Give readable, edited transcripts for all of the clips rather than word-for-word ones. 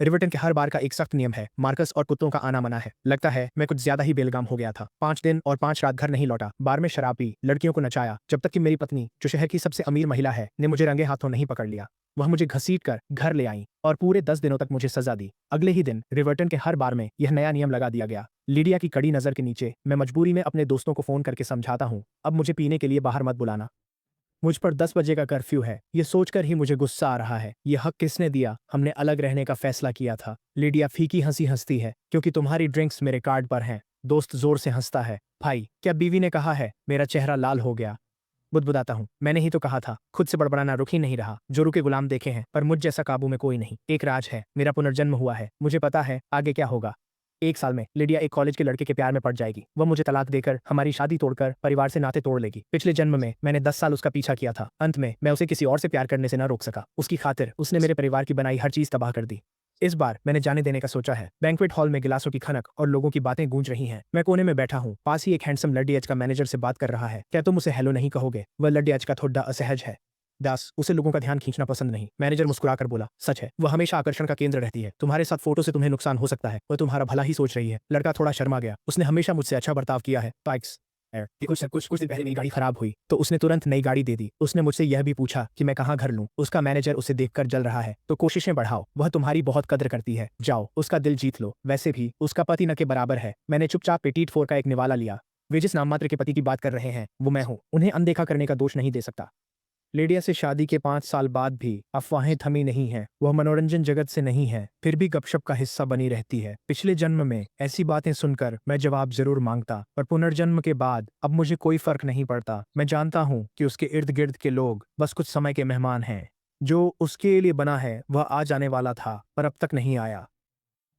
रिवर्टन के हर बार का एक सख्त नियम है, मार्कस और कुत्तों का आना मना है। लगता है मैं कुछ ज्यादा ही बेलगाम हो गया था। 5 दिन और 5 रात घर नहीं लौटा, बार में शराब पी, लड़कियों को नचाया, जब तक कि मेरी पत्नी, जो शहर की सबसे अमीर महिला है, ने मुझे रंगे हाथों नहीं पकड़ लिया। वह मुझे घसीट कर घर ले आई और पूरे 10 दिनों तक मुझे सजा दी। अगले ही दिन रिवर्टन के हर बार में यह नया नियम लगा दिया गया। लीडिया की कड़ी नजर के नीचे मैं मजबूरी में अपने दोस्तों को फोन करके समझाता हूँ, अब मुझे पीने के लिए बाहर मत बुलाना। मुझ पर 10 बजे का कर्फ्यू है, ये सोचकर ही मुझे गुस्सा आ रहा है। ये हक किसने दिया? हमने अलग रहने का फैसला किया था। लीडिया फीकी हंसी हंसती है, क्योंकि तुम्हारी ड्रिंक्स मेरे कार्ड पर हैं। दोस्त जोर से हंसता है। भाई, क्या बीवी ने कहा है? मेरा चेहरा लाल हो गया। बुदबुदाता हूँ, मैंने ही तो कहा था। खुद से बड़बड़ाना रुक ही नहीं रहा। जो रुके गुलाम देखे हैं, पर मुझ जैसा काबू में कोई नहीं। एक राज है, मेरा पुनर्जन्म हुआ है। मुझे पता है आगे क्या होगा। 1 साल में लिडिया एक कॉलेज के लड़के के प्यार में पड़ जाएगी। वह मुझे तलाक देकर, हमारी शादी तोड़कर, परिवार से नाते तोड़ लेगी। पिछले जन्म में मैंने 10 साल उसका पीछा किया था। अंत में मैं उसे किसी और से प्यार करने से न रोक सका। उसकी खातिर उसने मेरे परिवार की बनाई हर चीज तबाह कर दी। इस बार मैंने जाने देने का सोचा है। बैंक्वेट हॉल में गिलासों की खनक और लोगों की बातें गूंज रही हैं। मैं कोने में बैठा हूँ, पास ही एक हैंडसम लड्डी एच का मैनेजर से बात कर रहा है। क्या तुम उसे हेलो नहीं कहोगे? वह लड्डी एच का थोड़ा असहज है। दास, उसे लोगों का ध्यान खींचना पसंद नहीं। मैनेजर मुस्कुराकर बोला, सच है, वह हमेशा आकर्षण का केंद्र रहती है। तुम्हारे साथ फोटो से तुम्हें नुकसान हो सकता है। वह तुम्हारा भला ही सोच रही है। लड़का थोड़ा शर्मा गया। उसने हमेशा मुझसे अच्छा बर्ताव किया है। पाइक्स कुछ दिन पहले मेरी गाड़ी खराब हुई तो उसने तुरंत नई गाड़ी दे दी। उसने मुझसे यह भी पूछा कि मैं कहाँ घर लूं। उसका मैनेजर उसे देखकर जल रहा है। तो कोशिशें बढ़ाओ, वह तुम्हारी बहुत कद्र करती है। जाओ, उसका दिल जीत लो। वैसे भी उसका पति न के बराबर है। मैंने चुपचाप पेटीट फोर का एक निवाला लिया। वे जिस नाममात्र के पति की बात कर रहे हैं, वो मैं हूँ। उन्हें अनदेखा करने का दोष नहीं दे सकता। लिडिया से शादी के 5 साल बाद भी अफवाहें थमी नहीं हैं। वह मनोरंजन जगत से नहीं है, फिर भी गपशप का हिस्सा बनी रहती है। पिछले जन्म में ऐसी बातें सुनकर मैं जवाब जरूर मांगता, पर पुनर्जन्म के बाद अब मुझे कोई फर्क नहीं पड़ता। मैं जानता हूँ कि उसके इर्द गिर्द के लोग बस कुछ समय के मेहमान हैं। जो उसके लिए बना है वह आ जाने वाला था, पर अब तक नहीं आया।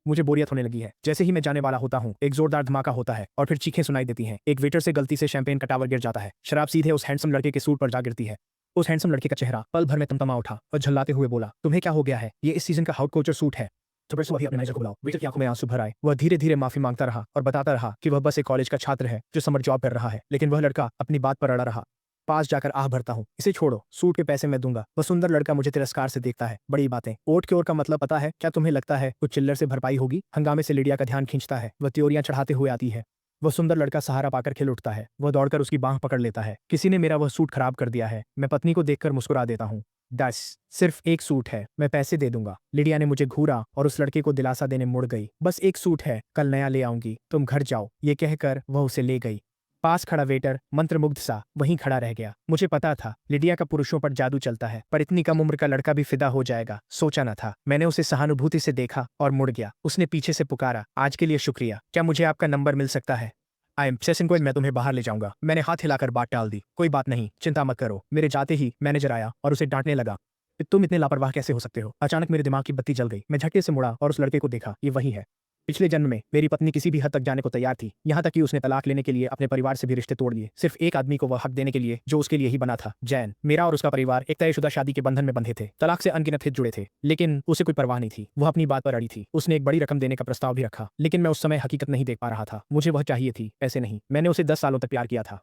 मुझे बोरियत होने लगी है। जैसे ही मैं जाने वाला होता हूँ, एक जोरदार धमाका होता है और फिर चीखें सुनाई देती हैं। एक वेटर से गलती से शैंपेन का टावर गिर जाता है। शराब सीधे उस हैंडसम लड़के के सूट पर जा गिरती है। उस हैंडसम लड़के का चेहरा पल भर में तमतमा उठा और झल्लाते हुए बोला, तुम्हें क्या हो गया है? ये इस सीजन का हाउट कोचर सूट है। सुबह सुबह ही अपने मैनेजर को बुलाओ। वेटर की आंखों में आंसू भर आए। वह धीरे धीरे माफी मांगता रहा और बताता रहा कि वह बस एक कॉलेज का छात्र है जो समर जॉब कर रहा है। लेकिन वह लड़का अपनी बात पर अड़ा रहा। पास जाकर आह भरता हूँ, इसे छोड़ो, सूट के पैसे मैं दूंगा। वह सुंदर लड़का मुझे तिरस्कार से देखता है। बड़ी बातें, ओट के ओर का मतलब पता है क्या? तुम्हें लगता है कुछ चिल्लर से भरपाई होगी? हंगामे से लिडिया का ध्यान खींचता है। वह त्योरियां चढ़ाते हुए आती है। वह सुंदर लड़का सहारा पाकर खिल उठता है। वह दौड़कर उसकी बांह पकड़ लेता है। किसी ने मेरा वह सूट खराब कर दिया है। मैं पत्नी को देखकर मुस्कुरा देता हूँ। दस, सिर्फ एक सूट है, मैं पैसे दे दूंगा। लिडिया ने मुझे घूरा और उस लड़के को दिलासा देने मुड़ गई। बस एक सूट है, कल नया ले आऊंगी, तुम घर जाओ। ये कहकर वह उसे ले गई। पास खड़ा वेटर मंत्रमुग्ध सा वहीं खड़ा रह गया। मुझे पता था लिडिया का पुरुषों पर जादू चलता है, पर इतनी कम उम्र का लड़का भी फिदा हो जाएगा, सोचा न था। मैंने उसे सहानुभूति से देखा और मुड़ गया। उसने पीछे से पुकारा, आज के लिए शुक्रिया, क्या मुझे आपका नंबर मिल सकता है? आई एम सेशन को, मैं तुम्हें बाहर ले जाऊंगा। मैंने हाथ हिलाकर बात टाल दी। कोई बात नहीं, चिंता मत करो। मेरे जाते ही मैनेजर आया और उसे डांटने लगा, तुम इतने लापरवाह कैसे हो सकते हो? अचानक मेरे दिमाग की बत्ती जल गई। मैं झटके से मुड़ा और उस लड़के को देखा। ये वही है। पिछले जन्म में मेरी पत्नी किसी भी हद तक जाने को तैयार थी, यहाँ तक कि उसने तलाक लेने के लिए अपने परिवार से भी रिश्ते तोड़ दिए, सिर्फ एक आदमी को वह हक देने के लिए जो उसके लिए ही बना था, जैन। मेरा और उसका परिवार एक तयशुदा शादी के बंधन में बंधे थे। तलाक से अनगिनत हित जुड़े थे, लेकिन उसे कोई परवाह नहीं थी। वह अपनी बात पर अड़ी थी। उसने एक बड़ी रकम देने का प्रस्ताव भी रखा, लेकिन मैं उस समय हकीकत नहीं देख पा रहा था। मुझे वह चाहिए थी, पैसे नहीं। मैंने उसे 10 सालों तक प्यार किया था।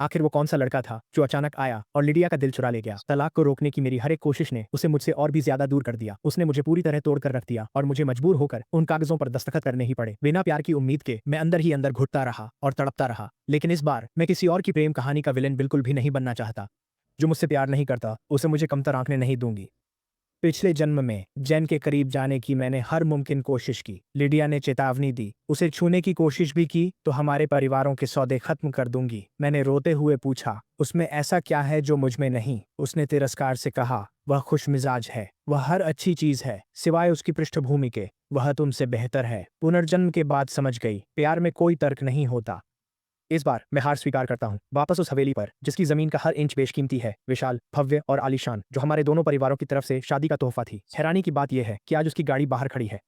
आखिर वो कौन सा लड़का था जो अचानक आया और लिडिया का दिल चुरा ले गया? तलाक को रोकने की मेरी हर एक कोशिश ने उसे मुझसे और भी ज्यादा दूर कर दिया। उसने मुझे पूरी तरह तोड़ कर रख दिया और मुझे मजबूर होकर उन कागजों पर दस्तखत करने ही पड़े। बिना प्यार की उम्मीद के मैं अंदर ही अंदर घुटता रहा और तड़पता रहा। लेकिन इस बार मैं किसी और की प्रेम कहानी का विलेन बिल्कुल भी नहीं बनना चाहता। जो मुझसे प्यार नहीं करता उसे मुझे कमतर आंकने नहीं दूंगी। पिछले जन्म में जैन के करीब जाने की मैंने हर मुमकिन कोशिश की। लिडिया ने चेतावनी दी, उसे छूने की कोशिश भी की तो हमारे परिवारों के सौदे खत्म कर दूंगी। मैंने रोते हुए पूछा, उसमें ऐसा क्या है जो मुझ में नहीं? उसने तिरस्कार से कहा, वह खुश मिजाज है, वह हर अच्छी चीज है सिवाय उसकी पृष्ठभूमि के। वह तुमसे बेहतर है। पुनर्जन्म के बाद समझ गई, प्यार में कोई तर्क नहीं होता। इस बार मैं हार स्वीकार करता हूँ। वापस उस हवेली पर जिसकी जमीन का हर इंच बेशकीमती है, विशाल, भव्य और आलीशान, जो हमारे दोनों परिवारों की तरफ से शादी का तोहफा थी। हैरानी की बात यह है कि आज उसकी गाड़ी बाहर खड़ी है।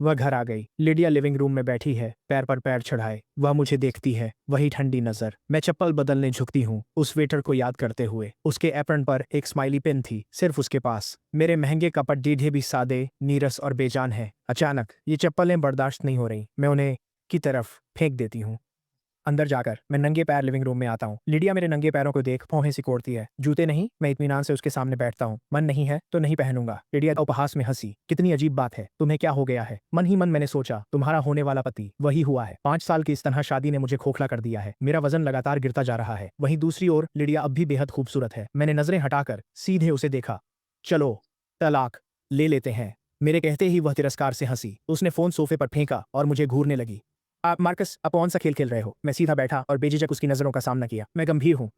वह घर आ गई। लिडिया लिविंग रूम में बैठी है, पैर पर पैर चढ़ाए। वह मुझे देखती है, वही ठंडी नजर। मैं चप्पल बदलने झुकती हूँ, उस वेटर को याद करते हुए। उसके एप्रन पर एक स्माइली पेन थी, सिर्फ उसके पास। मेरे महंगे कपड़े डीढ़े भी सादे, नीरस और बेजान है। अचानक ये चप्पलें बर्दाश्त नहीं हो रही। मैं उन्हें की तरफ फेंक देती हूँ। अंदर जाकर मैं नंगे पैर लिविंग रूम में आता हूँ। लिडिया मेरे नंगे पैरों को देख भौहें सिकोड़ती है। जूते नहीं? मैं इत्मीनान से उसके सामने बैठता हूँ। मन नहीं है तो नहीं पहनूंगा। लिडिया उपहास में हंसी। कितनी अजीब बात है, तुम्हें क्या हो गया है? मन ही मन मैंने सोचा, तुम्हारा होने वाला पति वही हुआ है। 5 साल की इस तरह शादी ने मुझे खोखला कर दिया है। मेरा वजन लगातार गिरता जा रहा है। वहीं दूसरी ओर लिडिया अब भी बेहद खूबसूरत है। मैंने नजरें हटाकर सीधे उसे देखा। चलो तलाक ले लेते हैं। मेरे कहते ही वह तिरस्कार से हंसी। उसने फोन सोफे पर फेंका और मुझे घूरने लगी। आप मार्कस, आप कौन सा खेल खेल रहे हो? मैं सीधा बैठा और बेझिझक उसकी नजरों का सामना किया। मैं गंभीर हूँ।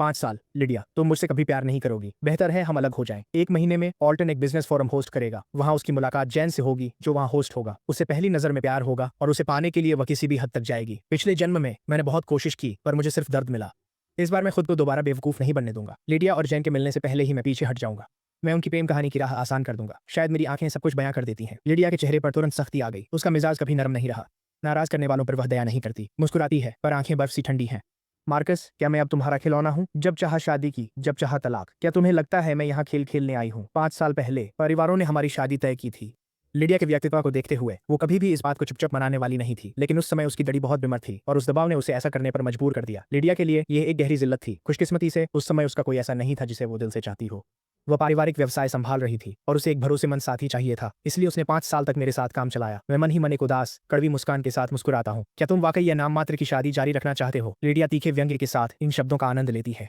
5 साल लिडिया, तुम मुझसे कभी प्यार नहीं करोगी। बेहतर है हम अलग हो जाएं। 1 महीने में ऑल्टन एक बिजनेस फोरम होस्ट करेगा। वहां उसकी मुलाकात जैन से होगी जो वहां होस्ट होगा। उससे पहली नजर में प्यार होगा और उसे पाने के लिए वह किसी भी हद तक जाएगी। पिछले जन्म में मैंने बहुत कोशिश की पर मुझे सिर्फ दर्द मिला। इस बार मैं खुद को दोबारा बेवकूफ नहीं बनने दूंगा। लिडिया और जैन के मिलने से पहले ही मैं पीछे हट जाऊंगा। मैं उनकी प्रेम कहानी की राह आसान कर दूंगा। शायद मेरी आंखें सब कुछ बयां कर देती हैं। लिडिया के चेहरे पर तुरंत सख्ती आ गई। उसका मिजाज कभी नरम नहीं रहा। नाराज करने वालों पर वह दया नहीं करती। मुस्कुराती है पर आंखें बर्फ सी ठंडी हैं। मार्कस, क्या मैं अब तुम्हारा खिलौना हूँ? जब चाह शादी की, जब चाह तलाक। क्या तुम्हें लगता है मैं यहाँ खेल खेलने आई हूँ? 5 साल पहले परिवारों ने हमारी शादी तय की थी। लिडिया के व्यक्तित्व को देखते हुए वो कभी भी इस बात को चुपचाप मनाने वाली नहीं थी, लेकिन उस समय उसकी दड़ी बहुत बिमर थी और उस दबाव ने उसे ऐसा करने पर मजबूर कर दिया। लिडिया के लिए यह एक गहरी जिल्लत थी। खुशकिस्मती से उस समय उसका कोई ऐसा नहीं था जिसे वो दिल से चाहती हो। वह पारिवारिक व्यवसाय संभाल रही थी और उसे एक भरोसेमंद साथी चाहिए था। इसलिए उसने 5 साल तक मेरे साथ काम चलाया। मैं मन ही मन एक उदास कड़वी मुस्कान के साथ मुस्कुराता हूँ। क्या तुम वाकई यह नाम मात्र की शादी जारी रखना चाहते हो? लिडिया तीखे व्यंग्य के साथ इन शब्दों का आनंद लेती है।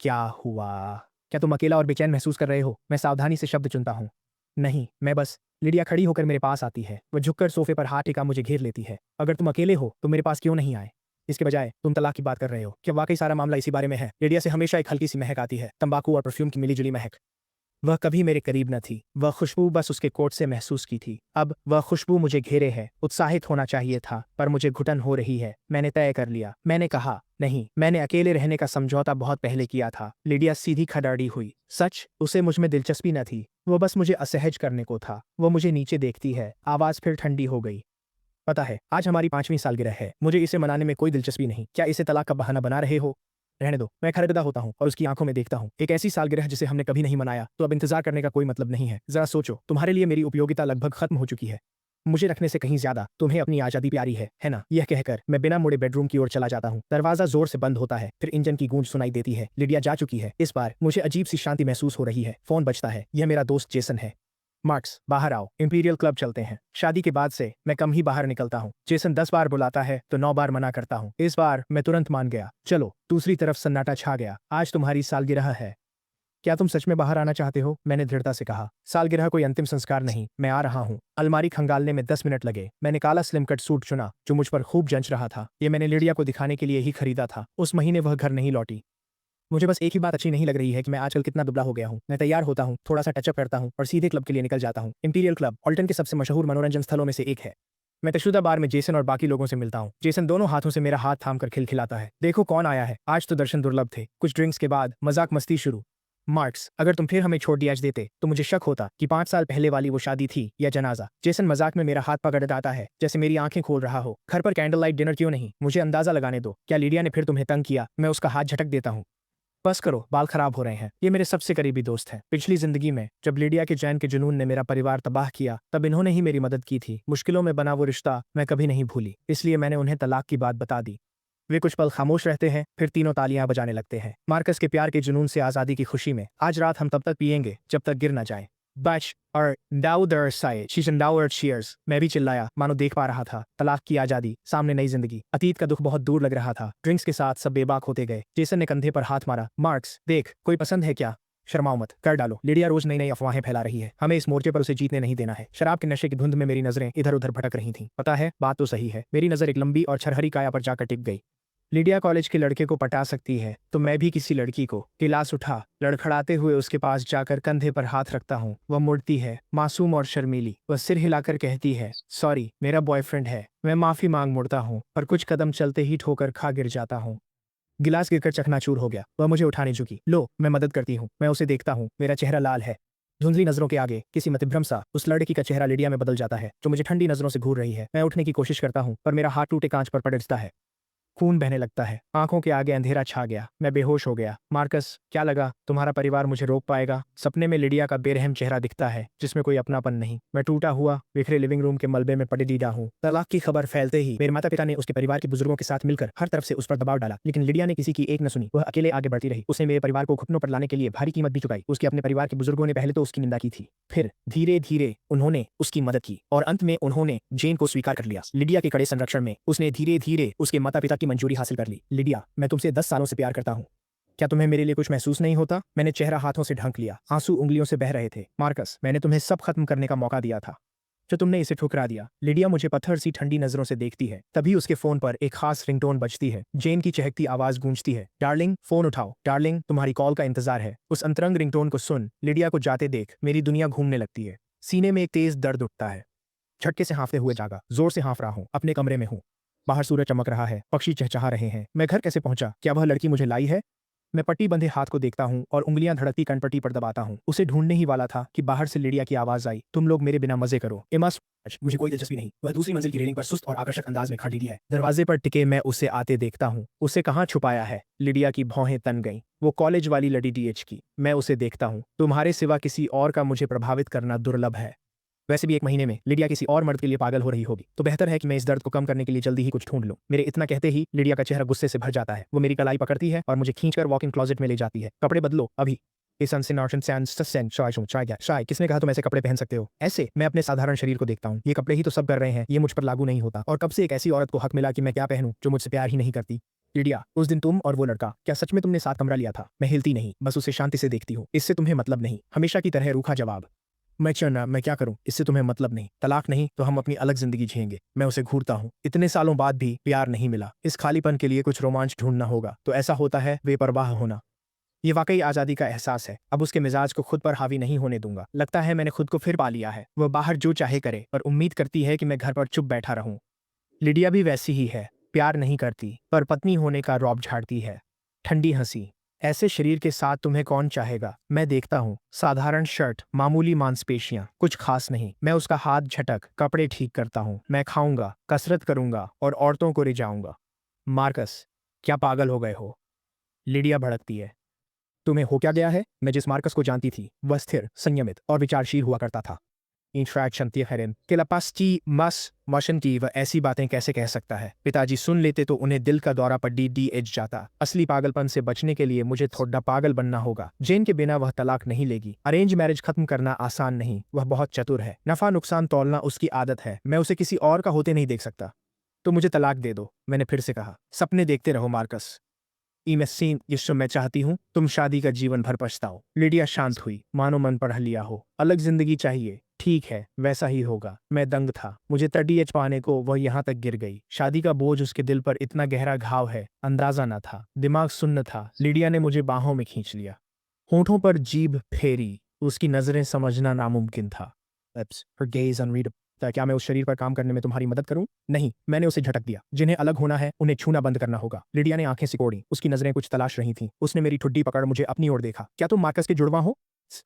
क्या हुआ? क्या तुम अकेला और बेचैन महसूस कर रहे हो? मैं सावधानी से शब्द चुनता हूँ। नहीं, मैं बस। लिडिया खड़ी होकर मेरे पास आती है। वह झुककर सोफे पर हाथ टिका मुझे घेर लेती है। अगर तुम अकेले हो तो मेरे पास क्यों नहीं आए? इसके बजाय तुम तलाक की बात कर रहे हो। क्या वाकई सारा मामला इसी बारे में है? लिडिया से हमेशा एक हल्की सी महक आती है, तंबाकू और परफ्यूम की मिलीजुली महक। वह कभी मेरे करीब न थी। वह खुशबू बस उसके कोट से महसूस की थी। अब वह खुशबू मुझे घेरे है। उत्साहित होना चाहिए था पर मुझे घुटन हो रही है। मैंने तय कर लिया। मैंने कहा नहीं, मैंने अकेले रहने का समझौता बहुत पहले किया था। लिडिया सीधी खड़ाड़ी हुई। सच? उसे मुझ में दिलचस्पी न थी। वो बस मुझे असहज करने को था। वो मुझे नीचे देखती है। आवाज फिर ठंडी हो गई। पता है, आज हमारी 5वीं सालगिरह है। मुझे इसे मनाने में कोई दिलचस्पी नहीं। क्या इसे तलाक का बहाना बना रहे हो? रहने दो। मैं खरगदा होता हूँ और उसकी आंखों में देखता हूँ एक ऐसी सालगिरह जिसे हमने कभी नहीं मनाया। तो अब इंतजार करने का कोई मतलब नहीं है। जरा सोचो, तुम्हारे लिए मेरी उपयोगिता लगभग खत्म हो चुकी है। मुझे रखने से कहीं ज्यादा तुम्हें अपनी आजादी प्यारी है ना? यह कहकर मैं बिना मुड़े बेडरूम की ओर चला जाता हूँ। दरवाजा जोर से बंद होता है। फिर इंजन की गूंज सुनाई देती है। लिडिया जा चुकी है। इस बार मुझे अजीब सी शांति महसूस हो रही है। फोन बजता है। यह मेरा दोस्त जेसन है। मार्क्स, बाहर आओ, इंपीरियल क्लब चलते हैं। शादी के बाद से मैं कम ही बाहर निकलता हूँ। जेसन 10 बार बुलाता है तो 9 बार मना करता हूँ। इस बार मैं तुरंत मान गया। चलो। दूसरी तरफ सन्नाटा छा गया। आज तुम्हारी सालगिरह है। क्या तुम सच में बाहर आना चाहते हो? मैंने दृढ़ता से कहा। सालगिरह कोई अंतिम संस्कार नहीं, मैं आ रहा हूँ। अलमारी खंगालने में 10 मिनट लगे। मैंने काला स्लिम कट सूट चुना जो मुझ पर खूब जंच रहा था। ये मैंने लिडिया को दिखाने के लिए ही खरीदा था। उस महीने वह घर नहीं लौटी। मुझे बस एक ही बात अच्छी नहीं लग रही है कि मैं आजकल कितना दुबला हो गया हूँ। मैं तैयार होता हूँ, थोड़ा सा टचअप करता हूँ और सीधे क्लब के लिए निकल जाता हूँ। इंपीरियल क्लब ऑल्टन के सबसे मशहूर मनोरंजन स्थलों में से एक है। मैं तशुदा बार में जेसन और बाकी लोगों से मिलता हूँ। जेसन दोनों हाथों से मेरा हाथ थाम कर खिलखिलाता है। देखो कौन आया है। आज तो दर्शन दुर्लभ थे। कुछ ड्रिंक्स के बाद मजाक मस्ती शुरू। मार्क्स, अगर तुम फिर हमें छोड़ दिया देते तो मुझे शक होता कि 5 साल पहले वाली वो शादी थी या जनाजा। जेसन मजाक में मेरा हाथ पकड़ डालता है जैसे मेरी आंखें खोल रहा हो। घर पर कैंडल लाइट डिनर क्यों नहीं? मुझे अंदाजा लगाने दो। क्या लिडिया ने फिर तुम्हें तंग किया? मैं उसका हाथ झटक देता हूँ। बस करो, बाल खराब हो रहे हैं। ये मेरे सबसे करीबी दोस्त हैं। पिछली जिंदगी में जब लिडिया के जैन के जुनून ने मेरा परिवार तबाह किया तब इन्होंने ही मेरी मदद की थी। मुश्किलों में बना वो रिश्ता मैं कभी नहीं भूली। इसलिए मैंने उन्हें तलाक की बात बता दी। वे कुछ पल खामोश रहते हैं फिर तीनों तालियां बजाने लगते हैं। मार्कस के प्यार के जुनून से आजादी की खुशी में आज रात हम तब तक पिएंगे जब तक गिर ना जाए। बच और डाउदर साइड शीजन चीयर्स। मैं भी चिल्लाया मानो देख पा रहा था। तलाक की आजादी, सामने नई जिंदगी। अतीत का दुख बहुत दूर लग रहा था। ड्रिंक्स के साथ सब बेबाक होते गए। जेसन ने कंधे पर हाथ मारा। मार्क्स, देख, कोई पसंद है क्या? शर्माओ मत, कर डालो। लिडिया रोज नई नई अफवाहें फैला रही है। हमें इस मोर्चे पर उसे जीतने नहीं देना है। शराब के नशे की धुंध में मेरी नजरें इधर उधर भटक रही थीं। पता है, बात तो सही है। मेरी नजर एक लंबी और छरहरी काया पर जाकर टिक गई। लिडिया कॉलेज के लड़के को पटा सकती है तो मैं भी किसी लड़की को। गिलास उठा, लड़खड़ाते हुए उसके पास जाकर कंधे पर हाथ रखता हूँ। वह मुड़ती है, मासूम और शर्मीली। वह सिर हिलाकर कहती है, सॉरी, मेरा बॉयफ्रेंड है। मैं माफी मांग मुड़ता हूँ पर कुछ कदम चलते ही ठोकर खा गिर जाता हूँ। गिलास गिरकर चकनाचूर हो गया। वह मुझे उठाने झुकी। लो, मैं मदद करती हूँ। मैं उसे देखता हूँ। मेरा चेहरा लाल है। धुंधली नजरों के आगे किसी मतिभ्रम सा उस लड़की का चेहरा लिडिया में बदल जाता है जो मुझे ठंडी नजरों से घूर रही है। मैं उठने की कोशिश करता हूँ पर मेरा हाथ टूटे कांच पर पड़ता है। खून बहने लगता है, आंखों के आगे अंधेरा छा गया, मैं बेहोश हो गया। मार्कस, क्या लगा तुम्हारा परिवार मुझे रोक पाएगा? सपने में लिडिया का बेरहम चेहरा दिखता है जिसमें कोई अपनापन नहीं। मैं टूटा हुआ बिखरे लिविंग रूम के मलबे में पड़ी दीदा हूँ। तलाक की खबर फैलते ही मेरे माता पिता ने उसके परिवार के बुजुर्गों के साथ मिलकर हर तरफ से उस पर दबाव डाला, लेकिन लिडिया ने किसी की एक न सुनी। वह अकेले आगे बढ़ती रही। उसने मेरे परिवार को घुटनों पर लाने के लिए भारी कीमत भी चुकाई। उसके अपने परिवार के बुजुर्गों ने पहले तो उसकी निंदा की थी, फिर धीरे धीरे उन्होंने उसकी मदद की और अंत में उन्होंने जेन को स्वीकार कर लिया। लिडिया के कड़े संरक्षण में उसने धीरे धीरे उसके माता पिता की मंजूरी हासिल कर ली। लिडिया, मैं तुमसे 10 सालों से प्यार करता हूँ। क्या तुम्हें मेरे लिए कुछ महसूस नहीं होता? मैंने चेहरा हाथों से ढक लिया, आंसू उंगलियों से बह रहे थे। मार्कस, मैंने तुम्हें सब खत्म करने का मौका दिया था, जो तुमने इसे ठुकरा दिया। लिडिया मुझे पत्थर सी ठंडी नजरों से देखती है। तभी उसके फोन पर एक खास रिंगटोन बजती है। जेन की चहकती आवाज गूंजती है, डार्लिंग फोन उठाओ, डार्लिंग तुम्हारी कॉल का इंतजार है। उस अंतरंग रिंगटोन को सुन लिडिया को जाते देख मेरी दुनिया घूमने लगती है। सीने में एक तेज दर्द उठता है। झटके से हाँफते हुए जागा, जोर से हाँफ रहा हूँ। अपने कमरे में हूँ, बाहर सूरज चमक रहा है, पक्षी चहचहा रहे हैं। मैं घर कैसे पहुंचा? क्या वह लड़की मुझे लाई है? मैं पट्टी बंधे हाथ को देखता हूँ और उंगलियां धड़कती कनपट्टी पर दबाता हूँ। उसे ढूंढने ही वाला था कि बाहर से लिडिया की आवाज आई, तुम लोग मेरे बिना मजे करो। मुझे कोई दिलचस्पी नहीं। वह दूसरी मंजिल की रेलिंग पर सुस्त और आकर्षक अंदाज में खड़ी है। दरवाजे पर टिके मैं उसे आते देखता हूँ। उसे कहाँ छुपाया है? लिडिया की भौहें तन गईं। वो कॉलेज वाली लड़ी डीएच की। मैं उसे देखता हूँ। तुम्हारे सिवा किसी और का मुझे प्रभावित करना दुर्लभ है। वैसे भी 1 महीने में लिडिया किसी और मर्द के लिए पागल हो रही होगी, तो बेहतर है कि मैं इस दर्द को कम करने के लिए जल्दी ही कुछ ढूंढ लूं। मेरे इतना कहते ही लिडिया का चेहरा गुस्से से भर जाता है। वो मेरी कलाई पकड़ती है और मुझे खींचकर वॉक इन क्लोजेट में ले जाती है। कपड़े बदलो अभी। शाय, किसने कहा तुम ऐसे कपड़े पहन सकते हो? ऐसे मैं अपने साधारण शरीर को देखता हूँ। ये कपड़े ही तो सब कर रहे हैं, ये मुझ पर लागू नहीं होता। और कब से एक ऐसी औरत को हक मिला कि मैं क्या पहनूं जो मुझसे प्यार ही नहीं करती? लिडिया, उस दिन तुम और वो लड़का, क्या सच में तुमने साथ कमरा लिया था? मैं हिलती नहीं, बस उसे शांति से देखती हूँ। इससे तुम्हें मतलब नहीं? हमेशा की तरह रूखा जवाब। मैं क्या करूं? इससे तुम्हें मतलब नहीं? तलाक नहीं तो हम अपनी अलग जिंदगी जिएंगे। मैं उसे घूरता हूं। इतने सालों बाद भी प्यार नहीं मिला। इस खालीपन के लिए कुछ रोमांच ढूंढना होगा। तो ऐसा होता है बेपरवाह होना। ये वाकई आजादी का एहसास है। अब उसके मिजाज को खुद पर हावी नहीं होने दूंगा। लगता है मैंने खुद को फिर पा लिया है। वह बाहर जो चाहे करे, पर उम्मीद करती है कि मैं घर पर चुप बैठा रहूं। लिडिया भी वैसी ही है, प्यार नहीं करती पर पत्नी होने का रौब झाड़ती है। ठंडी हंसी, ऐसे शरीर के साथ तुम्हें कौन चाहेगा? मैं देखता हूँ, साधारण शर्ट, मामूली मांसपेशियां, कुछ खास नहीं। मैं उसका हाथ झटक कपड़े ठीक करता हूँ। मैं खाऊंगा, कसरत करूंगा और औरतों को रिझाऊंगा। मार्कस, क्या पागल हो गए हो? लिडिया भड़कती है। तुम्हें हो क्या गया है? मैं जिस मार्कस को जानती थी वह स्थिर, संयमित और विचारशील हुआ करता था। इंट्रैक्शन के लापास्टी मस मशन की वह ऐसी बातें कैसे कह सकता है? पिताजी सुन लेते तो उन्हें दिल का दौरा पर DDH जाता। असली पागलपन से बचने के लिए मुझे थोड़ा पागल बनना होगा। जेन के बिना वह तलाक नहीं लेगी। अरेंज मैरिज खत्म करना आसान नहीं। वह बहुत चतुर है। नफा नुकसान तौलना उसकी आदत है। मैं उसे किसी और का होते नहीं देख सकता। तो मुझे तलाक दे दो, मैंने फिर से कहा। सपने देखते रहो मार्कस। सीन जिसको मैं चाहती हूँ तुम शादी का जीवन भर पछताओ। लिडिया शांत हुई, मानो मन पढ़ लिया हो। अलग जिंदगी चाहिए, ठीक है, वैसा ही होगा। मैं दंग था। मुझे तड़ीएच पाने को वह यहाँ तक गिर गई। शादी का बोझ उसके दिल पर इतना गहरा घाव है, अंदाजा न था। दिमाग सुन्न था। लिडिया ने मुझे बाहों में खींच लिया, होठों पर जीभ फेरी। उसकी नजरें समझना नामुमकिन था। Her gaze unreadable। क्या मैं उस शरीर पर काम करने में तुम्हारी मदद करूं? नहीं, मैंने उसे झटक दिया। जिन्हें अलग होना है उन्हें छूना बंद करना होगा। लिडिया ने आंखें सिकोड़ी। उसकी नजरें कुछ तलाश रही थीं। उसने मेरी ठुड्डी पकड़ मुझे अपनी ओर देखा। क्या तुम मार्कस के जुड़वा हो?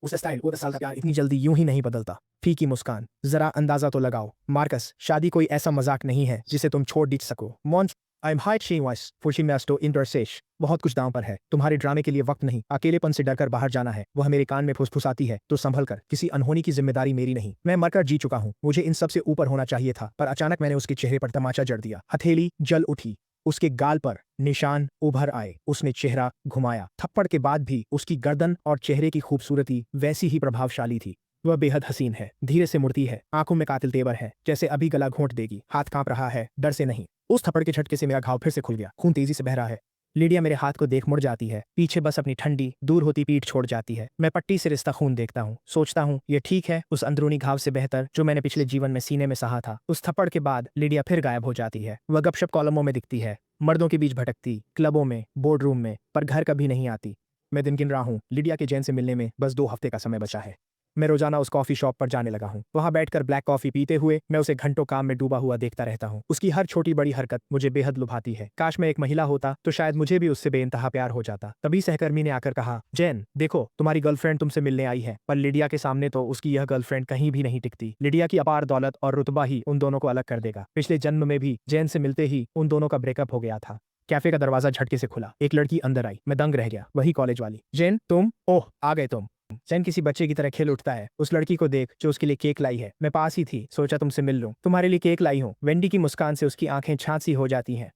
उसे स्टाइल, वो 10 साल का प्यार इतनी जल्दी यूं ही नहीं बदलता। फीकी मुस्कान, जरा अंदाजा तो लगाओ। मार्कस, शादी कोई ऐसा मजाक नहीं है जिसे तुम छोड़ दी सको। मॉन्स I'm high she was for she must to intercesh। बहुत कुछ दांव पर है। तुम्हारे ड्रामे के लिए वक्त नहीं। अकेलेपन से डरकर बाहर जाना है। वह मेरे कान में फुसफुसाती है, तो संभल कर। किसी अनहोनी की जिम्मेदारी मेरी नहीं। मैं मरकर जी चुका हूँ। मुझे इन सब से ऊपर होना चाहिए था, पर अचानक मैंने उसके चेहरे पर तमाचा जड़ दिया। हथेली जल उठी। उसके गाल पर निशान उभर आए। उसने चेहरा घुमाया। थप्पड़ के बाद भी उसकी गर्दन और चेहरे की खूबसूरती वैसी ही प्रभावशाली थी। वह बेहद हसीन है। धीरे से मुड़ती है। आंखों में कातिल तेवर है, जैसे अभी गला घोंट देगी। हाथ कांप रहा है, डर से नहीं। उस थप्पड़ के झटके से मेरा घाव फिर से खुल गया। खून तेजी से बह रहा है। लिडिया मेरे हाथ को देख मुड़ जाती है। पीछे बस अपनी ठंडी दूर होती पीठ छोड़ जाती है। मैं पट्टी से रिश्ता खून देखता हूँ। सोचता हूँ ये ठीक है, उस अंदरूनी घाव से बेहतर जो मैंने पिछले जीवन में सीने में सहा था। उस थप्पड़ के बाद लिडिया फिर गायब हो जाती है। वह गपशप कॉलमों में दिखती है, मर्दों के बीच भटकती, क्लबों में, बोर्ड रूम में, पर घर कभी नहीं आती। मैं दिन गिन रहा हूँ। लिडिया के जैन से मिलने में बस 2 हफ्ते का समय बचा है। मैं रोजाना उस कॉफी शॉप पर जाने लगा हूँ। वहां बैठकर ब्लैक कॉफी पीते हुए मैं उसे घंटों काम में डूबा हुआ देखता रहता हूँ। उसकी हर छोटी बड़ी हरकत मुझे बेहद लुभाती है। काश मैं एक महिला होता तो शायद मुझे भी उससे बेइंतहा प्यार हो जाता। तभी सहकर्मी ने आकर कहा, जैन देखो तुम्हारी गर्लफ्रेंड तुमसे मिलने आई है। पर लिडिया के सामने तो उसकी यह गर्लफ्रेंड कहीं भी नहीं टिकती। लिडिया की अपार दौलत और रुतबा ही उन दोनों को अलग कर देगा। पिछले जन्म में भी जैन से मिलते ही उन दोनों का ब्रेकअप हो गया था। कैफे का दरवाजा झटके से खुला। एक लड़की अंदर आई। मैं दंग रह गया। वही कॉलेज वाली। जेन, तुम? ओह, आ गए तुम। जेन किसी बच्चे की तरह खेल उठता है उस लड़की को देख जो उसके लिए केक लाई है। मैं पास ही थी, सोचा तुमसे मिल लूं। तुम्हारे लिए केक लाई हूं। वेंडी की मुस्कान से उसकी आंखें छांसी हो जाती हैं।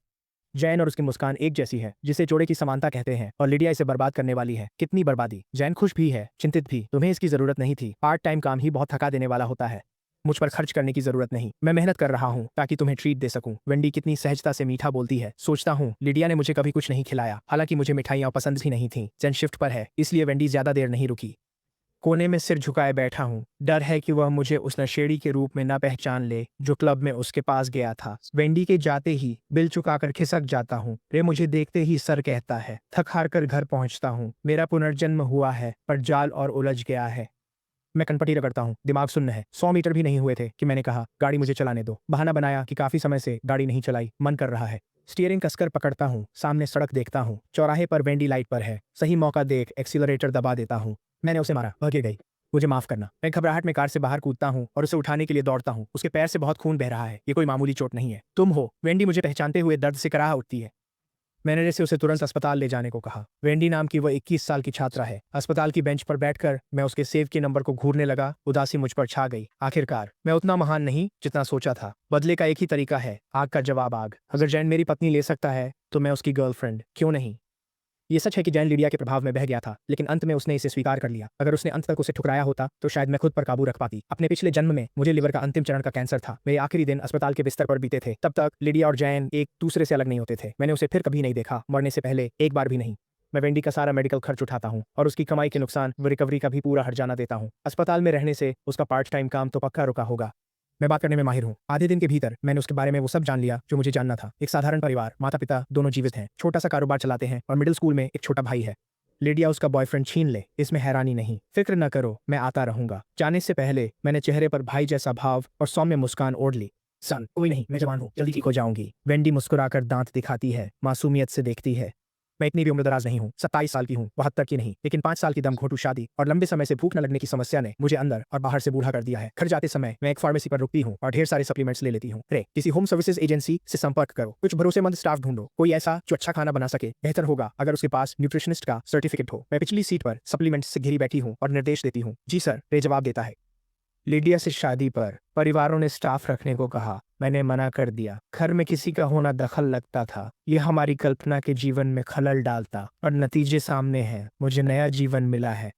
जैन और उसकी मुस्कान एक जैसी है, जिसे जोड़े की समानता कहते हैं, और लिडिया इसे बर्बाद करने वाली है। कितनी बर्बादी। जैन खुश भी है, चिंतित भी। तुम्हें इसकी जरूरत नहीं थी। पार्ट टाइम काम ही बहुत थका देने वाला होता है। मुझ पर खर्च करने की जरूरत नहीं। मैं मेहनत कर रहा हूँ ताकि तुम्हें ट्रीट दे सकूं। वेंडी कितनी सहजता से मीठा बोलती है। सोचता हूँ लिडिया ने मुझे कभी कुछ नहीं खिलाया, हालांकि मुझे मिठाइयाँ पसंद भी नहीं थी। जैन शिफ्ट पर है, इसलिए वेंडी ज्यादा देर नहीं रुकी। कोने में सिर झुकाए बैठा हूँ। डर है कि वह मुझे उस नशेड़ी के रूप में न पहचान ले जो क्लब में उसके पास गया था। वेंडी के जाते ही बिल चुकाकर खिसक जाता हूँ। रे मुझे देखते ही सर कहता है। थक हार कर घर पहुंचता हूँ। मेरा पुनर्जन्म हुआ है, पर जाल और उलझ गया है। मैं कनपटी रगड़ता हूँ। दिमाग सुन्न है। 100 मीटर भी नहीं हुए थे कि मैंने कहा गाड़ी मुझे चलाने दो। बहाना बनाया कि काफी समय से गाड़ी नहीं चलाई, मन कर रहा है। स्टीयरिंग कसकर पकड़ता हूँ। सामने सड़क देखता हूँ। चौराहे पर वेंडी लाइट पर है। सही मौका देख एक्सीलरेटर दबा देता हूँ। मैंने उसे मारा, वह गिर गई। मुझे माफ करना। मैं घबराहट में कार से बाहर कूदता हूँ और उसे उठाने के लिए दौड़ता हूँ। उसके पैर से बहुत खून बह रहा है। ये कोई मामूली चोट नहीं है। तुम हो? वेंडी मुझे पहचानते हुए दर्द से कराह उठती है। मैनेजर से उसे तुरंत अस्पताल ले जाने को कहा। वेंडी नाम की वह 21 साल की छात्रा है। अस्पताल की बेंच पर बैठकर मैं उसके सेव के नंबर को घूरने लगा। उदासी मुझ पर छा गई। आखिरकार मैं उतना महान नहीं जितना सोचा था। बदले का एक ही तरीका है, आग का जवाब आग। अगर जैन मेरी पत्नी ले सकता है तो मैं उसकी गर्लफ्रेंड क्यों नहीं? ये सच है कि जैन लिडिया के प्रभाव में बह गया था, लेकिन अंत में उसने इसे स्वीकार कर लिया। अगर उसने अंत तक उसे ठुकराया होता तो शायद मैं खुद पर काबू रख पाती। अपने पिछले जन्म में मुझे लिवर का अंतिम चरण का कैंसर था। मेरे आखिरी दिन अस्पताल के बिस्तर पर बीते थे। तब तक लिडिया और जैन एक दूसरे से अलग नहीं होते थे। मैंने उसे फिर कभी नहीं देखा, मरने से पहले एक बार भी नहीं। मैं वेंडी का सारा मेडिकल खर्च उठाता हूँ और उसकी कमाई के नुकसान व रिकवरी का भी पूरा हर्जाना देता हूँ। अस्पताल में रहने से उसका पार्ट टाइम काम तो पक्का रुका होगा। मैं बात करने में माहिर हूँ। आधे दिन के भीतर मैंने उसके बारे में वो सब जान लिया जो मुझे जानना था। एक साधारण परिवार, माता पिता दोनों जीवित हैं, छोटा सा कारोबार चलाते हैं और मिडिल स्कूल में एक छोटा भाई है। लिडिया उसका बॉयफ्रेंड छीन ले, इसमें हैरानी नहीं। फिक्र न करो, मैं आता रहूंगा। जाने से पहले मैंने चेहरे पर भाई जैसा भाव और सौम्य मुस्कान ओढ़ ली। सन, कोई नहीं, मैं जवान हूँ, जल्दी ठीक हो जाऊंगी। वेंडी मुस्कुराकर दांत दिखाती है, मासूमियत से देखती है। मैं इतनी भी उम्रदराज नहीं हूँ, 27 साल की हूँ, 72 की नहीं। लेकिन 5 साल की दम घोटू शादी और लंबे समय से भूख न लगने की समस्या ने मुझे अंदर और बाहर से बूढ़ा कर दिया है। घर जाते समय मैं एक फार्मेसी पर रुकती हूँ और ढेर सारे सप्लीमेंट्स ले लेती हूँ। रे, किसी होम सर्विसेज एजेंसी से संपर्क करो। कुछ भरोसेमंद स्टाफ ढूंढो, कोई ऐसा जो अच्छा खाना बना सके। बेहतर होगा अगर उसके पास न्यूट्रिशनिस्ट का सर्टिफिकेट हो। मैं पिछली सीट पर सप्लीमेंट्स से घिरी बैठी हूँ और निर्देश देती हूँ। जी सर, रे जवाब देता है। लिडिया से शादी पर परिवारों ने स्टाफ रखने को कहा। मैंने मना कर दिया। घर में किसी का होना दखल लगता था। यह हमारी कल्पना के जीवन में खलल डालता, और नतीजे सामने हैं। मुझे नया जीवन मिला है।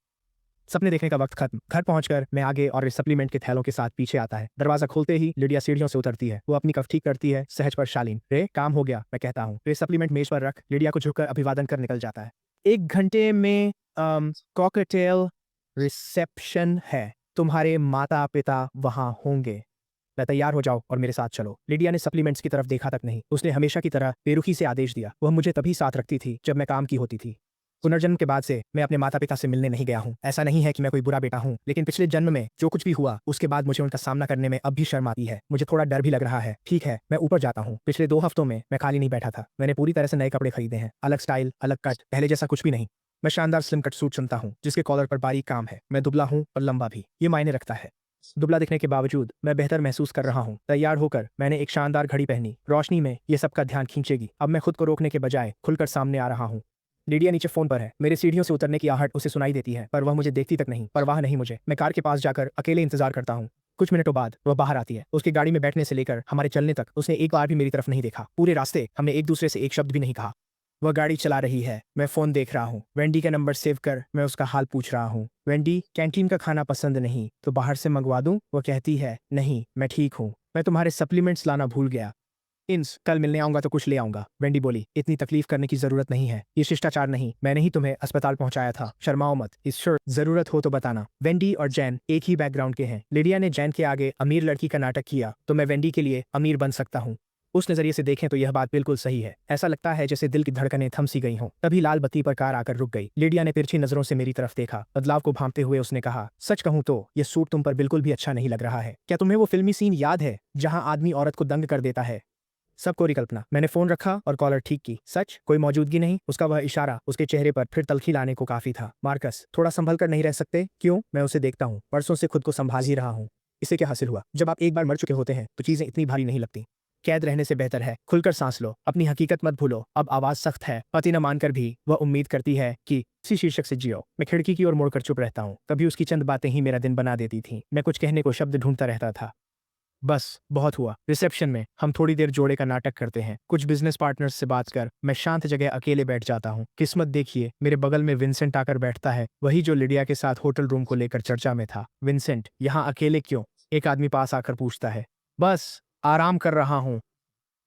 सपने देखने का वक्त खत्म। घर पहुंचकर मैं आगे और इस सप्लीमेंट के थैलों के साथ पीछे आता है। दरवाजा खोलते ही लिडिया सीढ़ियों से उतरती है। वो अपनी कफ ठीक करती है, सहज पर शालीन। रे, काम हो गया, मैं कहता हूँ। रे सप्लीमेंट मेज पर रख। लिडिया को झुककर अभिवादन कर निकल जाता है। 1 घंटे में कॉकटेल रिसेप्शन है। तुम्हारे माता पिता वहां होंगे। मैं तैयार हो जाओ और मेरे साथ चलो। लिडिया ने सप्लीमेंट्स की तरफ देखा तक नहीं। उसने हमेशा की तरह बेरुखी से आदेश दिया। वह मुझे तभी साथ रखती थी जब मैं काम की होती थी। पुनर्जन्म के बाद से मैं अपने माता पिता से मिलने नहीं गया हूँ। ऐसा नहीं है कि मैं कोई बुरा बेटा हूँ, लेकिन पिछले जन्म में जो कुछ भी हुआ उसके बाद मुझे उनका सामना करने में अब भी शर्म आती है। मुझे थोड़ा डर भी लग रहा है। ठीक है, मैं ऊपर जाता हूँ। पिछले 2 हफ्तों में मैं खाली नहीं बैठा था। मैंने पूरी तरह से नए कपड़े खरीदे हैं। अलग स्टाइल, अलग कट, पहले जैसा कुछ भी नहीं। मैं शानदार स्लिम कट सूट चुनता हूँ जिसके कॉलर पर बारीक काम है। मैं दुबला हूँ और लंबा भी, ये मायने रखता है। दुबला दिखने के बावजूद मैं बेहतर महसूस कर रहा हूँ। तैयार होकर मैंने एक शानदार घड़ी पहनी। रोशनी में ये सबका ध्यान खींचेगी। अब मैं खुद को रोकने के बजाय खुलकर सामने आ रहा हूँ। लिडिया नीचे फोन पर है। मेरे सीढ़ियों से उतरने की आहट उसे सुनाई देती है, पर वह मुझे देखती तक नहीं। परवाह नहीं मुझे। मैं कार के पास जाकर अकेले इंतजार करता हूँ। कुछ मिनटों बाद वह बाहर आती है। उसकी गाड़ी में बैठने से लेकर हमारे चलने तक उसने एक बार भी मेरी तरफ नहीं देखा। पूरे रास्ते हमने एक दूसरे से एक शब्द भी नहीं कहा। वह गाड़ी चला रही है, मैं फोन देख रहा हूँ। वेंडी का नंबर सेव कर मैं उसका हाल पूछ रहा हूँ। वेंडी, कैंटीन का खाना पसंद नहीं तो बाहर से मंगवा दूं? वह कहती है, नहीं, मैं ठीक हूँ। मैं तुम्हारे सप्लीमेंट्स लाना भूल गया। कल मिलने आऊंगा तो कुछ ले आऊंगा। वेंडी बोली, इतनी तकलीफ करने की जरूरत नहीं है। ये शिष्टाचार नहीं। मैंने ही तुम्हें अस्पताल पहुंचाया था। शर्माओ मत। इस जरूरत हो तो बताना। वेंडी और जैन एक ही बैकग्राउंड के हैं। लिडिया ने जैन के आगे अमीर लड़की का नाटक किया तो मैं वेंडी के लिए अमीर बन सकता हूँ। उस नजरिए से देखें तो यह बात बिल्कुल सही है। ऐसा लगता है जैसे दिल की धड़कनें थम सी गई हों। तभी लाल बत्ती पर कार आकर रुक गई। लिडिया ने तिरछी नजरों से मेरी तरफ देखा। बदलाव को भांपते हुए उसने कहा, सच कहूं तो यह सूट तुम पर बिल्कुल भी अच्छा नहीं लग रहा है। क्या तुम्हें वो फिल्मी सीन याद है जहां आदमी औरत को दंग कर देता है? सब कोरी कल्पना। मैंने फोन रखा और कॉलर ठीक की। सच, कोई मौजूदगी नहीं। उसका वह इशारा उसके चेहरे पर फिर तलखी लाने को काफी था। मार्कस, थोड़ा संभल कर नहीं रह सकते? क्यों? मैं उसे देखता हूँ। परसों से खुद को संभाल ही रहा हूँ। इसे क्या हासिल हुआ? जब आप एक बार मर चुके होते हैं तो चीजें इतनी भारी नहीं लगती। कैद रहने से बेहतर है खुलकर सांस लो, अपनी हकीकत मत भूलो। अब आवाज सख्त है। पति न मानकर भी वह उम्मीद करती है कि इसी शीर्षक से जियो। मैं खिड़की की ओर मुड़कर चुप रहता हूँ। कभी उसकी चंद बातें ही मेरा दिन बना देती थीं। मैं कुछ कहने को शब्द ढूंढता रहता था। बस बहुत हुआ। रिसेप्शन में हम थोड़ी देर जोड़े का नाटक करते हैं। कुछ बिजनेस पार्टनर्स से बात कर मैं शांत जगह अकेले बैठ जाता हूँ। किस्मत देखिए, मेरे बगल में विंसेंट आकर बैठता है, वही जो लिडिया के साथ होटल रूम को लेकर चर्चा में था। विंसेंट, यहाँ अकेले क्यों? एक आदमी पास आकर पूछता है। बस आराम कर रहा हूँ।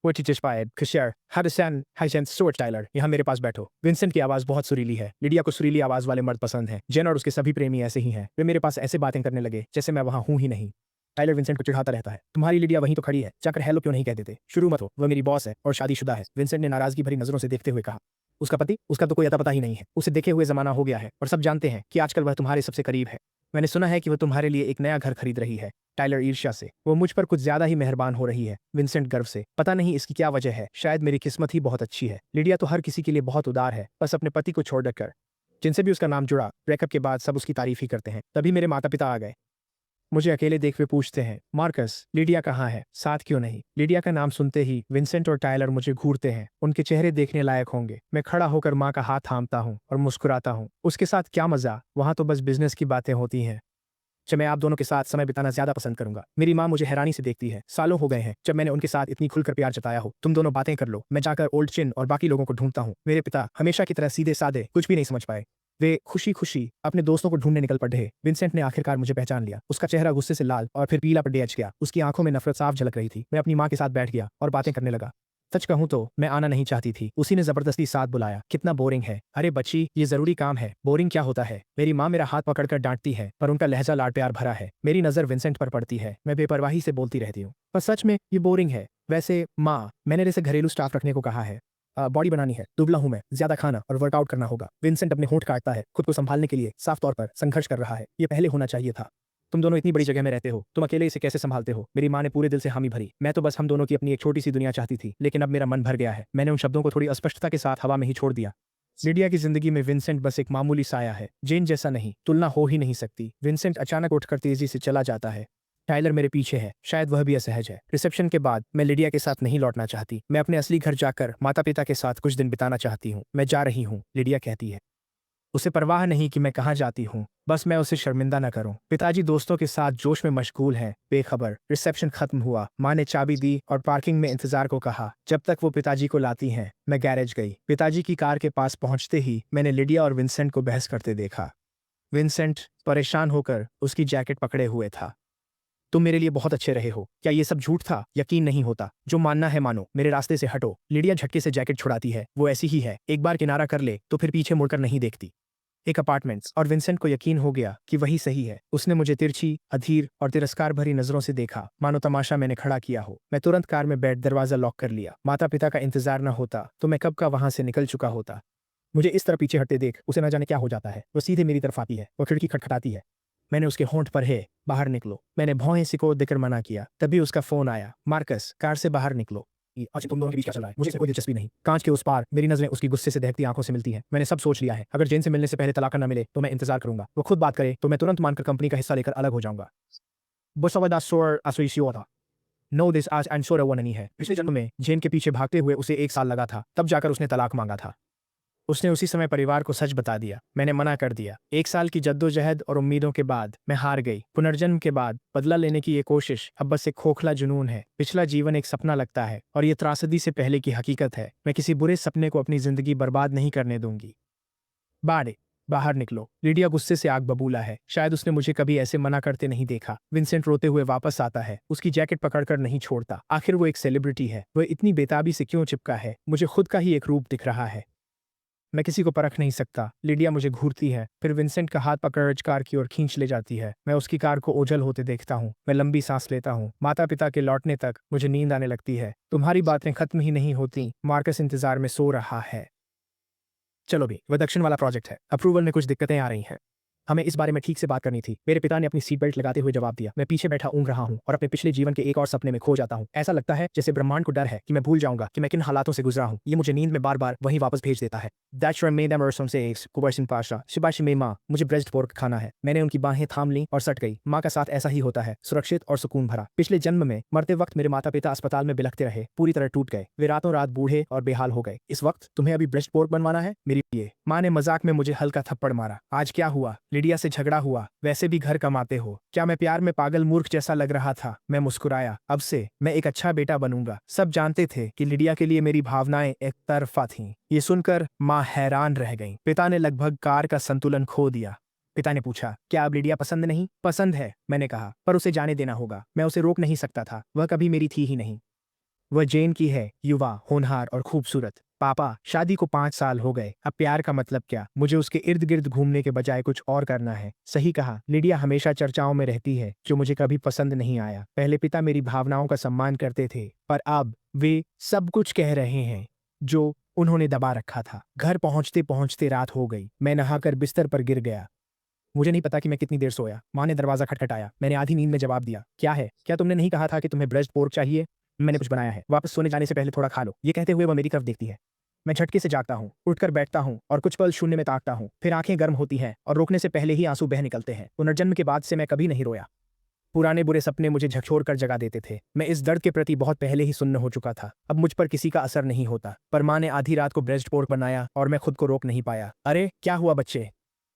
What you just fired, Kishar, Hadasan, Hysen, Stuart Tyler, यहाँ मेरे पास बैठो। विंसेंट की आवाज बहुत सुरीली है। लिडिया को सुरीली आवाज वाले मर्द पसंद हैं। जेन और उसके सभी प्रेमी ऐसे ही हैं। वे मेरे पास ऐसे बातें करने लगे जैसे मैं वहां हूं ही नहीं। टाइलर विंसेंट को चिढ़ाता रहता है। तुम्हारी लिडिया वहीं तो खड़ी है, जाकर हेलो क्यों नहीं कह देते? शुरू मत हो, वह मेरी बॉस है और शादीशुदा है। विंसेंट ने नाराजगी भरी नजरों से देखते हुए कहा। उसका पति? उसका तो कोई अता पता ही नहीं है। उसे देखे हुए जमाना हो गया है और सब जानते हैं कि आजकल वह तुम्हारे सबसे करीब है। मैंने सुना है कि वह तुम्हारे लिए एक नया घर खरीद रही है। टाइलर ईर्ष्या से। वो मुझ पर कुछ ज्यादा ही मेहरबान हो रही है। विंसेंट गर्व से। पता नहीं इसकी क्या वजह है, शायद मेरी किस्मत ही बहुत अच्छी है। लिडिया तो हर किसी के लिए बहुत उदार है, बस अपने पति को छोड़कर। जिनसे भी उसका नाम जुड़ा, ब्रेकअप के बाद सब उसकी तारीफ ही करते हैं। तभी मेरे माता पिता आ गए। मुझे अकेले देख हुए पूछते हैं, मार्कस, लिडिया कहाँ है? साथ क्यों नहीं? लिडिया का नाम सुनते ही विंसेंट और टाइलर मुझे घूरते हैं। उनके चेहरे देखने लायक होंगे। मैं खड़ा होकर माँ का हाथ थामता हूँ और मुस्कुराता हूँ। उसके साथ क्या मजा, वहां तो बस बिजनेस की बातें होती हैं। जब मैं आप दोनों के साथ समय बिताना ज्यादा पसंद करूंगा। मेरी माँ मुझे हैरानी से देखती है। सालों हो गए हैं जब मैंने उनके साथ इतनी खुलकर प्यार जताया हो। तुम दोनों बातें कर लो। मैं जाकर ओल्ड चिन और बाकी लोगों को ढूंढता हूँ। मेरे पिता हमेशा की तरह सीधे साधे कुछ भी नहीं समझ पाए। वे खुशी खुशी अपने दोस्तों को ढूंढने निकल पड़े। विंसेंट ने आखिरकार मुझे पहचान लिया। उसका चेहरा गुस्से से लाल और फिर पीला पड़ गया। उसकी आंखों में नफरत साफ झलक रही थी। मैं अपनी माँ के साथ बैठ गया और बातें करने लगा। सच कहूं तो मैं आना नहीं चाहती थी। उसी ने जबरदस्ती साथ बुलाया। कितना बोरिंग है। अरे बच्ची, ये जरूरी काम है। बोरिंग क्या होता है? मेरी माँ मेरा हाथ पकड़कर डांटती है, पर उनका लहजा लाड प्यार भरा है। मेरी नजर विंसेंट पर पड़ती है। मैं बेपरवाही से बोलती रहती हूँ, पर सच में ये बोरिंग है। वैसे माँ, मैंने जैसे घरेलू स्टाफ रखने को कहा है। बॉडी बनानी है, दुबला हूं मैं, ज्यादा खाना और वर्कआउट करना होगा। विंसेंट अपने होंठ काटता है। खुद को संभालने के लिए साफ तौर पर संघर्ष कर रहा है। ये पहले होना चाहिए था। तुम दोनों इतनी बड़ी जगह में रहते हो, तुम अकेले इसे कैसे संभालते हो? मेरी माँ ने पूरे दिल से हामी भरी। मैं तो बस हम दोनों की अपनी एक छोटी सी दुनिया चाहती थी, लेकिन अब मेरा मन भर गया है। मैंने उन शब्दों को थोड़ी अस्पष्टता के साथ हवा में ही छोड़ दिया। लिडिया की जिंदगी में विंसेंट बस एक मामूली साया है। जेन जैसा नहीं, तुलना हो ही नहीं सकती। विंसेंट अचानक उठकर तेजी से चला जाता है। टाइलर मेरे पीछे है, शायद वह भी असहज है। रिसेप्शन के बाद मैं लिडिया के साथ नहीं लौटना चाहती। मैं अपने असली घर जाकर माता पिता के साथ कुछ दिन बिताना चाहती हूँ। मैं जा रही हूँ, लिडिया कहती है। उसे परवाह नहीं कि मैं कहाँ जाती हूँ, बस मैं उसे शर्मिंदा न करूं। पिताजी दोस्तों के साथ जोश में मशगूल हैं, बेखबर। रिसेप्शन खत्म हुआ। माँ ने चाबी दी और पार्किंग में इंतजार को कहा जब तक वो पिताजी को लाती हैं। मैं गैरेज गई। पिताजी की कार के पास पहुंचते ही मैंने लिडिया और विंसेंट को बहस करते देखा। विंसेंट परेशान होकर उसकी जैकेट पकड़े हुए था। तुम मेरे लिए बहुत अच्छे रहे हो। क्या ये सब झूठ था? यकीन नहीं होता। जो मानना है मानो, मेरे रास्ते से हटो। लिडिया झटके से जैकेट छुड़ाती है। वो ऐसी ही है, एक बार किनारा कर ले तो फिर पीछे मुड़कर नहीं देखती। एक अपार्टमेंट्स, और विंसेंट को यकीन हो गया कि वही सही है। उसने मुझे तिरछी, अधीर और तिरस्कार भरी नजरों से देखा, मानो तमाशा मैंने खड़ा किया हो। मैं तुरंत कार में बैठ दरवाजा लॉक कर लिया। माता पिता का इंतजार न होता तो मैं कब का वहां से निकल चुका होता। मुझे इस तरह पीछे हटते देख उसे न जाने क्या हो जाता है। वो सीधे मेरी तरफ आती है। वो खिड़की खटखटाती है। मैंने उसके होंठ पर है, बाहर निकलो। मैंने भौहें सिकोड़ देकर मना किया। तभी उसका फोन आया। मार्कस, कार से बाहर निकलो। अच्छा, तुम दोनों के बीच क्या चल रहा है? मुझे इससे कोई दिलचस्पी नहीं। कांच के उस पार मेरी नजरें उसकी गुस्से से दहकती आंखों से मिलती हैं। मैंने सब सोच लिया है। अगर जेन से मिलने से पहले तलाक न मिले तो मैं इंतजार करूंगा। वो खुद बात करे तो मैं तुरंत मानकर कंपनी का हिस्सा लेकर अलग हो जाऊंगा। नो दिस आज एंड वो नहीं है। पिछले जन्म में जेन के पीछे भागते हुए उसे 1 साल लगा था, तब जाकर उसने तलाक मांगा था। उसने उसी समय परिवार को सच बता दिया। मैंने मना कर दिया। 1 साल की जद्दोजहद और उम्मीदों के बाद मैं हार गई। पुनर्जन्म के बाद बदला लेने की ये कोशिश अब बस एक खोखला जुनून है। पिछला जीवन एक सपना लगता है और ये त्रासदी से पहले की हकीकत है। मैं किसी बुरे सपने को अपनी जिंदगी बर्बाद नहीं करने दूंगी। बाहर निकलो। लिडिया गुस्से से आग बबूला है। शायद उसने मुझे कभी ऐसे मना करते नहीं देखा। विंसेंट रोते हुए वापस आता है। उसकी जैकेट पकड़कर नहीं छोड़ता। आखिर वो एक सेलिब्रिटी है। वह इतनी बेताबी से क्यों चिपका है? मुझे खुद का ही एक रूप दिख रहा है। मैं किसी को परख नहीं सकता। लिडिया मुझे घूरती है, फिर विंसेंट का हाथ पकड़ कार की ओर खींच ले जाती है। मैं उसकी कार को ओझल होते देखता हूँ। मैं लंबी सांस लेता हूँ। माता पिता के लौटने तक मुझे नींद आने लगती है। तुम्हारी बातें खत्म ही नहीं होती। मार्कस इंतजार में सो रहा है। चलो भी, वह दक्षिण वाला प्रोजेक्ट है। अप्रूवल में कुछ दिक्कतें आ रही हैं। हमें इस बारे में ठीक से बात करनी थी। मेरे पिता ने अपनी सीट बेल्ट लगाते हुए जवाब दिया। मैं पीछे बैठा ऊँग रहा हूँ और अपने पिछले जीवन के एक और सपने में खो जाता हूँ। ऐसा लगता है जैसे ब्रह्मांड को डर है कि मैं भूल जाऊंगा कि मैं किन हालातों से गुजरा हूँ। ये मुझे नींद में बार बार वहीं वापस भेज देता है। मुझे ब्रेस्ट पोर्क खाना है। मैंने उनकी बाहें थाम ली और सट गई। माँ का साथ ऐसा ही होता है, सुरक्षित और सुकून भरा। पिछले जन्म में मरते वक्त मेरे माता पिता अस्पताल में बिलखते रहे, पूरी तरह टूट गए। वे रातों रात बूढ़े और बेहाल हो गए। इस वक्त तुम्हें अभी ब्रेस्ट पोर्क बनवाना है मेरी लिए? माँ ने मजाक में मुझे हल्का थप्पड़ मारा। आज क्या हुआ? लिडिया से झगड़ा हुआ? वैसे भी घर कमाते हो। क्या मैं प्यार में पागल मूर्ख जैसा लग रहा था? मैं मुस्कुराया। अब से मैं एक अच्छा बेटा बनूंगा। सब जानते थे कि लिडिया के लिए मेरी भावनाएं एक तरफा थीं। ये सुनकर माँ हैरान रह गई। पिता ने लगभग कार का संतुलन खो दिया। पिता ने पूछा, क्या अब लिडिया पसंद नहीं? पसंद है, मैंने कहा, पर उसे जाने देना होगा। मैं उसे रोक नहीं सकता था, वह कभी मेरी थी ही नहीं। वह जेन की है, युवा, होनहार और खूबसूरत। पापा, शादी को 5 साल हो गए। अब प्यार का मतलब क्या? मुझे उसके इर्द गिर्द घूमने के बजाय कुछ और करना है। सही कहा, लिडिया हमेशा चर्चाओं में रहती है, जो मुझे कभी पसंद नहीं आया। पहले पिता मेरी भावनाओं का सम्मान करते थे, पर अब वे सब कुछ कह रहे हैं जो उन्होंने दबा रखा था। घर पहुंचते पहुंचते रात हो गई। मैं नहाकर बिस्तर पर गिर गया। मुझे नहीं पता कि मैं कितनी देर सोया। माँ ने दरवाजा खटखटाया। मैंने आधी नींद में जवाब दिया, क्या है? क्या तुमने नहीं कहा था कि तुम्हें ब्रेस्ट पोर्क चाहिए? मैंने कुछ बनाया है, वापस सोने जाने से पहले थोड़ा खा लो। ये कहते हुए वह मेरी तरफ देखती है। मैं झटके से जागता हूँ, उठकर बैठता हूँ और कुछ पल शून्य में ताकता हूँ। फिर आंखें गर्म होती हैं और रोकने से पहले ही आंसू बह निकलते हैं। पुनर्जन्म के बाद से मैं कभी नहीं रोया। पुराने बुरे सपने मुझे झकझोर कर जगा देते थे। मैं इस दर्द के प्रति बहुत पहले ही सुन्न हो चुका था। अब मुझ पर किसी का असर नहीं होता। पर माँ ने आधी रात को ब्रेस्ट पोर्क बनाया और मैं खुद को रोक नहीं पाया। अरे क्या हुआ बच्चे?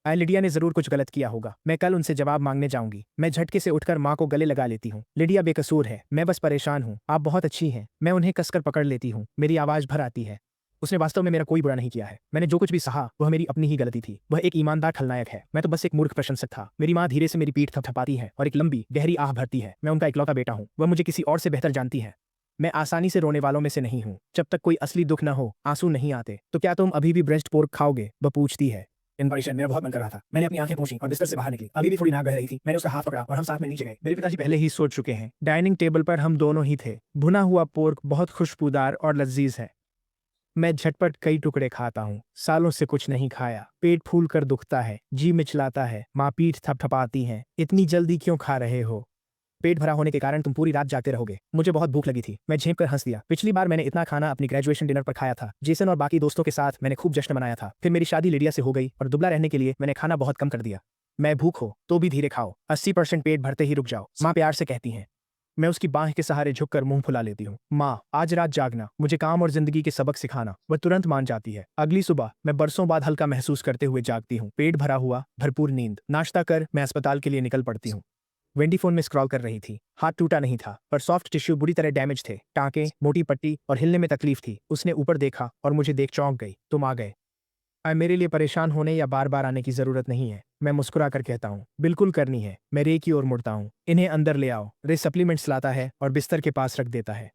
लिडिया ने जरूर कुछ गलत किया होगा। मैं कल उनसे जवाब मांगने जाऊंगी। मैं झटके से उठकर माँ को गले लगा लेती हूँ। लिडिया बेकसूर है, मैं बस परेशान हूँ। आप बहुत अच्छी हैं। मैं उन्हें कसकर पकड़ लेती हूँ। मेरी आवाज भर आती है। उसने वास्तव में मेरा कोई बुरा नहीं किया है। मैंने जो कुछ भी सहा वह मेरी अपनी ही गलती थी। वह एक ईमानदार खलनायक है, मैं तो बस एक मूर्ख प्रशंसक था। मेरी माँ धीरे से मेरी पीठ थपथपाती है और एक लंबी गहरी आह भरती है। मैं उनका इकलौता बेटा हूँ। वह मुझे किसी और से बेहतर जानती है। मैं आसानी से रोने वालों में से नहीं हूँ। जब तक कोई असली दुख न हो, आंसू नहीं आते। तो क्या तुम अभी भी ब्रेस्ट पोर्क खाओगे? वह पूछती है। इन परीक्षण मेरा बहुत मन कर रहा था। मैंने अपनी आंखें पोंछी और बिस्तर से बाहर निकली। अभी भी थोड़ी नाक बह रही थी। मैंने उसका हाथ पकड़ा और हम साथ में नीचे गए। मेरे पिताजी पहले ही सो चुके हैं। डाइनिंग टेबल पर हम दोनों ही थे। भुना हुआ पोर्क बहुत खुशबूदार और लजीज है। मैं झटपट कई टुकड़े खाता हूँ। सालों से कुछ नहीं खाया। पेट फूल कर दुखता है, जी मिचलाता है। माँ पीठ थपथपाती हैं। इतनी जल्दी क्यों खा रहे हो? पेट भरा होने के कारण तुम पूरी रात जागते रहोगे। मुझे बहुत भूख लगी थी। मैं झेंप कर हंस दिया। पिछली बार मैंने इतना खाना अपनी ग्रेजुएशन डिनर पर खाया था। जेसन और बाकी दोस्तों के साथ मैंने खूब जश्न मनाया था। फिर मेरी शादी लिडिया से हो गई और दुबला रहने के लिए मैंने खाना बहुत कम कर दिया। मैं भूख हो तो भी धीरे खाओ। 80% पेट भरते ही रुक जाओ, माँ प्यार से कहती हैं। मैं उसकी बाह के सहारे झुककर मुंह फुला लेती हूँ। माँ, आज रात जागना, मुझे काम और जिंदगी के सबक सिखाना। वह तुरंत मान जाती है। अगली सुबह मैं बरसों बाद हल्का महसूस करते हुए जागती हूँ। पेट भरा हुआ, भरपूर नींद। नाश्ता कर मैं अस्पताल के लिए निकल पड़ती हूँ। वेंडी फोन में स्क्रॉल कर रही थी। हाथ टूटा नहीं था, पर सॉफ्ट टिश्यू बुरी तरह डैमेज थे। टांके, मोटी पट्टी और हिलने में तकलीफ थी। उसने ऊपर देखा और मुझे देख चौंक गई। तुम आ गए। मेरे लिए परेशान होने या बार बार आने की जरूरत नहीं है, मैं मुस्कुरा कर कहता हूँ। बिल्कुल करनी है। मैं रे की ओर मुड़ता हूँ। इन्हें अंदर ले आओ। रे सप्लीमेंट्स लाता है और बिस्तर के पास रख देता है।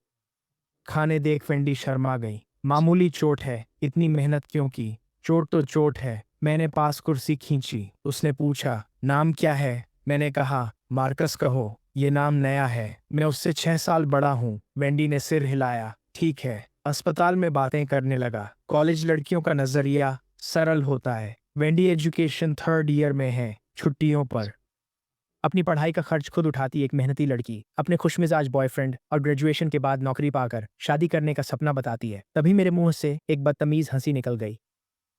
खाने देख वेंडी शर्मा गई। मामूली चोट है, इतनी मेहनत क्यों की? चोट तो चोट है। मैंने पास कुर्सी खींची। उसने पूछा, नाम क्या है? मैंने कहा, मार्कस कहो। ये नाम नया है। मैं उससे 6 साल बड़ा हूँ। वेंडी ने सिर हिलाया। ठीक है। अस्पताल में बातें करने लगा। कॉलेज लड़कियों का नजरिया सरल होता है। वेंडी एजुकेशन 3rd ईयर में है, छुट्टियों पर। अपनी पढ़ाई का खर्च खुद उठाती एक मेहनती लड़की अपने खुशमिजाज बॉयफ्रेंड और ग्रेजुएशन के बाद नौकरी पाकर शादी करने का सपना बताती है। तभी मेरे मुंह से एक बदतमीज हंसी निकल गई।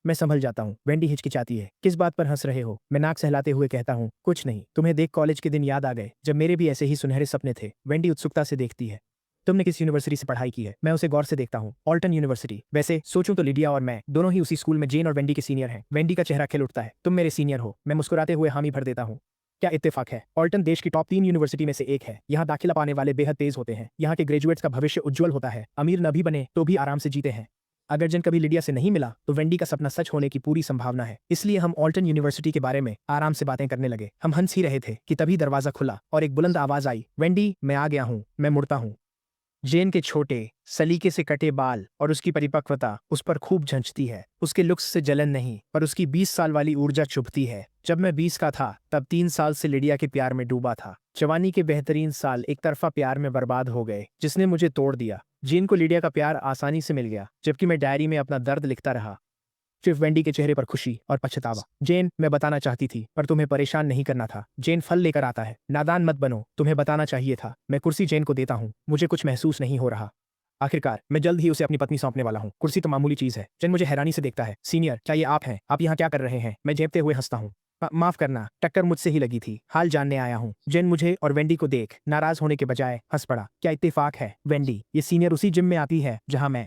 मैं संभल जाता हूँ। वेंडी हिचकिचाती है। किस बात पर हंस रहे हो? मैं नाक सहलाते हुए कहता हूँ, कुछ नहीं। तुम्हें देख कॉलेज के दिन याद आ गए, जब मेरे भी ऐसे ही सुनहरे सपने थे। वेंडी उत्सुकता से देखती है। तुमने किस यूनिवर्सिटी से पढ़ाई की है? मैं उसे गौर से देखता हूँ। Alton university. वैसे सोचूं तो लिडिया और मैं दोनों ही उसी स्कूल में जेन और वेंडी के सीनियर हैं। वेंडी का चेहरा खिल उठता है। तुम मेरे सीनियर हो। मैं मुस्कुराते हुए हामी भर देता हूँ। क्या इत्तेफाक है। ऑल्टन देश की टॉप 3 यूनिवर्सिटी में से एक है। यहाँ दाखिला पाने वाले बेहद तेज होते हैं। यहाँ के ग्रेजुएट्स का भविष्य उज्जवल होता है। अमीर न भी बने तो भी आराम से जीते हैं। अगर जन कभी लिडिया से नहीं मिला तो वेंडी का सपना सच होने की पूरी संभावना है। इसलिए हम ऑल्टन यूनिवर्सिटी के बारे में आराम से बातें करने लगे। हम हंस ही रहे थे कि तभी दरवाजा खुला और एक बुलंद आवाज आई, वेंडी, मैं आ गया हूँ। मैं मुड़ता हूँ। जेन के छोटे, सलीके से कटे बाल और उसकी परिपक्वता उस पर खूब झंझती है। उसके लुक्स से जलन नहीं, पर उसकी 20 साल वाली ऊर्जा चुभती है। जब मैं 20 का था तब 3 साल से लिडिया के प्यार में डूबा था। जवानी के बेहतरीन साल एक तरफा प्यार में बर्बाद हो गए, जिसने मुझे तोड़ दिया। जेन को लिडिया का प्यार आसानी से मिल गया, जबकि मैं डायरी में अपना दर्द लिखता रहा। सिर्फ वेंडी के चेहरे पर खुशी और पछतावा। जेन, मैं बताना चाहती थी पर तुम्हें परेशान नहीं करना था। जेन फल लेकर आता है। नादान मत बनो, तुम्हें बताना चाहिए था। मैं कुर्सी जेन को देता हूँ। मुझे कुछ महसूस नहीं हो रहा। आखिरकार मैं जल्द ही उसे अपनी पत्नी सौंपने वाला हूँ। कुर्सी तो मामूली चीज है। जेन मुझे हैरानी से देखता है। सीनियर, क्या ये आप हैं? आप यहाँ क्या कर रहे हैं? मैं जेबते हुए हंसता हूँ। माफ करना, टक्कर मुझसे ही लगी थी। हाल जानने आया हूँ। जेन मुझे और वेंडी को देख नाराज होने के बजाय हंस पड़ा। क्या इत्तेफाक है वेंडी, ये सीनियर उसी जिम में आती है जहाँ मैं।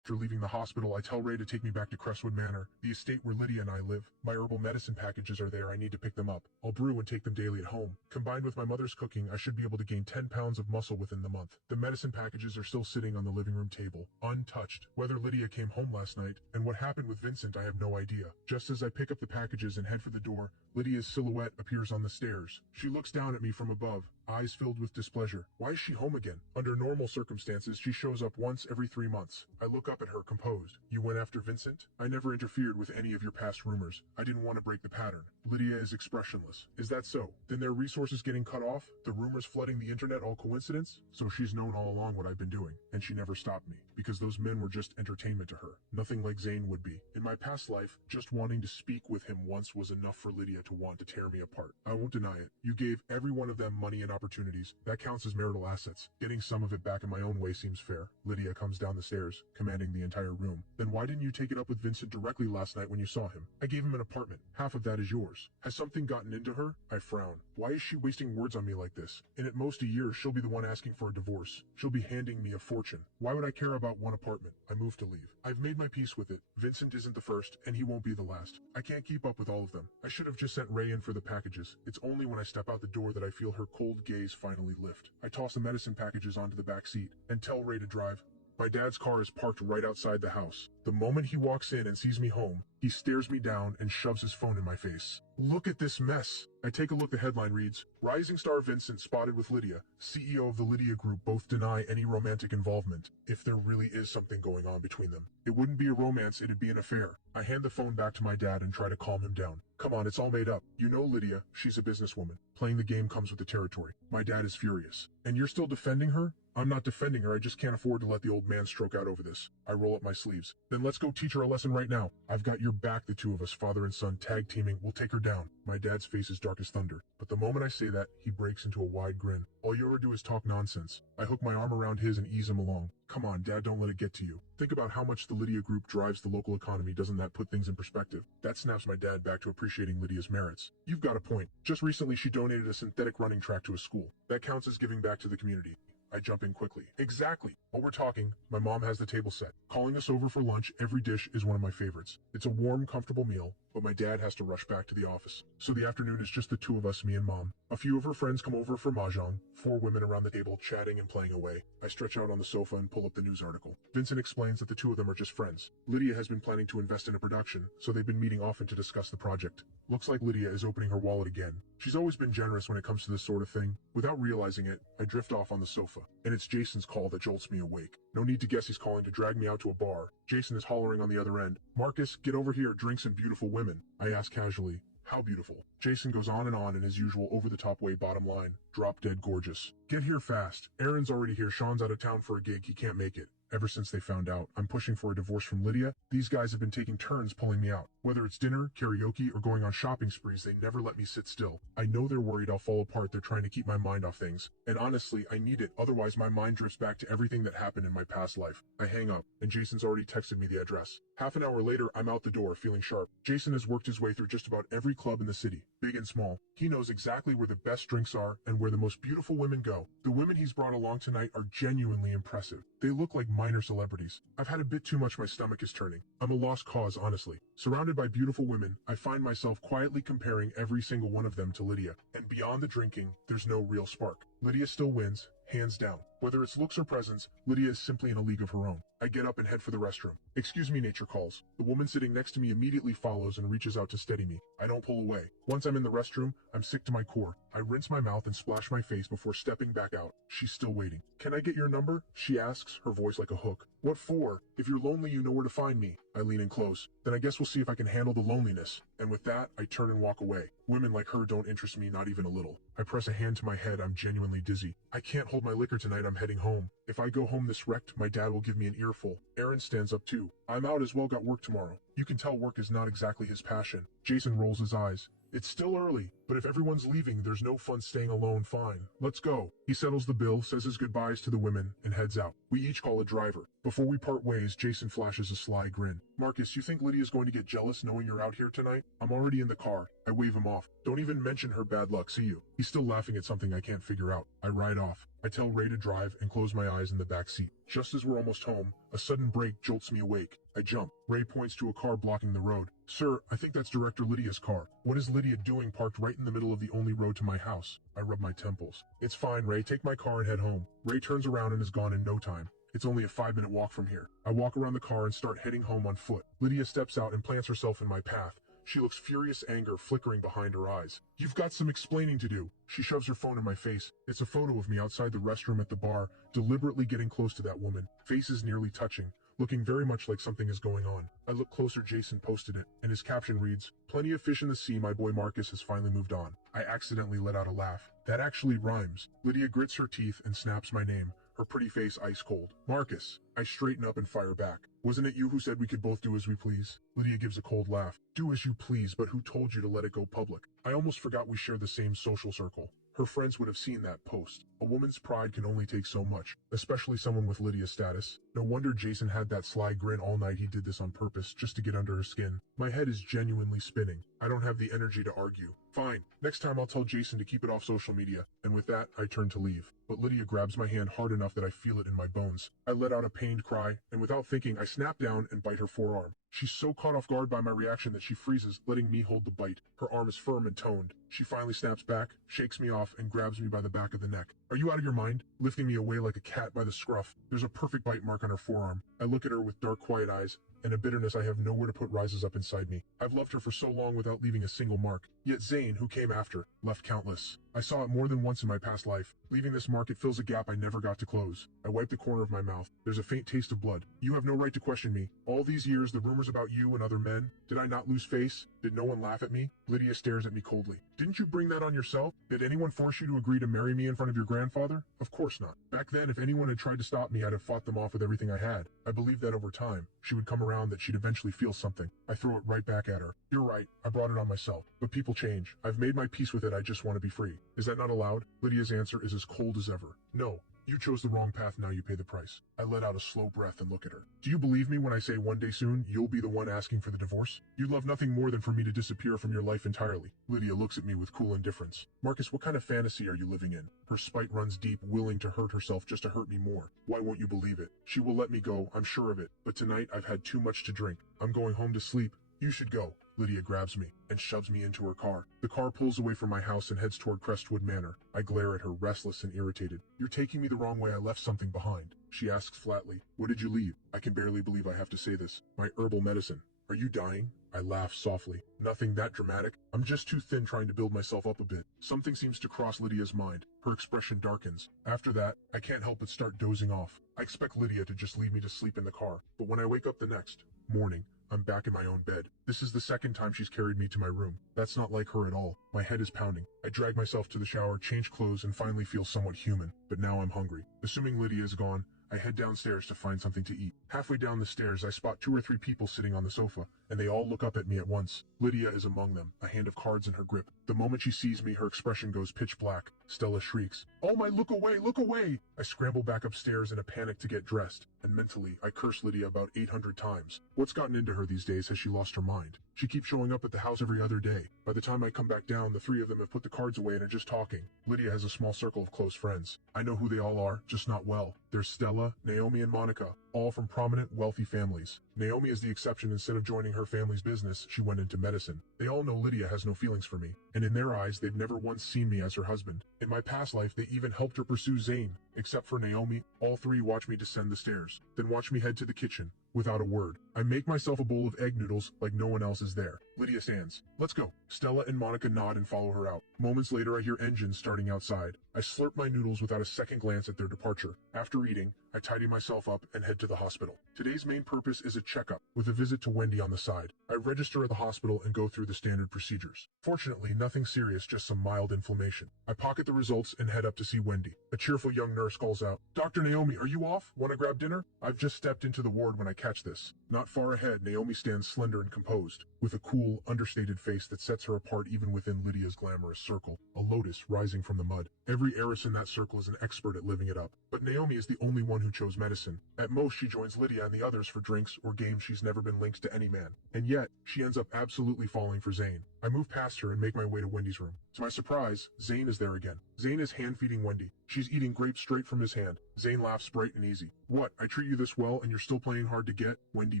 After leaving the hospital, I tell Ray to take me back to Crestwood Manor, the estate where Lydia and I live. My herbal medicine packages are there. I need to pick them up. I'll brew and take them daily at home. Combined with my mother's cooking, I should be able to gain 10 pounds of muscle within the month. The medicine packages are still sitting on the living room table, untouched. Whether Lydia came home last night and what happened with Vincent, I have no idea. Just as I pick up the packages and head for the door, Lydia's silhouette appears on the stairs. She looks down at me from above, eyes filled with displeasure. Why is she home again? Under normal circumstances, she shows up once every 3 months. I look up at her, composed. You went after Vincent? I never interfered with any of your past rumors. I didn't want to break the pattern. Lydia is expressionless. Is that so? Then their resources getting cut off? The rumors flooding the internet all coincidence? So she's known all along what I've been doing, and she never stopped me, because those men were just entertainment to her. Nothing like Zane would be. In my past life, just wanting to speak with him once was enough for Lydia to want to tear me apart. I won't deny it. You gave every one of them money and opportunities. That counts as marital assets. Getting some of it back in my own way seems fair. Lydia comes down the stairs, commanding the entire room. Then why didn't you take it up with Vincent directly last night when you saw him? I gave him an apartment. Half of that is yours. Has something gotten into her? I frown. Why is she wasting words on me like this? In at most a year, she'll be the one asking for a divorce. She'll be handing me a fortune. Why would I care about one apartment? I move to leave. I've made my peace with it. Vincent isn't the first, and he won't be the last. I can't keep up with all of them. I should have just sent Ray in for the packages. It's only when I step out the door that I feel her cold gaze finally lift. I toss the medicine packages onto the back seat and tell Ray to drive. My dad's car is parked right outside the house. The moment he walks in and sees me home, he stares me down and shoves his phone in my face. Look at this mess. I take a look. The headline reads, Rising star Vincent spotted with Lydia. CEO of the Lydia Group both deny any romantic involvement. If there really is something going on between them. It wouldn't be a romance, it'd be an affair. I hand the phone back to my dad and try to calm him down. Come on, it's all made up. You know Lydia, she's a businesswoman. Playing the game comes with the territory. My dad is furious. And you're still defending her? I'm not defending her, I just can't afford to let the old man stroke out over this. I roll up my sleeves. Then let's go teach her a lesson right now. I've got your back, the two of us, father and son, tag teaming. We'll take her down. My dad's face is dark as thunder. But the moment I say that, he breaks into a wide grin. All you ever do is talk nonsense. I hook my arm around his and ease him along. Come on, Dad, don't let it get to you. Think about how much the Lydia Group drives the local economy. Doesn't that put things in perspective? That snaps my dad back to appreciating Lydia's merits. You've got a point. Just recently, she donated a synthetic running track to a school. That counts as giving back to the community. I jump in quickly. Exactly. While we're talking, my mom has the table set. Calling us over for lunch, every dish is one of my favorites. It's a warm, comfortable meal, but my dad has to rush back to the office. So the afternoon is just the two of us, me and mom. A few of her friends come over for mahjong, 4 women around the table chatting and playing away. I stretch out on the sofa and pull up the news article. Vincent explains that the two of them are just friends. Lydia has been planning to invest in a production, so they've been meeting often to discuss the project. Looks like Lydia is opening her wallet again. She's always been generous when it comes to this sort of thing. Without realizing it, I drift off on the sofa, and it's Jason's call that jolts me awake. No need to guess he's calling to drag me out to a bar. Jason is hollering on the other end. Marcus, get over here, drinks and beautiful women. I ask casually, how beautiful? Jason goes on and on in his usual over-the-top way. Bottom line, drop dead gorgeous. Get here fast. Aaron's already here. Sean's out of town for a gig. He can't make it. Ever since they found out I'm pushing for a divorce from Lydia, these guys have been taking turns pulling me out. Whether it's dinner, karaoke, or going on shopping sprees, they never let me sit still. I know they're worried I'll fall apart. They're trying to keep my mind off things. And honestly, I need it. Otherwise, my mind drifts back to everything that happened in my past life. I hang up, and Jason's already texted me the address. Half an hour later, I'm out the door, feeling sharp. Jason has worked his way through just about every club in the city, big and small. He knows exactly where the best drinks are and where the most beautiful women go. The women he's brought along tonight are genuinely impressive. They look like minor celebrities. I've had a bit too much, my stomach is turning. I'm a lost cause, honestly. Surrounded by beautiful women, I find myself quietly comparing every single one of them to Lydia. And beyond the drinking, there's no real spark. Lydia still wins, hands down. Whether it's looks or presence, Lydia is simply in a league of her own. I get up and head for the restroom. Excuse me, nature calls. The woman sitting next to me immediately follows and reaches out to steady me. I don't pull away. Once I'm in the restroom, I'm sick to my core. I rinse my mouth and splash my face before stepping back out. She's still waiting. Can I get your number? She asks, her voice like a hook. What for? If you're lonely, you know where to find me. I lean in close. Then I guess we'll see if I can handle the loneliness. And with that, I turn and walk away. Women like her don't interest me, not even a little. I press a hand to my head. I'm genuinely dizzy. I can't hold my liquor tonight. I'm heading home. If I go home this wrecked, my dad will give me an earful. Aaron stands up too. I'm out as well, got work tomorrow. You can tell work is not exactly his passion. Jason rolls his eyes. It's still early, but if everyone's leaving, there's no fun staying alone. Fine. Let's go. He settles the bill, says his goodbyes to the women, and heads out. We each call a driver. Before we part ways, Jason flashes a sly grin. Marcus, you think Lydia's going to get jealous knowing you're out here tonight? I'm already in the car. I wave him off. Don't even mention her bad luck, see you. He's still laughing at something I can't figure out. I ride off. I tell Ray to drive and close my eyes in the back seat. Just as we're almost home, a sudden brake jolts me awake. I jump. Ray points to a car blocking the road. Sir, I think that's Director Lydia's car. What is Lydia doing parked right in the middle of the only road to my house? I rub my temples. It's fine, Ray. Take my car and head home. Ray turns around and is gone in no time. It's only a 5-minute walk from here. I walk around the car and start heading home on foot. Lydia steps out and plants herself in my path. She looks furious, anger flickering behind her eyes. You've got some explaining to do. She shoves her phone in my face. It's a photo of me outside the restroom at the bar, deliberately getting close to that woman, faces nearly touching, looking very much like something is going on. I look closer. Jason posted it, and his caption reads, "Plenty of fish in the sea, my boy Marcus has finally moved on." I accidentally let out a laugh. That actually rhymes. Lydia grits her teeth and snaps my name, her pretty face ice cold. Marcus. I straighten up and fire back. Wasn't it you who said we could both do as we please? Lydia gives a cold laugh. Do as you please, but who told you to let it go public? I almost forgot we share the same social circle. Her friends would have seen that post. A woman's pride can only take so much, especially someone with Lydia's status. No wonder Jason had that sly grin all night. He did this on purpose, just to get under her skin. My head is genuinely spinning. I don't have the energy to argue. Fine. Next time I'll tell Jason to keep it off social media. And with that, I turn to leave. But Lydia grabs my hand hard enough that I feel it in my bones. I let out a pained cry, and without thinking, I snap down and bite her forearm. She's so caught off guard by my reaction that she freezes, letting me hold the bite. Her arm is firm and toned. She finally snaps back, shakes me off, and grabs me by the back of the neck. Are you out of your mind? Lifting me away like a cat by the scruff. There's a perfect bite mark on her forearm. I look at her with dark, quiet eyes, and a bitterness I have nowhere to put rises up inside me. I've loved her for so long without leaving a single mark. Yet Zane, who came after, left countless. I saw it more than once in my past life. Leaving this mark, it fills a gap I never got to close. I wipe the corner of my mouth. There's a faint taste of blood. You have no right to question me. All these years, the rumors about you and other men. Did I not lose face? Did no one laugh at me? Lydia stares at me coldly. Didn't you bring that on yourself? Did anyone force you to agree to marry me in front of your grandfather? Of course not. Back then, if anyone had tried to stop me, I'd have fought them off with everything I had. I believed that over time, she would come around, that she'd eventually feel something. I throw it right back at her. You're right. I brought it on myself. But people change. I've made my peace with it. I just want to be free. Is that not allowed? Lydia's answer is as cold as ever. No. You chose the wrong path, now you pay the price. I let out a slow breath and look at her. Do you believe me when I say one day soon, you'll be the one asking for the divorce? You'd love nothing more than for me to disappear from your life entirely. Lydia looks at me with cool indifference. Marcus, what kind of fantasy are you living in? Her spite runs deep, willing to hurt herself just to hurt me more. Why won't you believe it? She will let me go, I'm sure of it. But tonight, I've had too much to drink. I'm going home to sleep. You should go. Lydia grabs me and shoves me into her car. The car pulls away from my house and heads toward Crestwood Manor. I glare at her, restless and irritated. You're taking me the wrong way. I left something behind. She asks flatly. What did you leave? I can barely believe I have to say this. My herbal medicine. Are you dying? I laugh softly. Nothing that dramatic. I'm just too thin trying to build myself up a bit. Something seems to cross Lydia's mind. Her expression darkens. After that, I can't help but start dozing off. I expect Lydia to just leave me to sleep in the car. But when I wake up the next morning, I'm back in my own bed. This is the second time she's carried me to my room. That's not like her at all. My head is pounding. I drag myself to the shower, change clothes, and finally feel somewhat human. But now I'm hungry. Assuming Lydia is gone, I head downstairs to find something to eat. Halfway down the stairs, I spot 2 or 3 people sitting on the sofa, and they all look up at me at once. Lydia is among them, a hand of cards in her grip. The moment she sees me, her expression goes pitch black. Stella shrieks, "Oh my, look away, look away!" I scramble back upstairs in a panic to get dressed, and mentally, I curse Lydia about 800 times. What's gotten into her these days? Has she lost her mind? She keeps showing up at the house every other day. By the time I come back down, the 3 of them have put the cards away and are just talking. Lydia has a small circle of close friends. I know who they all are, just not well. There's Stella, Naomi, and Monica. all from prominent, wealthy families. Naomi is the exception. Instead of joining her family's business, she went into medicine. They all know Lydia has no feelings for me, and in their eyes, they've never once seen me as her husband. In my past life, they even helped her pursue Zane. Except for Naomi, all three watch me descend the stairs, then watch me head to the kitchen. Without a word, I make myself a bowl of egg noodles like no one else is there. Lydia stands. Let's go. Stella and Monica nod and follow her out. Moments later, I hear engines starting outside. I slurp my noodles without a second glance at their departure. After eating, I tidy myself up and head to the hospital. Today's main purpose is a checkup, with a visit to Wendy on the side. I register at the hospital and go through the standard procedures. Fortunately, nothing serious, just some mild inflammation. I pocket the results and head up to see Wendy. A cheerful young nurse calls out, "Dr. Naomi, are you off? Want to grab dinner?" I've just stepped into the ward when I catch this. Not far ahead, Naomi stands slender and composed, with a cool, understated face that sets her apart even within Lydia's glamorous circle, a lotus rising from the mud. Every heiress in that circle is an expert at living it up. But Naomi is the only one who chose medicine. At most, she joins Lydia and the others for drinks or games. She's never been linked to any man. And yet, she ends up absolutely falling for Zane. I move past her and make my way to Wendy's room. To my surprise, Zane is there again. Zane is hand-feeding Wendy. She's eating grapes straight from his hand. Zane laughs bright and easy. "What, I treat you this well and you're still playing hard to get?" Wendy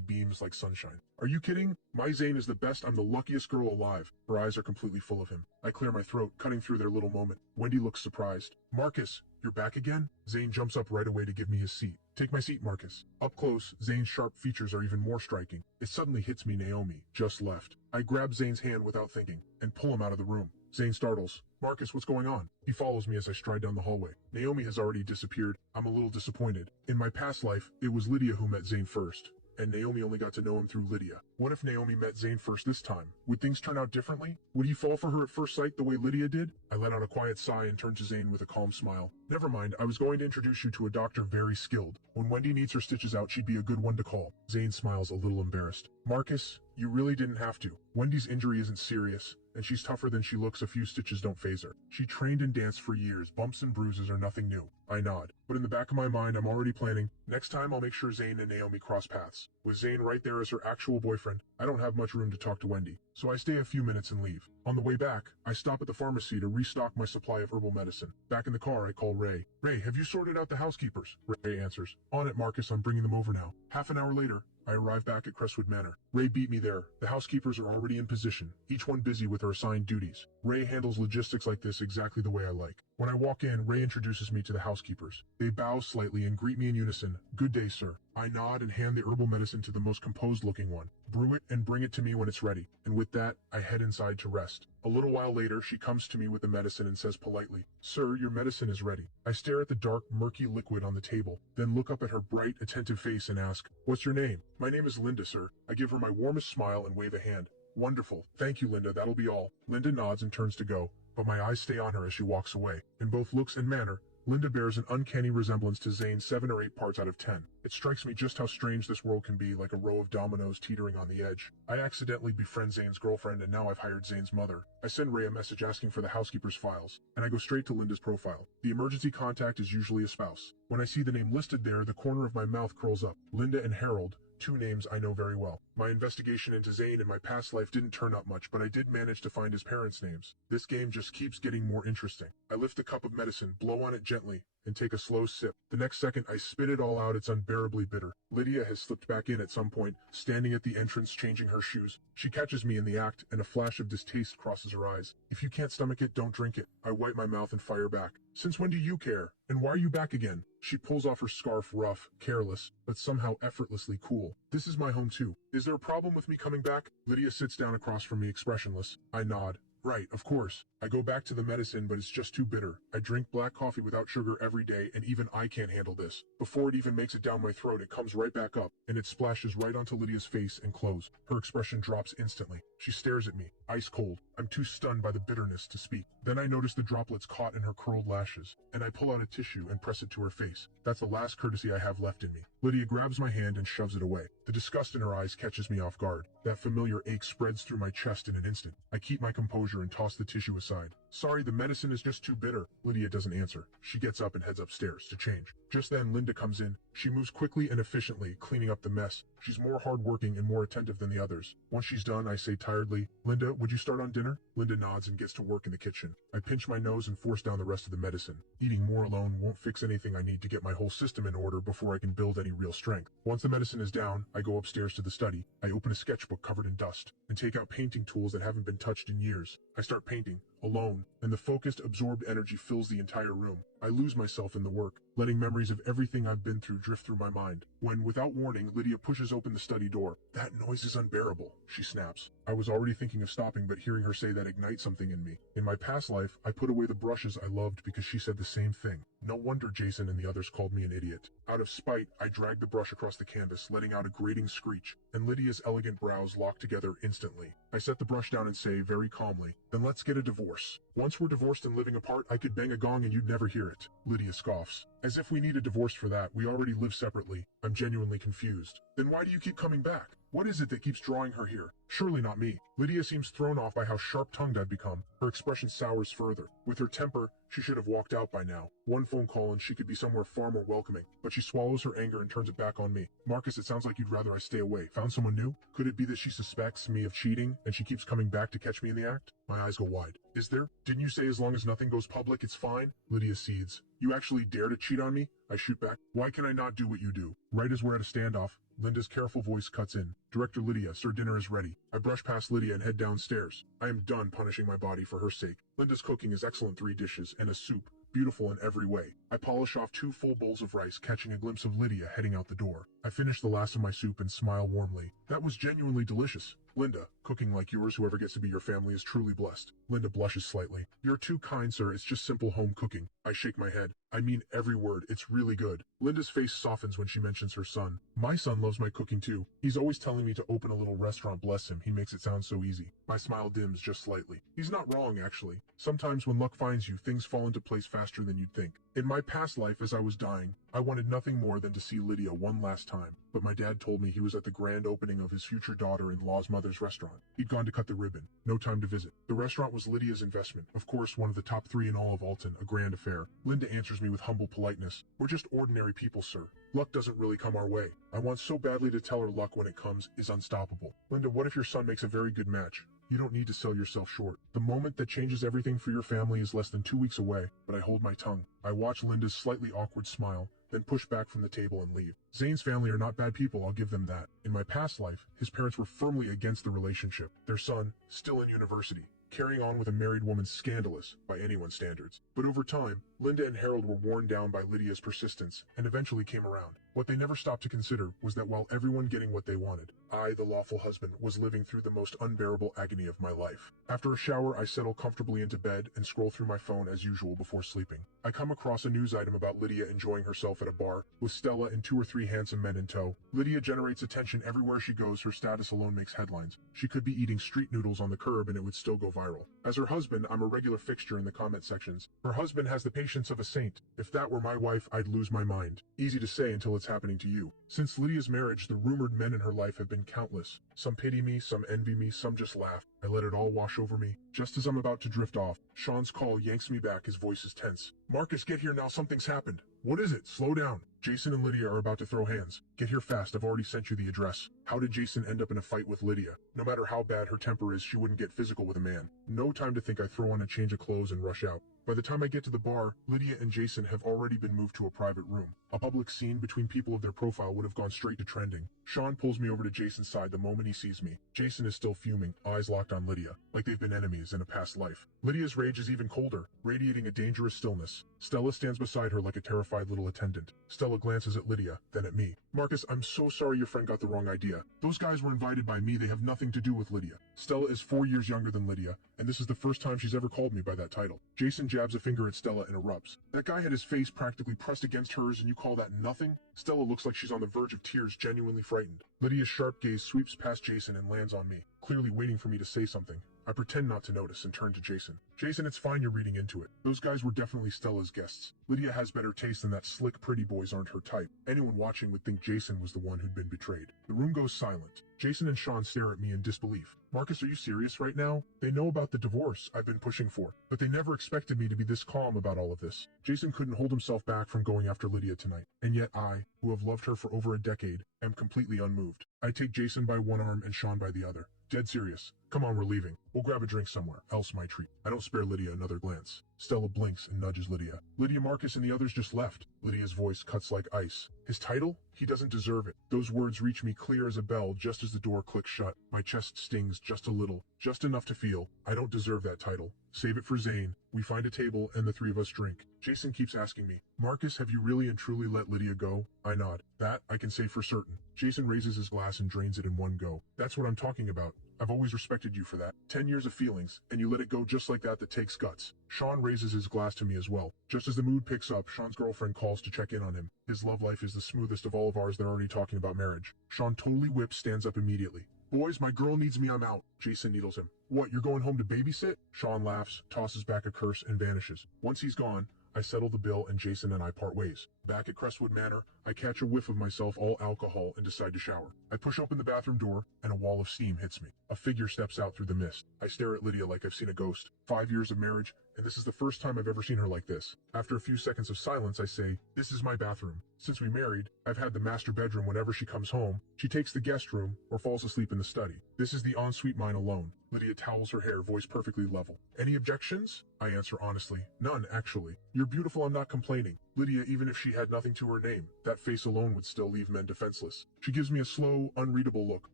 beams like sunshine. "Are you kidding? My Zane is the best. I'm the luckiest girl alive." Her eyes are completely full of him. I clear my throat, cutting through their little moment. Wendy looks surprised. "Marcus, you're back again?" Zane jumps up right away to give me his seat. "Take my seat, Marcus." Up close, Zane's sharp features are even more striking. It suddenly hits me Naomi, just left. I grab Zane's hand without thinking, and pull him out of the room. Zane startles. "Marcus, what's going on?" He follows me as I stride down the hallway. Naomi has already disappeared. I'm a little disappointed. In my past life, it was Lydia who met Zane first, and Naomi only got to know him through Lydia. What if Naomi met Zane first this time? Would things turn out differently? Would he fall for her at first sight the way Lydia did? I let out a quiet sigh and turned to Zane with a calm smile. "Never mind, I was going to introduce you to a doctor very skilled. When Wendy needs her stitches out, she'd be a good one to call." Zane smiles a little embarrassed. "Marcus, you really didn't have to. Wendy's injury isn't serious, and she's tougher than she looks. A few stitches don't faze her. She trained and danced for years. Bumps and bruises are nothing new." I nod. But in the back of my mind, I'm already planning, next time I'll make sure Zane and Naomi cross paths. With Zane right there as her actual boyfriend, I don't have much room to talk to Wendy, so I stay a few minutes and leave. On the way back, I stop at the pharmacy to restock my supply of herbal medicine. Back in the car, I call Ray. "Ray, have you sorted out the housekeepers?" Ray answers, "On it, Marcus, I'm bringing them over now." Half an hour later, I arrive back at Crestwood Manor. Ray beat me there. The housekeepers are already in position, each one busy with her assigned duties. Ray handles logistics like this exactly the way I like. When I walk in, Ray introduces me to the housekeepers. They bow slightly and greet me in unison. "Good day, sir." I nod and hand the herbal medicine to the most composed-looking one. "Brew it and bring it to me when it's ready." And with that, I head inside to rest. A little while later, she comes to me with the medicine and says politely, "Sir, your medicine is ready." I stare at the dark, murky liquid on the table, then look up at her bright, attentive face and ask, "What's your name?" "My name is Linda, sir." I give her my warmest smile and wave a hand. "Wonderful. Thank you, Linda. That'll be all." Linda nods and turns to go, but my eyes stay on her as she walks away. In both looks and manner, Linda bears an uncanny resemblance to Zane 7 or 8 parts out of 10. It strikes me just how strange this world can be, like a row of dominoes teetering on the edge. I accidentally befriend Zane's girlfriend, and now I've hired Zane's mother. I send Ray a message asking for the housekeeper's files, and I go straight to Linda's profile. The emergency contact is usually a spouse. When I see the name listed there, the corner of my mouth curls up. Linda and Harold, two names I know very well. My investigation into Zane in my past life didn't turn up much, but I did manage to find his parents' names. This game just keeps getting more interesting. I lift the cup of medicine, blow on it gently, and take a slow sip. The next second, I spit it all out. It's unbearably bitter. Lydia has slipped back in at some point, standing at the entrance changing her shoes. She catches me in the act, and a flash of distaste crosses her eyes. "If you can't stomach it, don't drink it." I wipe my mouth and fire back. "Since when do you care? And why are you back again?" She pulls off her scarf, rough, careless, but somehow effortlessly cool. "This is my home too. Is there a problem with me coming back?" Lydia sits down across from me, expressionless. I nod. "Right, of course." I go back to the medicine, but it's just too bitter. I drink black coffee without sugar every day, and even I can't handle this. Before it even makes it down my throat, it comes right back up, and it splashes right onto Lydia's face and clothes. Her expression drops instantly. She stares at me, ice cold. I'm too stunned by the bitterness to speak. Then I notice the droplets caught in her curled lashes, and I pull out a tissue and press it to her face. That's the last courtesy I have left in me. Lydia grabs my hand and shoves it away. The disgust in her eyes catches me off guard. That familiar ache spreads through my chest in an instant. I keep my composure and toss the tissue aside. Sorry, the medicine is just too bitter. Lydia doesn't answer. She gets up and heads upstairs to change. Just then, Linda comes in. She moves quickly and efficiently, cleaning up the mess. She's more hardworking and more attentive than the others. Once she's done, I say tiredly, Linda, would you start on dinner? Linda nods and gets to work in the kitchen. I pinch my nose and force down the rest of the medicine. Eating more alone won't fix anything I need to get my whole system in order before I can build any real strength. Once the medicine is down, I go upstairs to the study. I open a sketchbook covered in dust and take out painting tools that haven't been touched in years. I start painting, alone, and the focused, absorbed energy fills the entire room. I lose myself in the work, letting memories of everything I've been through drift through my mind. When, without warning, Lydia pushes open the study door. That noise is unbearable, she snaps. I was already thinking of stopping, but hearing her say that ignites something in me. In my past life, I put away the brushes I loved because she said the same thing. No wonder Jason and the others called me an idiot. Out of spite, I drag the brush across the canvas, letting out a grating screech, and Lydia's elegant brows lock together instantly. I set the brush down and say, very calmly, then let's get a divorce. Once we're divorced and living apart, I could bang a gong and you'd never hear it. Lydia scoffs. As if we need a divorce for that, we already live separately. I'm genuinely confused. Then why do you keep coming back? What is it that keeps drawing her here? Surely not me. Lydia seems thrown off by how sharp-tongued I've become. Her expression sours further. With her temper, she should have walked out by now. One phone call and she could be somewhere far more welcoming. But she swallows her anger and turns it back on me. Marcus, it sounds like you'd rather I stay away. Found someone new? Could it be that she suspects me of cheating and she keeps coming back to catch me in the act? My eyes go wide. Is there? Didn't you say as long as nothing goes public, it's fine? Lydia seethes. You actually dare to cheat on me? I shoot back. Why can I not do what you do? Right as we're at a standoff, Linda's careful voice cuts in. Director Lydia, sir, dinner is ready. I brush past Lydia and head downstairs. I am done punishing my body for her sake. Linda's cooking is excellent, 3 dishes and a soup. Beautiful in every way. I polish off 2 full bowls of rice, catching a glimpse of Lydia heading out the door. I finish the last of my soup and smile warmly. That was genuinely delicious. Linda, cooking like yours, whoever gets to be your family is truly blessed. Linda blushes slightly. You're too kind, sir. It's just simple home cooking. I shake my head. I mean every word. It's really good. Linda's face softens when she mentions her son. My son loves my cooking too. He's always telling me to open a little restaurant, bless him. He makes it sound so easy. My smile dims just slightly. He's not wrong, actually. Sometimes when luck finds you, things fall into place faster than you'd think. In my past life, as I was dying, I wanted nothing more than to see Lydia one last time. But my dad told me he was at the grand opening of his future daughter-in-law's mother's restaurant. He'd gone to cut the ribbon. No time to visit. The restaurant was Lydia's investment. Of course, one of the top 3 in all of Alton, a grand affair. Linda answers me with humble politeness. We're just ordinary people, sir. Luck doesn't really come our way. I want so badly to tell her luck when it comes is unstoppable. Linda, what if your son makes a very good match? You don't need to sell yourself short. The moment that changes everything for your family is less than 2 weeks away, but I hold my tongue. I watch Linda's slightly awkward smile, then push back from the table and leave. Zane's family are not bad people, I'll give them that. In my past life, his parents were firmly against the relationship. Their son, still in university. Carrying on with a married woman scandalous by anyone's standards. But over time, Linda and Harold were worn down by Lydia's persistence and eventually came around. What they never stopped to consider was that while everyone getting what they wanted, I, the lawful husband, was living through the most unbearable agony of my life. After a shower, I settle comfortably into bed and scroll through my phone as usual before sleeping. I come across a news item about Lydia enjoying herself at a bar with Stella and 2 or 3 handsome men in tow. Lydia generates attention everywhere she goes. Her status alone makes headlines. She could be eating street noodles on the curb and it would still go viral. As her husband, I'm a regular fixture in the comment sections. Her husband has the patience of a saint. If that were my wife, I'd lose my mind. Easy to say until it's happening to you. Since Lydia's marriage, the rumored men in her life have been countless. Some pity me, some envy me, some just laugh. I let it all wash over me. Just as I'm about to drift off, Sean's call yanks me back. His voice is tense. Marcus, get here now. Something's happened. What is it? Slow down. Jason and Lydia are about to throw hands. Get here fast. I've already sent you the address. How did Jason end up in a fight with Lydia? No matter how bad her temper is, she wouldn't get physical with a man. No time to think. I throw on a change of clothes and rush out. By the time I get to the bar, Lydia and Jason have already been moved to a private room. A public scene between people of their profile would have gone straight to trending. Sean pulls me over to Jason's side the moment he sees me. Jason is still fuming, eyes locked on Lydia, like they've been enemies in a past life. Lydia's rage is even colder, radiating a dangerous stillness. Stella stands beside her like a terrified little attendant. Stella glances at Lydia, then at me. Marcus, I'm so sorry your friend got the wrong idea. Those guys were invited by me. They have nothing to do with Lydia. Stella is 4 years younger than Lydia, and this is the first time she's ever called me by that title. Jason jabs a finger at Stella and erupts. That guy had his face practically pressed against hers and you call that nothing? Stella looks like she's on the verge of tears, genuinely frightened. Lydia's sharp gaze sweeps past Jason and lands on me, clearly waiting for me to say something. I pretend not to notice and turn to Jason. Jason, it's fine you're reading into it. Those guys were definitely Stella's guests. Lydia has better taste than that slick pretty boys aren't her type. Anyone watching would think Jason was the one who'd been betrayed. The room goes silent. Jason and Sean stare at me in disbelief. Marcus, are you serious right now? They know about the divorce I've been pushing for, but they never expected me to be this calm about all of this. Jason couldn't hold himself back from going after Lydia tonight, and yet I, who have loved her for over a decade, am completely unmoved. I take Jason by one arm and Sean by the other. Dead serious. Come on, we're leaving. We'll grab a drink somewhere, else my treat. I don't spare Lydia another glance. Stella blinks and nudges Lydia. Lydia, Marcus, and the others just left. Lydia's voice cuts like ice. His title? He doesn't deserve it. Those words reach me clear as a bell just as the door clicks shut. My chest stings just a little, just enough to feel, I don't deserve that title. Save it for Zane. We find a table and the three of us drink. Jason keeps asking me, Marcus, have you really and truly let Lydia go? I nod. That I can say for certain. Jason raises his glass and drains it in one go. That's what I'm talking about. I've always respected you for that. 10 years of feelings, and you let it go just like that takes guts. Sean raises his glass to me as well. Just as the mood picks up, Sean's girlfriend calls to check in on him. His love life is the smoothest of all of ours. They're already talking about marriage. Sean totally whips, stands up immediately. Boys, my girl needs me, I'm out. Jason needles him. What, you're going home to babysit? Sean laughs, tosses back a curse, and vanishes. Once he's gone, I settle the bill and Jason and I part ways. Back at Crestwood Manor, I catch a whiff of myself all alcohol and decide to shower. I push open the bathroom door and a wall of steam hits me. A figure steps out through the mist. I stare at Lydia like I've seen a ghost. 5 years of marriage, and this is the first time I've ever seen her like this. After a few seconds of silence, I say, this is my bathroom. Since we married, I've had the master bedroom whenever she comes home. She takes the guest room or falls asleep in the study. This is the ensuite mine alone. Lydia towels her hair, voice perfectly level. Any objections? I answer honestly. None, actually. You're beautiful, I'm not complaining. Lydia, even if she had nothing to her name, that face alone would still leave men defenseless. She gives me a slow, unreadable look,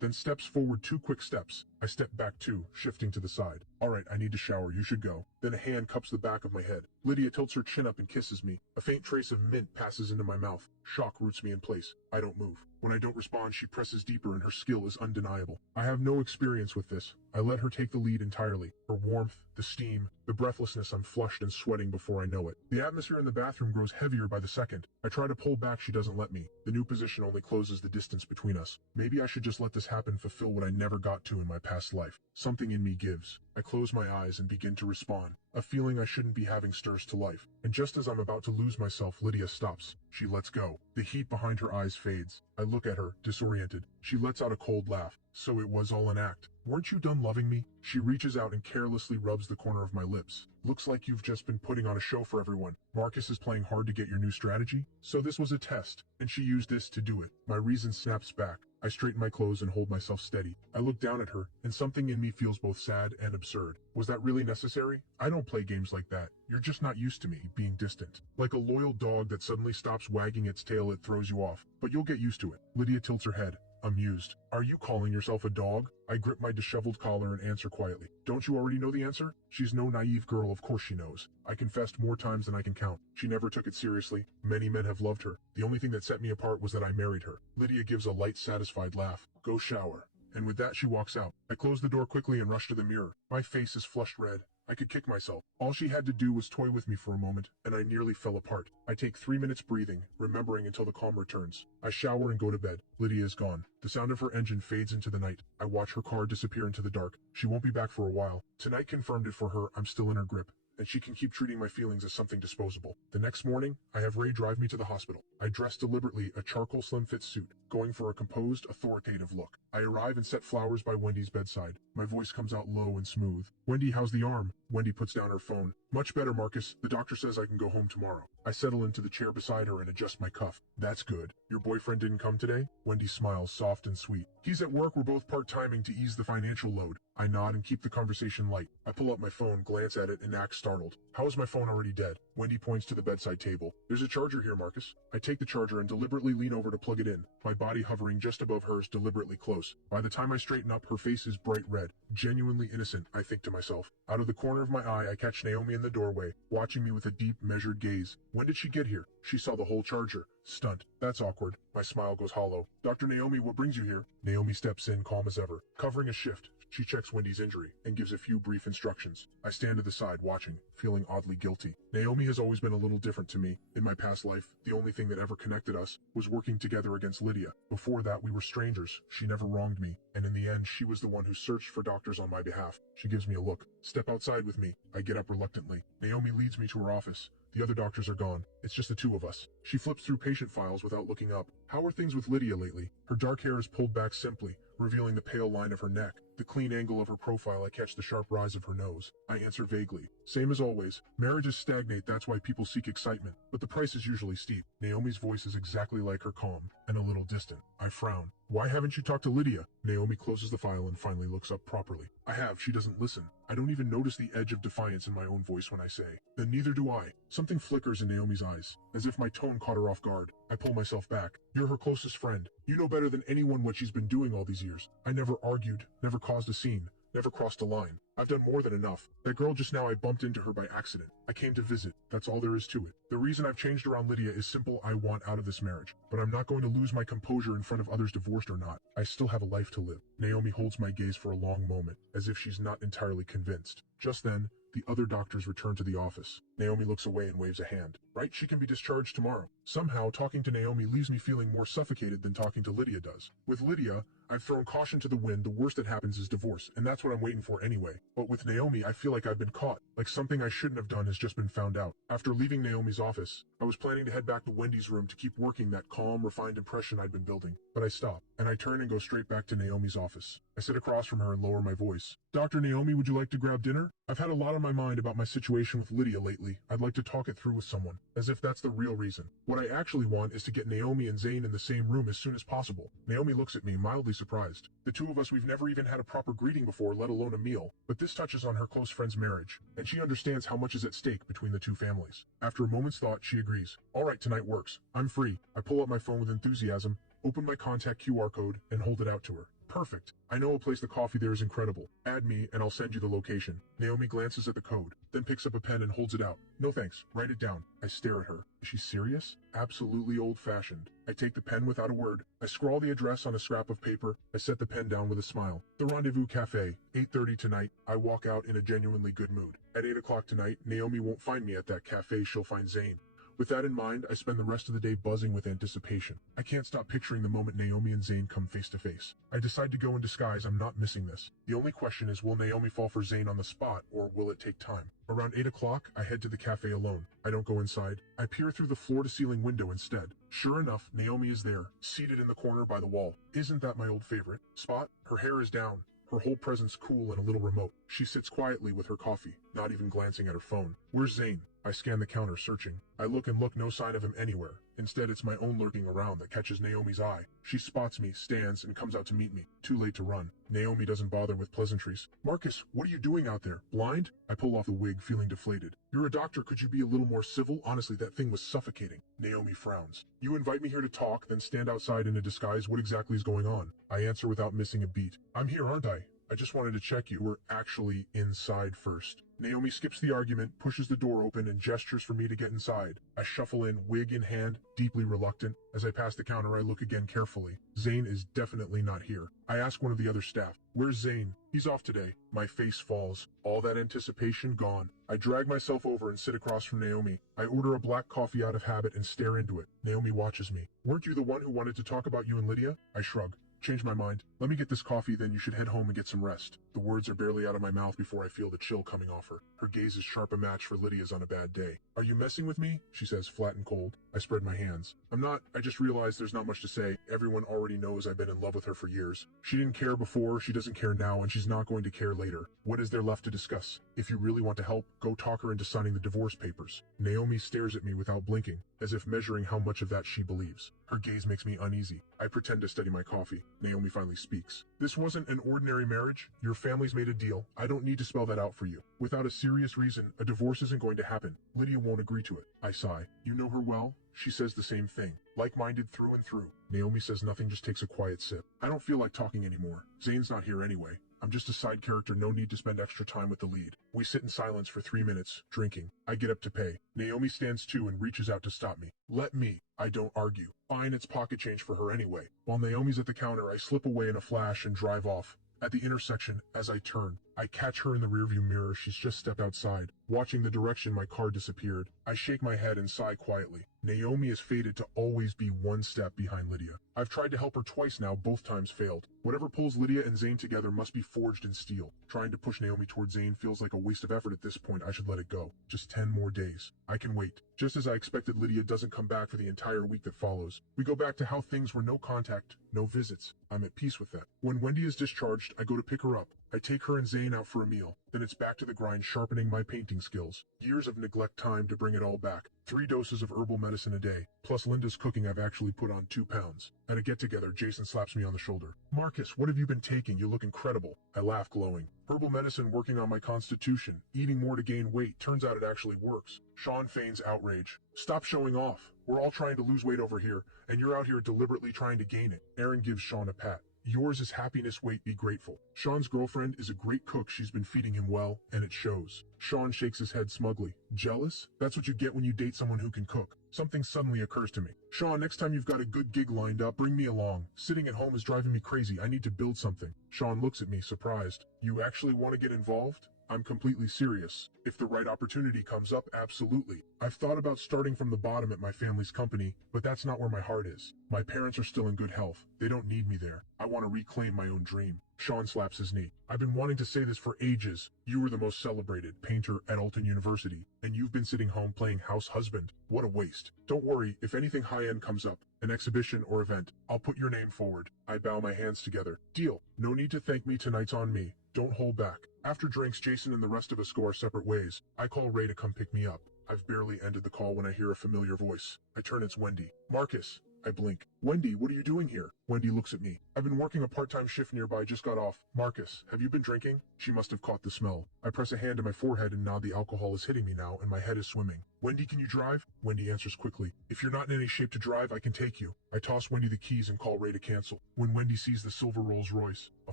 then steps forward 2 quick steps. I step back 2, shifting to the side. Alright, I need to shower, you should go. Then a hand cups the back of my head. Lydia tilts her chin up and kisses me. A faint trace of mint passes into my mouth. Shock roots me in place. I don't move. When I don't respond, she presses deeper and her skill is undeniable. I have no experience with this. I let her take the lead entirely. Her warmth, the steam, the breathlessness, I'm flushed and sweating before I know it. The atmosphere in the bathroom grows heavier by the second. I try to pull back, she doesn't let me. The new position only closes the distance between us. Maybe I should just let this happen, fulfill what I never got to in my past life. Something in me gives. I close my eyes and begin to respond. A feeling I shouldn't be having stirs to life. And just as I'm about to lose myself, Lydia stops. She lets go. The heat behind her eyes fades. I look at her, disoriented. She lets out a cold laugh. So it was all an act. Weren't you done loving me? She reaches out and carelessly rubs the corner of my lips. Looks like you've just been putting on a show for everyone. Marcus is playing hard to get your new strategy? So this was a test, and she used this to do it. My reason snaps back. I straighten my clothes and hold myself steady. I look down at her, and something in me feels both sad and absurd. Was that really necessary? I don't play games like that. You're just not used to me, being distant. Like a loyal dog that suddenly stops wagging its tail, it throws you off. But you'll get used to it. Lydia tilts her head, amused. Are you calling yourself a dog? I grip my disheveled collar and answer quietly. Don't you already know the answer? She's no naive girl, of course she knows. I confessed more times than I can count. She never took it seriously. Many men have loved her. The only thing that set me apart was that I married her. Lydia gives a light, satisfied laugh. Go shower. And with that she walks out. I close the door quickly and rush to the mirror. My face is flushed red. I could kick myself. All she had to do was toy with me for a moment, and I nearly fell apart. I take 3 minutes breathing, remembering until the calm returns. I shower and go to bed. Lydia is gone. The sound of her engine fades into the night. I watch her car disappear into the dark. She won't be back for a while. Tonight confirmed it for her. I'm still in her grip, and she can keep treating my feelings as something disposable. The next morning, I have Ray drive me to the hospital. I dress deliberately, a charcoal slim-fit suit, going for a composed, authoritative look. I arrive and set flowers by Wendy's bedside. My voice comes out low and smooth. Wendy, how's the arm? Wendy puts down her phone. Much better, Marcus. The doctor says I can go home tomorrow. I settle into the chair beside her and adjust my cuff. That's good. Your boyfriend didn't come today? Wendy smiles, soft and sweet. He's at work. We're both part-timing to ease the financial load. I nod and keep the conversation light. I pull up my phone, glance at it, and act startled. How is my phone already dead? Wendy points to the bedside table. There's a charger here, Marcus. I take the charger and deliberately lean over to plug it in, my body hovering just above hers, deliberately close. By the time I straighten up, her face is bright red. Genuinely innocent, I think to myself. Out of the corner of my eye, I catch Naomi in the doorway, watching me with a deep, measured gaze. When did she get here? She saw the whole charger. Stunt. That's awkward. My smile goes hollow. Dr. Naomi, what brings you here? Naomi steps in, calm as ever. Covering a shift. She checks Wendy's injury and gives a few brief instructions. I stand to the side watching, feeling oddly guilty. Naomi has always been a little different to me. In my past life, the only thing that ever connected us was working together against Lydia. Before that, we were strangers. She never wronged me, and in the end, she was the one who searched for doctors on my behalf. She gives me a look. Step outside with me. I get up reluctantly. Naomi leads me to her office. The other doctors are gone. It's just the two of us. She flips through patient files without looking up. How are things with Lydia lately? Her dark hair is pulled back simply, revealing the pale line of her neck. The clean angle of her profile, I catch the sharp rise of her nose. I answer vaguely. Same as always. Marriages stagnate, that's why people seek excitement. But the price is usually steep. Naomi's voice is exactly like her, calm and a little distant. I frown. Why haven't you talked to Lydia? Naomi closes the file and finally looks up properly. I have. She doesn't listen. I don't even notice the edge of defiance in my own voice when I say, then neither do I. Something flickers in Naomi's eyes, as if my tone caught her off guard. I pull myself back. You're her closest friend. You know better than anyone what she's been doing all these years. I never argued, never caused a scene, never crossed a line. I've done more than enough. That girl just now, I bumped into her by accident. I came to visit. That's all there is to it. The reason I've changed around Lydia is simple. I want out of this marriage. But I'm not going to lose my composure in front of others, divorced or not. I still have a life to live. Naomi holds my gaze for a long moment, as if she's not entirely convinced. Just then, the other doctors return to the office. Naomi looks away and waves a hand. Right, she can be discharged tomorrow. Somehow, talking to Naomi leaves me feeling more suffocated than talking to Lydia does. With Lydia, I've thrown caution to the wind. The worst that happens is divorce, and that's what I'm waiting for anyway. But with Naomi, I feel like I've been caught, like something I shouldn't have done has just been found out. After leaving Naomi's office, I was planning to head back to Wendy's room to keep working that calm, refined impression I'd been building. But I stop, and I turn and go straight back to Naomi's office. I sit across from her and lower my voice. Dr. Naomi, would you like to grab dinner? I've had a lot on my mind about my situation with Lydia lately. I'd like to talk it through with someone, as if that's the real reason. What I actually want is to get Naomi and Zane in the same room as soon as possible. Naomi looks at me, mildly surprised. The two of us, we've never even had a proper greeting before, let alone a meal. But this touches on her close friend's marriage, and she understands how much is at stake between the two families. After a moment's thought, she agrees. All right, tonight works. I'm free. I pull up my phone with enthusiasm, open my contact QR code, and hold it out to her. Perfect. I know a place the coffee there is incredible. Add me and I'll send you the location. Naomi glances at the code, then picks up a pen and holds it out. No thanks. Write it down. I stare at her. Is she serious? Absolutely old-fashioned. I take the pen without a word. I scrawl the address on a scrap of paper. I set the pen down with a smile. The Rendezvous Cafe, 8:30 tonight. I walk out in a genuinely good mood. At 8 o'clock tonight, Naomi won't find me at that cafe. She'll find Zane. With that in mind, I spend the rest of the day buzzing with anticipation. I can't stop picturing the moment Naomi and Zane come face to face. I decide to go in disguise. I'm not missing this. The only question is, will Naomi fall for Zane on the spot, or will it take time? Around 8 o'clock, I head to the cafe alone. I don't go inside. I peer through the floor-to-ceiling window instead. Sure enough, Naomi is there, seated in the corner by the wall. Isn't that my old favorite spot? Her hair is down, her whole presence cool and a little remote. She sits quietly with her coffee, not even glancing at her phone. Where's Zane? I scan the counter, searching. I look and look, no sign of him anywhere. Instead, it's my own lurking around that catches Naomi's eye. She spots me, stands, and comes out to meet me. Too late to run. Naomi doesn't bother with pleasantries. Marcus, what are you doing out there? Blind? I pull off the wig, feeling deflated. You're a doctor, could you be a little more civil? Honestly, that thing was suffocating. Naomi frowns. You invite me here to talk, then stand outside in a disguise. What exactly is going on? I answer without missing a beat. I'm here, aren't I? I just wanted to check you were actually inside first. Naomi skips the argument, pushes the door open, and gestures for me to get inside. I shuffle in, wig in hand, deeply reluctant. As I pass the counter, I look again carefully. Zane is definitely not here. I ask one of the other staff, where's Zane? He's off today. My face falls. All that anticipation gone. I drag myself over and sit across from Naomi. I order a black coffee out of habit and stare into it. Naomi watches me. Weren't you the one who wanted to talk about you and Lydia? I shrug. Change my mind. Let me get this coffee, then you should head home and get some rest. The words are barely out of my mouth before I feel the chill coming off her. Her gaze is sharp, a match for Lydia's on a bad day. Are you messing with me? She says, flat and cold. I spread my hands. I'm not. I just realized there's not much to say. Everyone already knows I've been in love with her for years. She didn't care before, she doesn't care now, and she's not going to care later. What is there left to discuss? If you really want to help, go talk her into signing the divorce papers. Naomi stares at me without blinking, as if measuring how much of that she believes. Her gaze makes me uneasy. I pretend to study my coffee. Naomi finally speaks. This wasn't an ordinary marriage. Your family's made a deal. I don't need to spell that out for you. Without a serious reason, a divorce isn't going to happen. Lydia won't agree to it. I sigh. You know her well? She says the same thing. Like-minded through and through. Naomi says nothing, just takes a quiet sip. I don't feel like talking anymore. Zane's not here anyway. I'm just a side character, no need to spend extra time with the lead. We sit in silence for 3 minutes, drinking. I get up to pay. Naomi stands too and reaches out to stop me. Let me. I don't argue. Fine, it's pocket change for her anyway. While Naomi's at the counter, I slip away in a flash and drive off. At the intersection, as I turn, I catch her in the rearview mirror. She's just stepped outside, watching the direction my car disappeared. I shake my head and sigh quietly. Naomi is fated to always be one step behind Lydia. I've tried to help her twice now, both times failed. Whatever pulls Lydia and Zane together must be forged in steel. Trying to push Naomi towards Zane feels like a waste of effort at this point. I should let it go. Just 10 more days. I can wait. Just as I expected, Lydia doesn't come back for the entire week that follows. We go back to how things were: no contact, no visits. I'm at peace with that. When Wendy is discharged, I go to pick her up. I take her and Zane out for a meal. Then it's back to the grind, sharpening my painting skills. Years of neglect, time to bring it all back. 3 doses of herbal medicine a day, plus Linda's cooking. I've actually put on 2 pounds. At a get-together, Jason slaps me on the shoulder. "Marcus, what have you been taking? You look incredible." I laugh, glowing. "Herbal medicine working on my constitution. Eating more to gain weight. Turns out it actually works." Sean feigns outrage. "Stop showing off. We're all trying to lose weight over here, and you're out here deliberately trying to gain it." Aaron gives Sean a pat. "Yours is happiness, wait, be grateful." Sean's girlfriend is a great cook. She's been feeding him well, and it shows. Sean shakes his head smugly. "Jealous? That's what you get when you date someone who can cook." Something suddenly occurs to me. "Sean, next time you've got a good gig lined up, bring me along. Sitting at home is driving me crazy. I need to build something." Sean looks at me, surprised. "You actually want to get involved?" I'm completely serious. If the right opportunity comes up, absolutely. I've thought about starting from the bottom at my family's company, but that's not where my heart is. My parents are still in good health. They don't need me there. I want to reclaim my own dream. Sean slaps his knee. "I've been wanting to say this for ages. You were the most celebrated painter at Alton University, and you've been sitting home playing house husband. What a waste. Don't worry, if anything high-end comes up, an exhibition or event, I'll put your name forward." I bow my hands together. "Deal. No need to thank me, tonight's on me. Don't hold back." After drinks, Jason and the rest of us go our separate ways. I call Ray to come pick me up. I've barely ended the call when I hear a familiar voice. I turn, it's Wendy. "Marcus." I blink. "Wendy, what are you doing here?" Wendy looks at me. "I've been working a part-time shift nearby, just got off." "Marcus, have you been drinking?" She must have caught the smell. I press a hand to my forehead and nod. The alcohol is hitting me now, and my head is swimming. "Wendy, can you drive?" Wendy answers quickly. "If you're not in any shape to drive, I can take you." I toss Wendy the keys and call Ray to cancel. When Wendy sees the silver Rolls Royce, a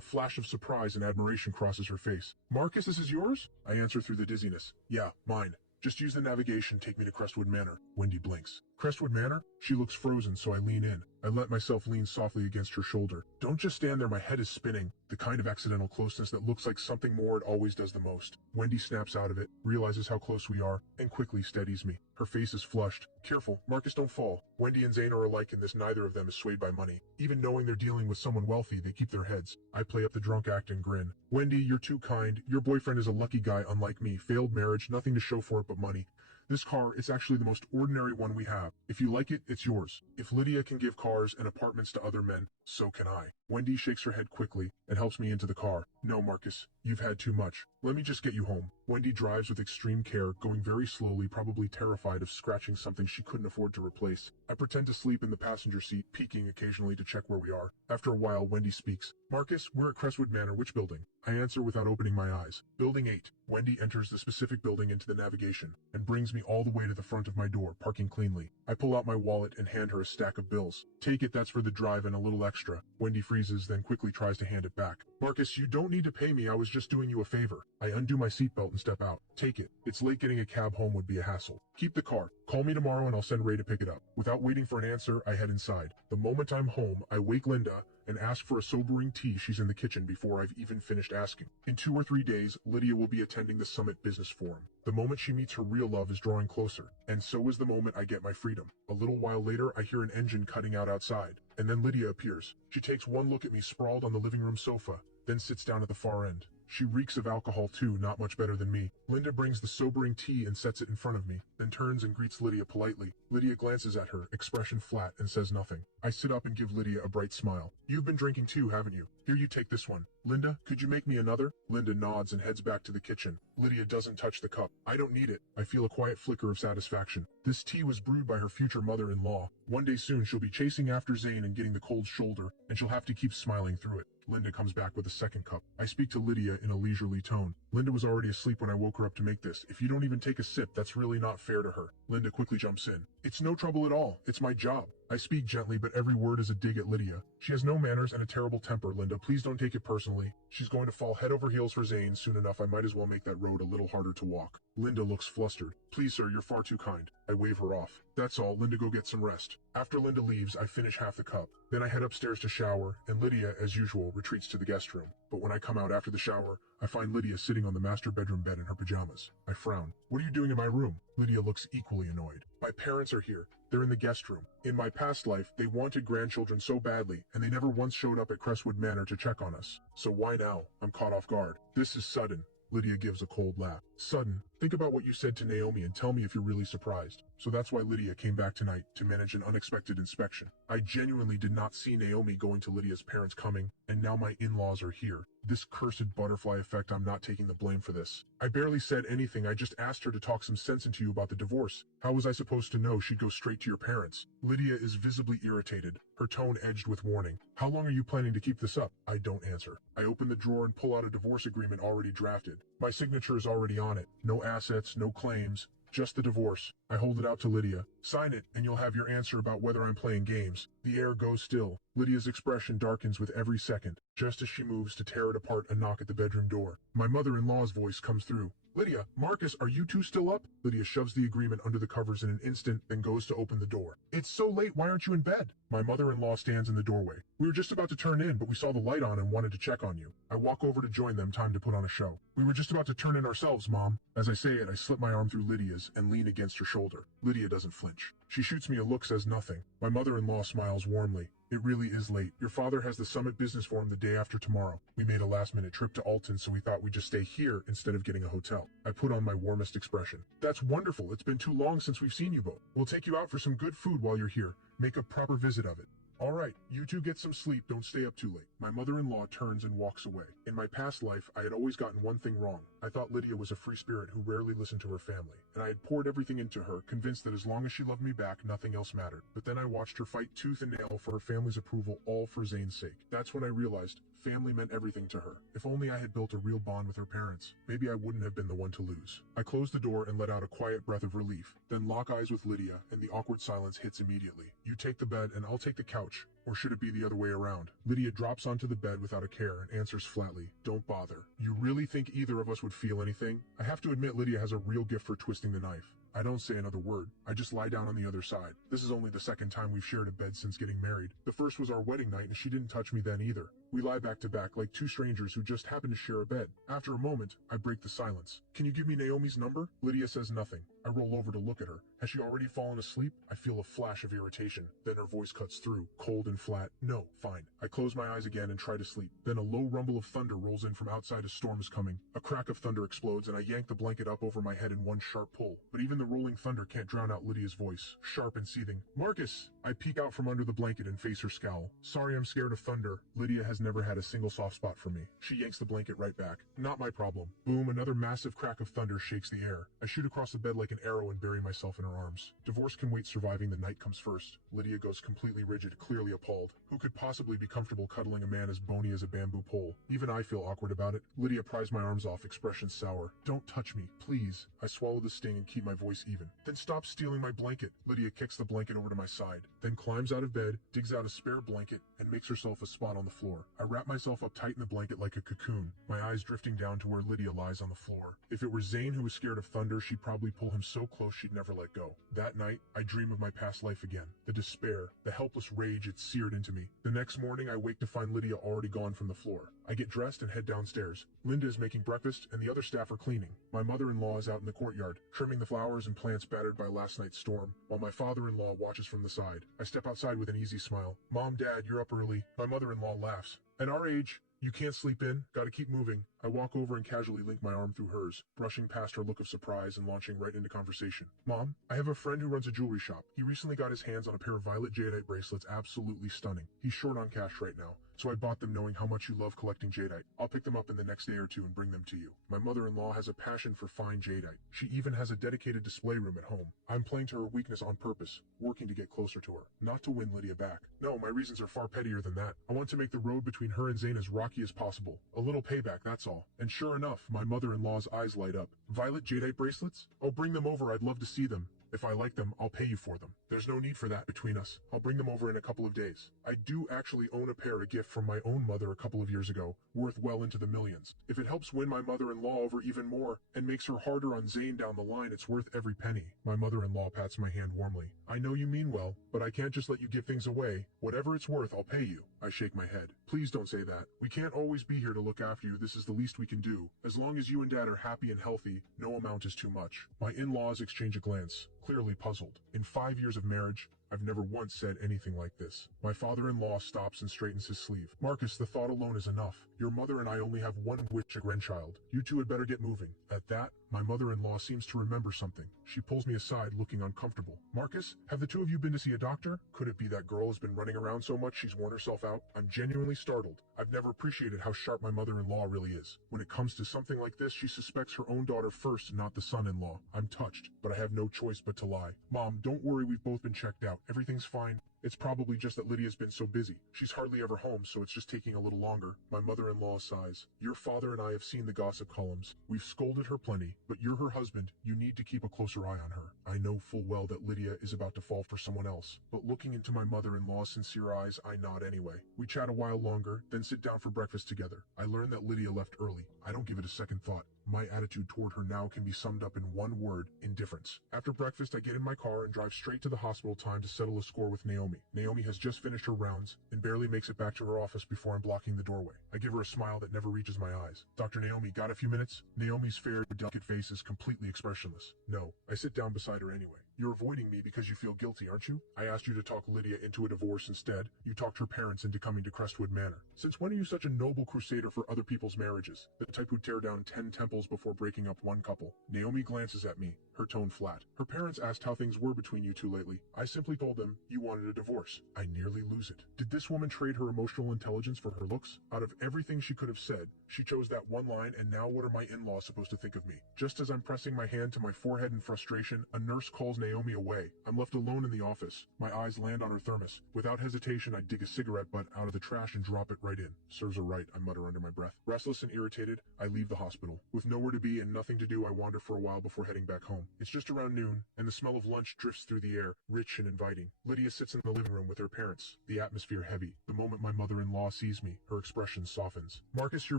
flash of surprise and admiration crosses her face. "Marcus, this is yours?" I answer through the dizziness. "Yeah, mine. Just use the navigation, take me to Crestwood Manor." Wendy blinks. "Crestwood Manor?" She looks frozen, so I lean in. I let myself lean softly against her shoulder. "Don't just stand there, my head is spinning." The kind of accidental closeness that looks like something more. It always does the most. Wendy snaps out of it, realizes how close we are, and quickly steadies me. Her face is flushed. "Careful, Marcus, don't fall." Wendy and Zane are alike in this: neither of them is swayed by money. Even knowing they're dealing with someone wealthy, they keep their heads. I play up the drunk act and grin. "Wendy, you're too kind. Your boyfriend is a lucky guy, unlike me. Failed marriage, nothing to show for it but money. This car, it's actually the most ordinary one we have. If you like it, it's yours. If Lydia can give cars and apartments to other men, so can I." Wendy shakes her head quickly and helps me into the car. "No, Marcus, you've had too much. Let me just get you home." Wendy drives with extreme care, going very slowly, probably terrified of scratching something she couldn't afford to replace. I pretend to sleep in the passenger seat, peeking occasionally to check where we are. After a while, Wendy speaks. "Marcus, we're at Crestwood Manor. Which building?" I answer without opening my eyes. "Building 8. Wendy enters the specific building into the navigation and brings me all the way to the front of my door, parking cleanly. I pull out my wallet and hand her a stack of bills. "Take it, that's for the drive and a little extra." Wendy freezes, then quickly tries to hand it back. "Marcus, you don't need to pay me. I was just doing you a favor." I undo my seatbelt and step out. "Take it. It's late. Getting a cab home would be a hassle." "Keep the car. Call me tomorrow and I'll send Ray to pick it up." Without waiting for an answer, I head inside. The moment I'm home, I wake Linda and ask for a sobering tea. She's in the kitchen before I've even finished asking. In 2 or 3 days, Lydia will be attending the Summit Business Forum. The moment she meets her real love is drawing closer, and so is the moment I get my freedom. A little while later, I hear an engine cutting out outside, and then Lydia appears. She takes one look at me sprawled on the living room sofa, then sits down at the far end. She reeks of alcohol too, not much better than me. Linda brings the sobering tea and sets it in front of me, then turns and greets Lydia politely. Lydia glances at her, expression flat, and says nothing. I sit up and give Lydia a bright smile. "You've been drinking too, haven't you? Here, you take this one. Linda, could you make me another?" Linda nods and heads back to the kitchen. Lydia doesn't touch the cup. I don't need it. I feel a quiet flicker of satisfaction. This tea was brewed by her future mother-in-law. One day soon she'll be chasing after Zane and getting the cold shoulder, and she'll have to keep smiling through it. Linda comes back with a second cup. I speak to Lydia in a leisurely tone. Linda was already asleep when I woke her up to make this. If you don't even take a sip, that's really not fair to her. Linda quickly jumps in. "It's no trouble at all. It's my job." I speak gently, but every word is a dig at Lydia. She has no manners and a terrible temper, Linda. Please don't take it personally. She's going to fall head over heels for Zane soon enough. I might as well make that road a little harder to walk. Linda looks flustered. Please, sir, you're far too kind. I wave her off. That's all. Linda, go get some rest. After Linda leaves, I finish half the cup. Then I head upstairs to shower, and Lydia, as usual, retreats to the guest room. But when I come out after the shower, I find Lydia sitting on the master bedroom bed in her pajamas. I frown. What are you doing in my room? Lydia looks equally annoyed. My parents are here. They're in the guest room. In my past life, they wanted grandchildren so badly, and they never once showed up at Crestwood Manor to check on us. So why now? I'm caught off guard. This is sudden. Lydia gives a cold laugh. Sudden. Think about what you said to Naomi and tell me if you're really surprised. So that's why Lydia came back tonight, to manage an unexpected inspection. I genuinely did not see Naomi going to Lydia's parents coming, and now my in-laws are here. This cursed butterfly effect, I'm not taking the blame for this. I barely said anything, I just asked her to talk some sense into you about the divorce. How was I supposed to know she'd go straight to your parents? Lydia is visibly irritated, her tone edged with warning. How long are you planning to keep this up? I don't answer. I open the drawer and pull out a divorce agreement already drafted. My signature is already on it. No assets, no claims. Just the divorce. I hold it out to Lydia. Sign it, and you'll have your answer about whether I'm playing games. The air goes still. Lydia's expression darkens with every second, just as she moves to tear it apart and knock at the bedroom door. My mother-in-law's voice comes through. Lydia, Marcus, are you two still up? Lydia shoves the agreement under the covers in an instant, then goes to open the door. It's so late, why aren't you in bed? My mother-in-law stands in the doorway. We were just about to turn in, but we saw the light on and wanted to check on you. I walk over to join them, time to put on a show. We were just about to turn in ourselves, Mom. As I say it, I slip my arm through Lydia's and lean against her shoulder. Lydia doesn't flinch. She shoots me a look, says nothing. My mother-in-law smiles warmly. It really is late. Your father has the summit business forum the day after tomorrow. We made a last-minute trip to Alton, so we thought we'd just stay here instead of getting a hotel. I put on my warmest expression. That's wonderful. It's been too long since we've seen you both. We'll take you out for some good food while you're here. Make a proper visit of it. All right, you two get some sleep, don't stay up too late. My mother-in-law turns and walks away. In my past life, I had always gotten one thing wrong. I thought Lydia was a free spirit who rarely listened to her family, and I had poured everything into her, convinced that as long as she loved me back, nothing else mattered. But then I watched her fight tooth and nail for her family's approval, all for Zane's sake. That's when I realized family meant everything to her. If only I had built a real bond with her parents, maybe I wouldn't have been the one to lose. I close the door and let out a quiet breath of relief, then lock eyes with Lydia, and the awkward silence hits immediately. You take the bed and I'll take the couch. Or should it be the other way around? Lydia drops onto the bed without a care and answers flatly, don't bother. You really think either of us would feel anything? I have to admit Lydia has a real gift for twisting the knife. I don't say another word. I just lie down on the other side. This is only the second time we've shared a bed since getting married. The first was our wedding night and she didn't touch me then either. We lie back to back like two strangers who just happen to share a bed. After a moment, I break the silence. Can you give me Naomi's number? Lydia says nothing. I roll over to look at her. Has she already fallen asleep? I feel a flash of irritation. Then her voice cuts through, cold and flat. No, fine. I close my eyes again and try to sleep. Then a low rumble of thunder rolls in from outside. A storm is coming. A crack of thunder explodes and I yank the blanket up over my head in one sharp pull. But even the rolling thunder can't drown out Lydia's voice, sharp and seething. Marcus! I peek out from under the blanket and face her scowl. Sorry, I'm scared of thunder. Lydia has never had a single soft spot for me. She yanks the blanket right back. Not my problem. Boom, another massive crack of thunder shakes the air. I shoot across the bed like an arrow and bury myself in her arms. Divorce can wait, surviving the night comes first. Lydia goes completely rigid, clearly appalled. Who could possibly be comfortable cuddling a man as bony as a bamboo pole? Even I feel awkward about it. Lydia pries my arms off, expression sour. Don't touch me, please. I swallow the sting and keep my voice even. Then stop stealing my blanket. Lydia kicks the blanket over to my side, then climbs out of bed, digs out a spare blanket, and makes herself a spot on the floor. I wrap myself up tight in the blanket like a cocoon, my eyes drifting down to where Lydia lies on the floor. If it were Zane who was scared of thunder, she'd probably pull him so close she'd never let go. That night, I dream of my past life again. The despair, the helpless rage, it seared into me. The next morning, I wake to find Lydia already gone from the floor. I get dressed and head downstairs. Linda is making breakfast, and the other staff are cleaning. My mother-in-law is out in the courtyard, trimming the flowers and plants battered by last night's storm, while my father-in-law watches from the side. I step outside with an easy smile. Mom, Dad, you're up early. My mother-in-law laughs. At our age, you can't sleep in, gotta keep moving. I walk over and casually link my arm through hers, brushing past her look of surprise and launching right into conversation. Mom, I have a friend who runs a jewelry shop. He recently got his hands on a pair of violet jadeite bracelets, absolutely stunning. He's short on cash right now, so I bought them knowing how much you love collecting jadeite. I'll pick them up in the next day or two and bring them to you. My mother-in-law has a passion for fine jadeite. She even has a dedicated display room at home. I'm playing to her weakness on purpose, working to get closer to her, not to win Lydia back. No, my reasons are far pettier than that. I want to make the road between her and Zane as rocky as possible. A little payback, that's all. And sure enough, my mother-in-law's eyes light up. Violet jadeite bracelets? Oh, bring them over, I'd love to see them. If I like them, I'll pay you for them. There's no need for that between us. I'll bring them over in a couple of days. I do actually own a pair, a gift from my own mother a couple of years ago, worth well into the millions. If it helps win my mother-in-law over even more and makes her harder on Zane down the line, it's worth every penny. My mother-in-law pats my hand warmly. I know you mean well, but I can't just let you give things away. Whatever it's worth, I'll pay you. I shake my head. Please don't say that. We can't always be here to look after you. This is the least we can do. As long as you and Dad are happy and healthy, no amount is too much. My in-laws exchange a glance, clearly puzzled. In 5 years of marriage, I've never once said anything like this. My father-in-law stops and straightens his sleeve. Marcus, the thought alone is enough. Your mother and I only have one wish, a grandchild. You two had better get moving. At that, my mother-in-law seems to remember something. She pulls me aside, looking uncomfortable. Marcus, have the two of you been to see a doctor? Could it be that girl has been running around so much she's worn herself out? I'm genuinely startled. I've never appreciated how sharp my mother-in-law really is. When it comes to something like this, she suspects her own daughter first, not the son-in-law. I'm touched, but I have no choice but to lie. Mom, don't worry, we've both been checked out. Everything's fine. It's probably just that Lydia's been so busy. She's hardly ever home, so it's just taking a little longer. My mother-in-law sighs. Your father and I have seen the gossip columns. We've scolded her plenty, but you're her husband. You need to keep a closer eye on her. I know full well that Lydia is about to fall for someone else, but looking into my mother-in-law's sincere eyes, I nod anyway. We chat a while longer, then sit down for breakfast together. I learn that Lydia left early. I don't give it a second thought. My attitude toward her now can be summed up in one word: indifference. After breakfast, I get in my car and drive straight to the hospital time to settle a score with Naomi. Naomi has just finished her rounds and barely makes it back to her office before I'm blocking the doorway. I give her a smile that never reaches my eyes. Dr. Naomi, got a few minutes? Naomi's fair, delicate face is completely expressionless. No. I sit down beside her anyway. You're avoiding me because you feel guilty, aren't you? I asked you to talk Lydia into a divorce instead. You talked her parents into coming to Crestwood Manor. Since when are you such a noble crusader for other people's marriages? The type who'd tear down 10 temples before breaking up one couple. Naomi glances at me, her tone flat. Her parents asked how things were between you two lately. I simply told them you wanted a divorce. I nearly lose it. Did this woman trade her emotional intelligence for her looks? Out of everything she could have said, she chose that one line, and now what are my in-laws supposed to think of me? Just as I'm pressing my hand to my forehead in frustration, a nurse calls Naomi away. I'm left alone in the office. My eyes land on her thermos. Without hesitation, I dig a cigarette butt out of the trash and drop it right in. Serves her right, I mutter under my breath. Restless and irritated, I leave the hospital. With nowhere to be and nothing to do, I wander for a while before heading back home. It's just around noon, and the smell of lunch drifts through the air, rich and inviting. Lydia sits in the living room with her parents, the atmosphere heavy. The moment my mother-in-law sees me, her expression softens. Marcus, you're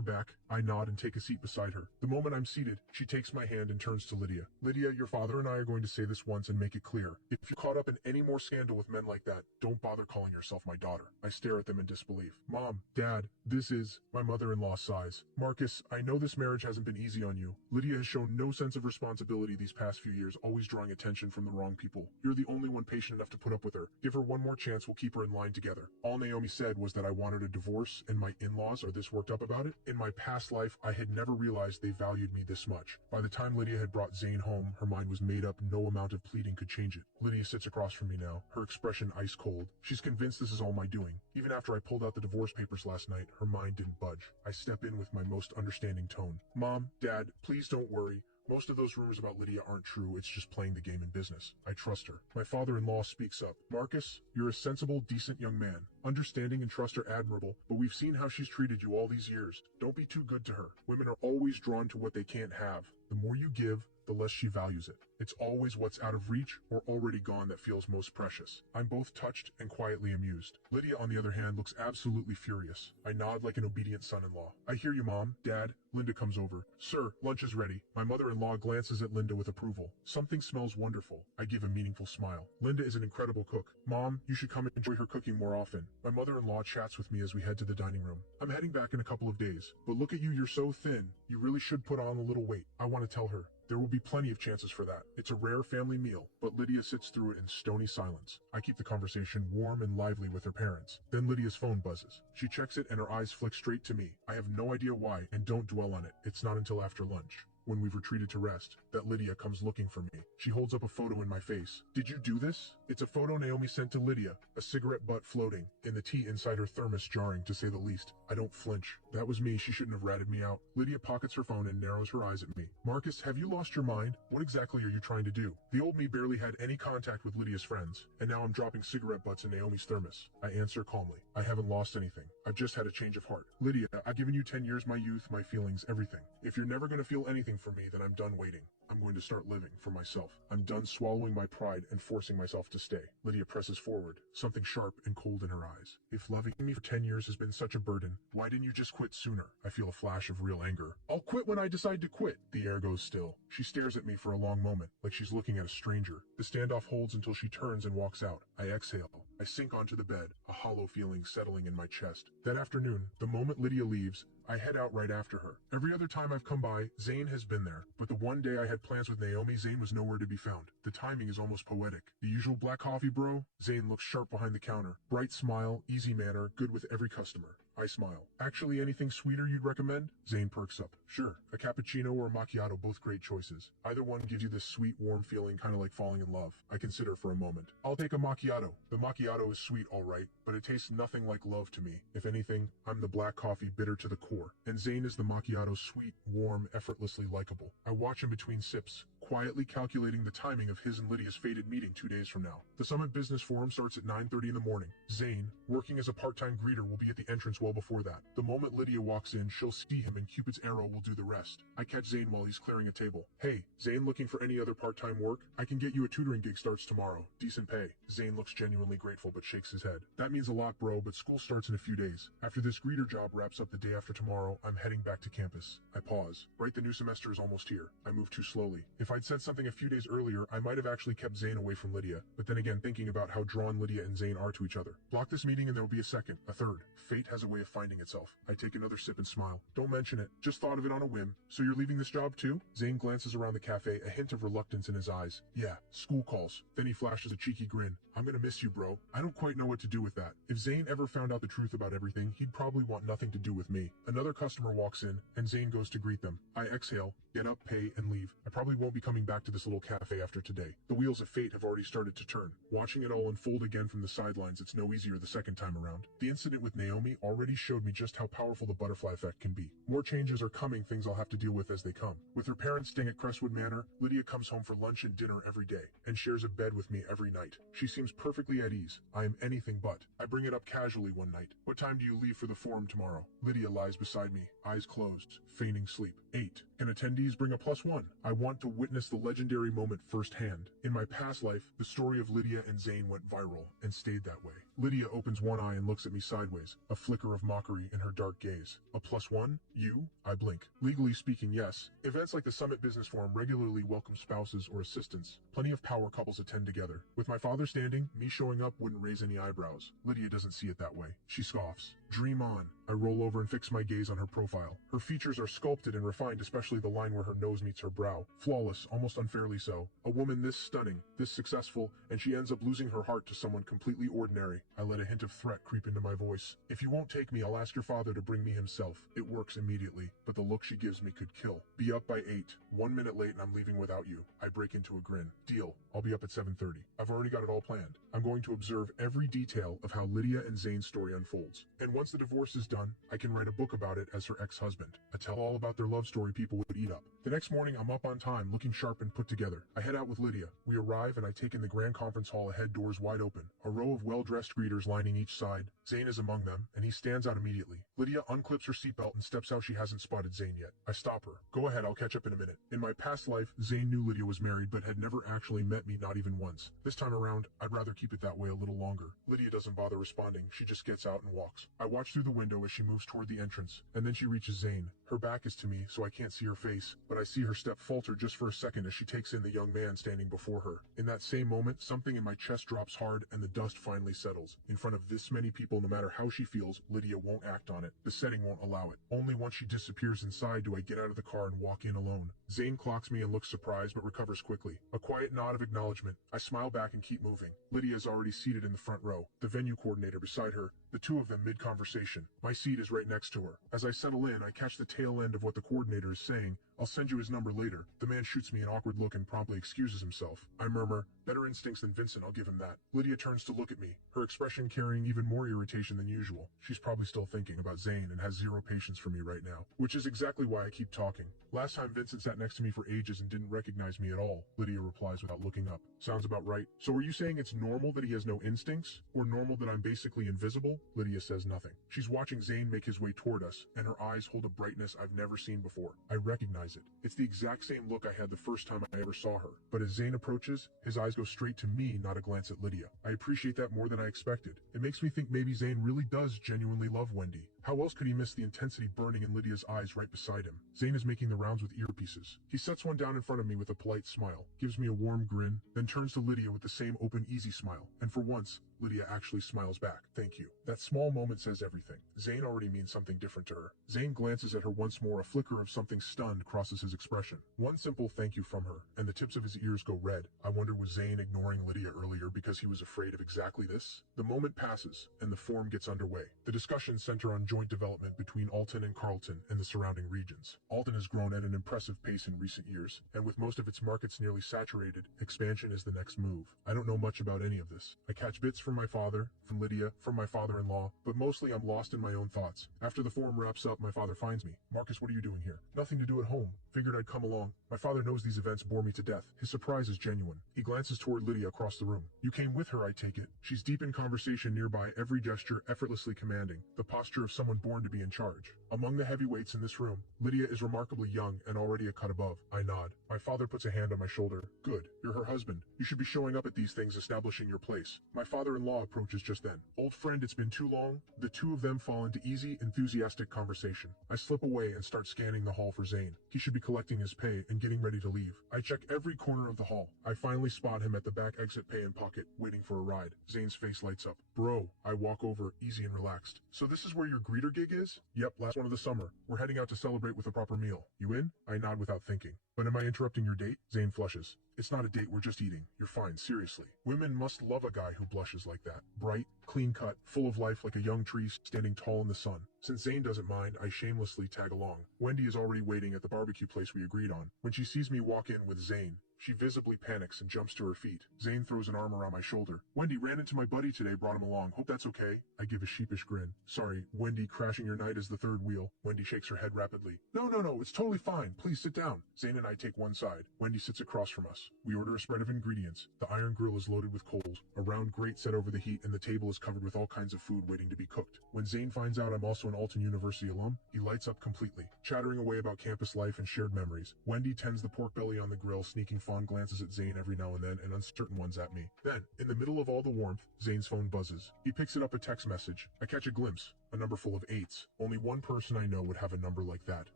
back. I nod and take a seat beside her. The moment I'm seated, she takes my hand and turns to Lydia. Lydia, your father and I are going to say this once and make it clear. If you're caught up in any more scandal with men like that, don't bother calling yourself my daughter. I stare at them in disbelief. Mom, Dad, this is... My mother-in-law sighs. Marcus, I know this marriage hasn't been easy on you. Lydia has shown no sense of responsibility these past few years, always drawing attention from the wrong people. You're the only one patient enough to put up with her. Give her one more chance, we'll keep her in line together. All Naomi said was that I wanted a divorce, and my in-laws are this worked up about it. In my past life, I had never realized they valued me this much. By the time Lydia had brought Zane home, her mind was made up. No amount of pleading could change it. Lydia sits across from me now, her expression ice cold. She's convinced this is all my doing. Even after I pulled out the divorce papers last night, her mind didn't budge. I step in with my most understanding tone. Mom, Dad, please don't worry. Most of those rumors about Lydia aren't true, it's just playing the game in business. I trust her. My father-in-law speaks up. Marcus, you're a sensible, decent young man. Understanding and trust are admirable, but we've seen how she's treated you all these years. Don't be too good to her. Women are always drawn to what they can't have. The more you give, the less she values it. It's always what's out of reach or already gone that feels most precious. I'm both touched and quietly amused. Lydia, on the other hand, looks absolutely furious. I nod like an obedient son-in-law. I hear you, Mom. Dad. Linda comes over. Sir, lunch is ready. My mother-in-law glances at Linda with approval. Something smells wonderful. I give a meaningful smile. Linda is an incredible cook. Mom, you should come and enjoy her cooking more often. My mother-in-law chats with me as we head to the dining room. I'm heading back in a couple of days, but look at you, you're so thin. You really should put on a little weight. I want to tell her. There will be plenty of chances for that. It's a rare family meal, but Lydia sits through it in stony silence. I keep the conversation warm and lively with her parents. Then Lydia's phone buzzes. She checks it and her eyes flick straight to me. I have no idea why, and don't dwell on it. It's not until after lunch, when we've retreated to rest, that Lydia comes looking for me. She holds up a photo in my face. Did you do this? It's a photo Naomi sent to Lydia, a cigarette butt floating, in the tea inside her thermos jarring, to say the least. I don't flinch. That was me, she shouldn't have ratted me out. Lydia pockets her phone and narrows her eyes at me. Marcus, have you lost your mind? What exactly are you trying to do? The old me barely had any contact with Lydia's friends, and now I'm dropping cigarette butts in Naomi's thermos. I answer calmly. I haven't lost anything. I've just had a change of heart. Lydia, I've given you 10 years, my youth, my feelings, everything. If you're never going to feel anything anything for me, then I'm done waiting. I'm going to start living for myself. I'm done swallowing my pride and forcing myself to stay. Lydia presses forward, something sharp and cold in her eyes. If loving me for 10 years has been such a burden, why didn't you just quit sooner? I feel a flash of real anger. I'll quit when I decide to quit. The air goes still. She stares at me for a long moment, like she's looking at a stranger. The standoff holds until she turns and walks out. I exhale. I sink onto the bed, a hollow feeling settling in my chest. That afternoon, the moment Lydia leaves, I head out right after her. Every other time I've come by, Zane has been there. But the one day I had plans with Naomi, Zane was nowhere to be found. The timing is almost poetic. The usual black coffee, bro? Zane looks sharp behind the counter. Bright smile, easy manner, good with every customer. I smile. Actually, anything sweeter you'd recommend? Zane perks up. Sure, a cappuccino or a macchiato, both great choices. Either one gives you this sweet, warm feeling, kind of like falling in love. I consider for a moment. I'll take a macchiato. The macchiato is sweet, all right, but it tastes nothing like love to me. If anything, I'm the black coffee bitter to the core, and Zane is the macchiato sweet, warm, effortlessly likable. I watch him between sips, quietly calculating the timing of his and Lydia's fated meeting 2 days from now. The Summit Business Forum starts at 9:30 in the morning. Zane, working as a part-time greeter, will be at the entrance well before that. The moment Lydia walks in, she'll see him and Cupid's arrow will do the rest. I catch Zane while he's clearing a table. Hey, Zane looking for any other part-time work? I can get you a tutoring gig, starts tomorrow. Decent pay. Zane looks genuinely grateful but shakes his head. That means a lot, bro, but school starts in a few days. After this greeter job wraps up the day after tomorrow, I'm heading back to campus. I pause. Right, the new semester is almost here. I move too slowly. If I'd said something a few days earlier, I might have actually kept Zane away from Lydia, but then again, thinking about how drawn Lydia and Zane are to each other. Block this meeting and there will be a second, a third. Fate has a way of finding itself. I take another sip and smile. Don't mention it. Just thought of it on a whim. So you're leaving this job too? Zane glances around the cafe, a hint of reluctance in his eyes. Yeah, school calls. Then he flashes a cheeky grin. I'm gonna miss you, bro. I don't quite know what to do with that. If Zane ever found out the truth about everything, he'd probably want nothing to do with me. Another customer walks in, and Zane goes to greet them. I exhale, get up, pay, and leave. I probably won't be coming back to this little cafe after today. The wheels of fate have already started to turn. Watching it all unfold again from the sidelines, it's no easier the second time around. The incident with Naomi already showed me just how powerful the butterfly effect can be. More changes are coming, things I'll have to deal with as they come. With her parents staying at Crestwood Manor, Lydia comes home for lunch and dinner every day, and shares a bed with me every night. She seems perfectly at ease. I am anything but. I bring it up casually one night. What time do you leave for the forum tomorrow? Lydia lies beside me, eyes closed, feigning sleep. 8. Can attendees bring a +1? I want to witness the legendary moment firsthand. In my past life, the story of Lydia and Zane went viral, and stayed that way. Lydia opens one eye and looks at me sideways, a flicker of mockery in her dark gaze. A +1? You? I blink. Legally speaking, yes. Events like the Summit Business Forum regularly welcome spouses or assistants. Plenty of power couples attend together. With my father standing, me showing up wouldn't raise any eyebrows. Lydia doesn't see it that way. She scoffs. Dream on. I roll over and fix my gaze on her profile. Her features are sculpted and refined, especially the line where her nose meets her brow. Flawless, almost unfairly so. A woman this stunning, this successful, and she ends up losing her heart to someone completely ordinary. I let a hint of threat creep into my voice. If you won't take me, I'll ask your father to bring me himself. It works immediately, but the look she gives me could kill. Be up by 8. 1 minute late and I'm leaving without you. I break into a grin. Deal. I'll be up at 7:30. I've already got it all planned. I'm going to observe every detail of how Lydia and Zane's story unfolds. And once the divorce is done, I can write a book about it as her ex-husband. A tell-all about their love story people would eat up. The next morning, I'm up on time, looking sharp and put together. I head out with Lydia. We arrive and I take in the grand conference hall ahead, doors wide open. A row of well-dressed greeters lining each side. Zane is among them, and he stands out immediately. Lydia unclips her seatbelt and steps out. She hasn't spotted Zane yet. I stop her. Go ahead, I'll catch up in a minute. In my past life, Zane knew Lydia was married, but had never actually met me, not even once. This time around, I'd rather keep it that way a little longer. Lydia doesn't bother responding. She just gets out and walks. I watch through the window as she moves toward the entrance, and then she reaches Zane. Her back is to me, so I can't see her face, but I see her step falter just for a second as she takes in the young man standing before her. In that same moment, something in my chest drops hard and the dust finally settles. In front of this many people, no matter how she feels, Lydia won't act on it. The setting won't allow it. Only once she disappears inside do I get out of the car and walk in alone. Zane clocks me and looks surprised but recovers quickly. A quiet nod of acknowledgement. I smile back and keep moving. Lydia is already seated in the front row, the venue coordinator beside her, the two of them mid-conversation. My seat is right next to her. As I settle in, I catch the tail end of what the coordinator is saying. I'll send you his number later. The man shoots me an awkward look and promptly excuses himself. I murmur, better instincts than Vincent, I'll give him that. Lydia turns to look at me, her expression carrying even more irritation than usual. She's probably still thinking about Zane and has zero patience for me right now, which is exactly why I keep talking. Last time Vincent sat next to me for ages and didn't recognize me at all, Lydia replies without looking up. Sounds about right. So are you saying it's normal that he has no instincts? Or normal that I'm basically invisible? Lydia says nothing. She's watching Zane make his way toward us, and her eyes hold a brightness I've never seen before. I recognize recognize it. It's the exact same look I had the first time I ever saw her. But as Zane approaches, his eyes go straight to me, not a glance at Lydia. I appreciate that more than I expected. It makes me think maybe Zane really does genuinely love Wendy. How else could he miss the intensity burning in Lydia's eyes right beside him? Zane is making the rounds with earpieces. He sets one down in front of me with a polite smile, gives me a warm grin, then turns to Lydia with the same open, easy smile. And for once, Lydia actually smiles back. Thank you. That small moment says everything. Zane already means something different to her. Zane glances at her once more. A flicker of something stunned crosses his expression. One simple thank you from her, and the tips of his ears go red. I wonder, was Zane ignoring Lydia earlier because he was afraid of exactly this? The moment passes, and the forum gets underway. The discussions center on joint development between Alton and Carlton and the surrounding regions. Alton has grown at an impressive pace in recent years, and with most of its markets nearly saturated, expansion is the next move. I don't know much about any of this. I catch bits from my father, from Lydia, from my father-in-law, but mostly I'm lost in my own thoughts. After the forum wraps up, my father finds me. Marcus, what are you doing here? Nothing to do at home. Figured I'd come along. My father knows these events bore me to death. His surprise is genuine. He glances toward Lydia across the room. You came with her, I take it. She's deep in conversation nearby, every gesture effortlessly commanding, the posture of someone born to be in charge. Among the heavyweights in this room, Lydia is remarkably young and already a cut above. I nod. My father puts a hand on my shoulder. Good. You're her husband. You should be showing up at these things, establishing your place. My father-in-law approaches just then. Old friend, it's been too long. The two of them fall into easy, enthusiastic conversation. I slip away and start scanning the hall for Zane. He should be collecting his pay and getting ready to leave. I check every corner of the hall. I finally spot him at the back exit pay and pocket, waiting for a ride. Zane's face lights up. Bro, I walk over, easy and relaxed. So this is where your greeter gig is? Yep, last one of the summer. We're heading out to celebrate with a proper meal. You in? I nod without thinking. But am I interrupting your date? Zane flushes. It's not a date, we're just eating. You're fine, seriously. Women must love a guy who blushes like that. Bright, clean cut, full of life like a young tree standing tall in the sun. Since Zane doesn't mind, I shamelessly tag along. Wendy is already waiting at the barbecue place we agreed on. When she sees me walk in with Zane, she visibly panics and jumps to her feet. Zane throws an arm around my shoulder. Wendy, ran into my buddy today, brought him along. Hope that's okay. I give a sheepish grin. Sorry, Wendy, crashing your night is the third wheel. Wendy shakes her head rapidly. No, it's totally fine. Please sit down. Zane and I take one side. Wendy sits across from us. We order a spread of ingredients. The iron grill is loaded with coals. A round grate set over the heat, and the table is covered with all kinds of food waiting to be cooked. When Zane finds out I'm also an Alton University alum, he lights up completely, chattering away about campus life and shared memories. Wendy tends the pork belly on the grill, sneaking fond glances at Zane every now and then and uncertain ones at me. Then, in the middle of all the warmth, Zane's phone buzzes. He picks it up, a text message. I catch a glimpse. A number full of 8s. Only one person I know would have a number like that.